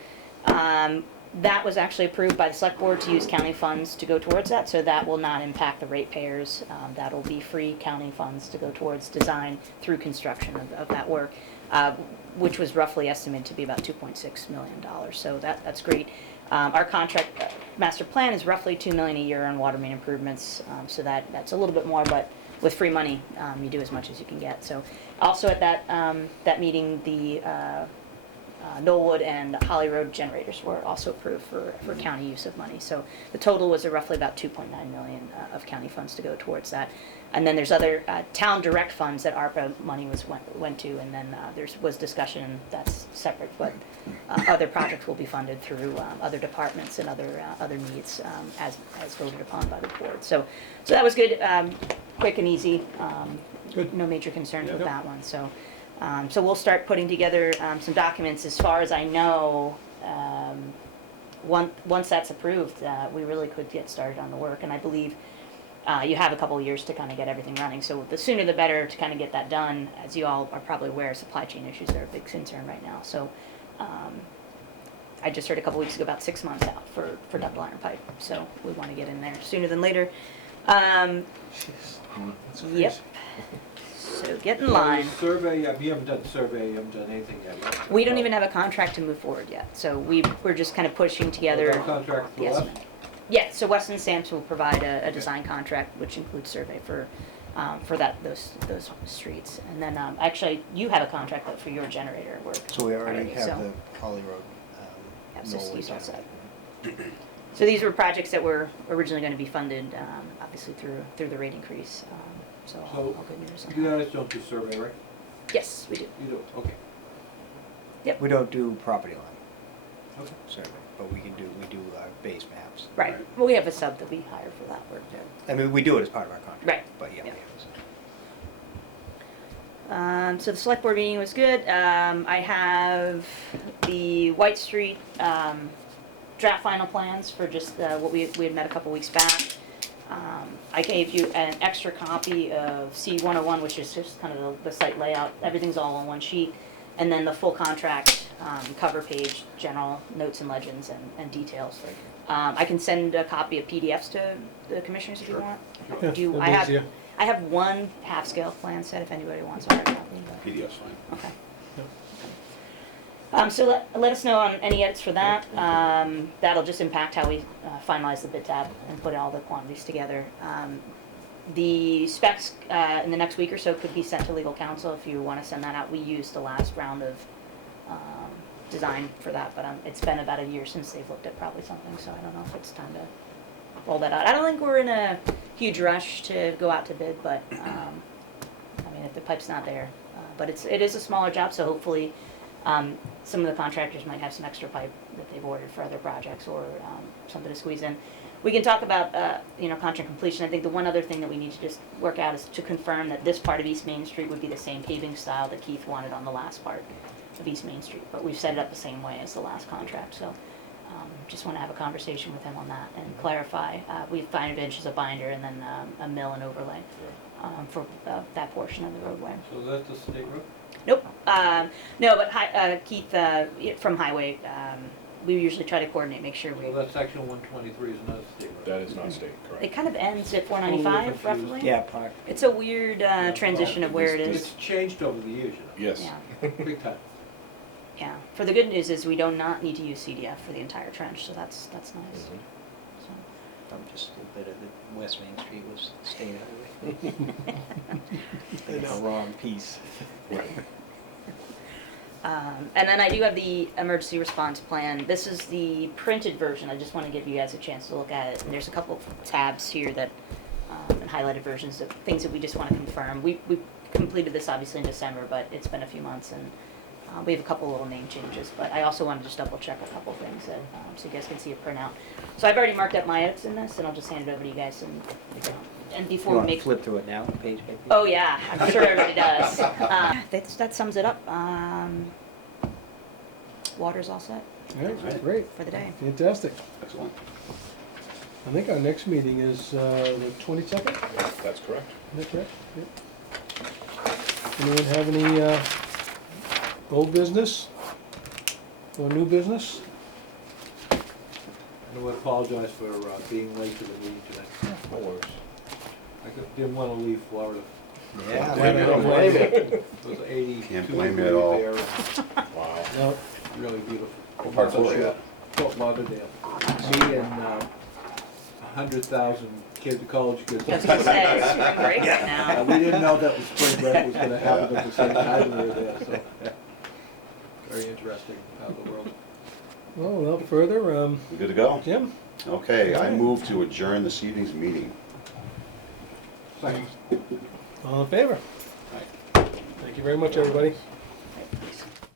that was actually approved by the select board to use county funds to go towards that, so that will not impact the ratepayers. That'll be free county funds to go towards design through construction of that work, which was roughly estimated to be about $2.6 million. So that's great. Our contract master plan is roughly $2 million a year on water main improvements, so that's a little bit more, but with free money, you do as much as you can get. So also at that meeting, the Knollwood and Holly Road generators were also approved for county use of money. So the total was roughly about $2.9 million of county funds to go towards that. And then there's other town direct funds that ARPA money went to, and then was discussion that's separate, but other projects will be funded through other departments and other needs as voted upon by the board. So that was good, quick and easy. Good. No major concerns with Yep. that one. So we'll start putting together some documents. As far as I know, once that's approved, we really could get started on the work. And I believe you have a couple of years to kind of get everything running. So the sooner the better to kind of get that done. As you all are probably aware, supply chain issues are a big concern right now. So I just heard a couple weeks ago about 6 months out for ductile iron pipe. So we want to get in there sooner than later. That's Yep. crazy. So get in line. Survey, you haven't done the survey, you haven't done anything yet, right? We don't even have a contract to move forward yet, so we're just kind of pushing together. Is that contract for Yes. us? Yeah, so Weston Stamps will provide a design contract, which includes survey for those streets. And then, actually, you have a contract though for your generator work. So we already so- have the Holly Road, Yeah, so Norway Steve's all set. generator. So these were projects that were originally gonna be funded, obviously through the rate increase, so all So, good news on You that. guys don't do survey, right? Yes, we do. You do, okay. We don't do property line Okay. survey, but we do base maps. Right, well, we have a sub that we hire for that work. I mean, we do it as part of our contract. Right. But yeah, we Yeah. have a So the select board meeting was good. I have the White Street draft final plans for just what we had met a couple weeks back. I gave you an extra copy of C-101, which is just kind of the site layout. Everything's all on one sheet. And then the full contract cover page, general notes and legends and details. I can send a copy of PDFs to the commissioners if you Sure. want. Yeah, Do that'd I be have? easier. I have one half-scale plan set if anybody wants a hard copy. but- PDF's fine. Okay. So let us know on any edits for that. That'll just impact how we finalize the bid tab and put all the quantities together. The specs in the next week or so could be sent to legal counsel if you want to send that out. We used the last round of design for that, but it's been about a year since they've looked at probably something, so I don't know if it's time to roll that out. I don't think we're in a huge rush to go out to bid, but I mean, if the pipe's not there. But it is a smaller job, so hopefully some of the contractors might have some extra pipe that they've ordered for other projects or something to squeeze in. We can talk about, contract completion. I think the one other thing that we need to just work out is to confirm that this part of East Main Street would be the same paving style that Keith wanted on the last part of East Main Street. But we've set it up the same way as the last contract, so just want to have a conversation with him on that and clarify. We have 5 inches of binder and then a mill and overlay for that portion of the roadway. So that's the state road? Nope. No, but Keith from Highway, we usually try to coordinate, make sure we. Well, that section 123 is not a state road. That is not state, It correct. kind of ends at Totally 495 confused. roughly. Yeah, park. It's a weird transition of where it is. It's changed over the years, Yes. Yeah, Big time. yeah. For the good news is we do not need to use CDF for the entire trench, so that's nice. Mhm. So. Just a bit of the West Main Street was state highway. The wrong piece. Right. And then I do have the emergency response plan. This is the printed version. I just want to give you guys a chance to look at it. And there's a couple of tabs here that, and highlighted versions of things that we just want to confirm. We completed this obviously in December, but it's been a few months and we have a couple little name changes. But I also want to just double check a couple things that, so you guys can see a printout. So I've already marked up my edits in this and I'll just hand it over to you guys and You before we want to make. flip through it now, page by page? Oh, yeah, I'm sure everybody does. That sums it up. Water's all set Yeah, great, for the day. fantastic. Excellent. I think our next meeting is the 22nd, That's correct. is that correct? Yep. Anyone have any old business or new business? And I apologize for being late to the meeting tonight. No worries. I didn't want to leave Florida. Yeah. I don't blame you. It was 82 Can't blame me at degrees all. there, and Wow. No, really beautiful. What part of Florida? Fort Lauderdale. Me and 100,000 kids, college kids. I was gonna say, spring break right now. We didn't know that the spring break was gonna happen at the same time we were there, so. Very interesting how the world. well, without further, We good to go? Jim? Okay, I move to adjourn this evening's meeting. Thanks. All in favor? Thank you very much, everybody.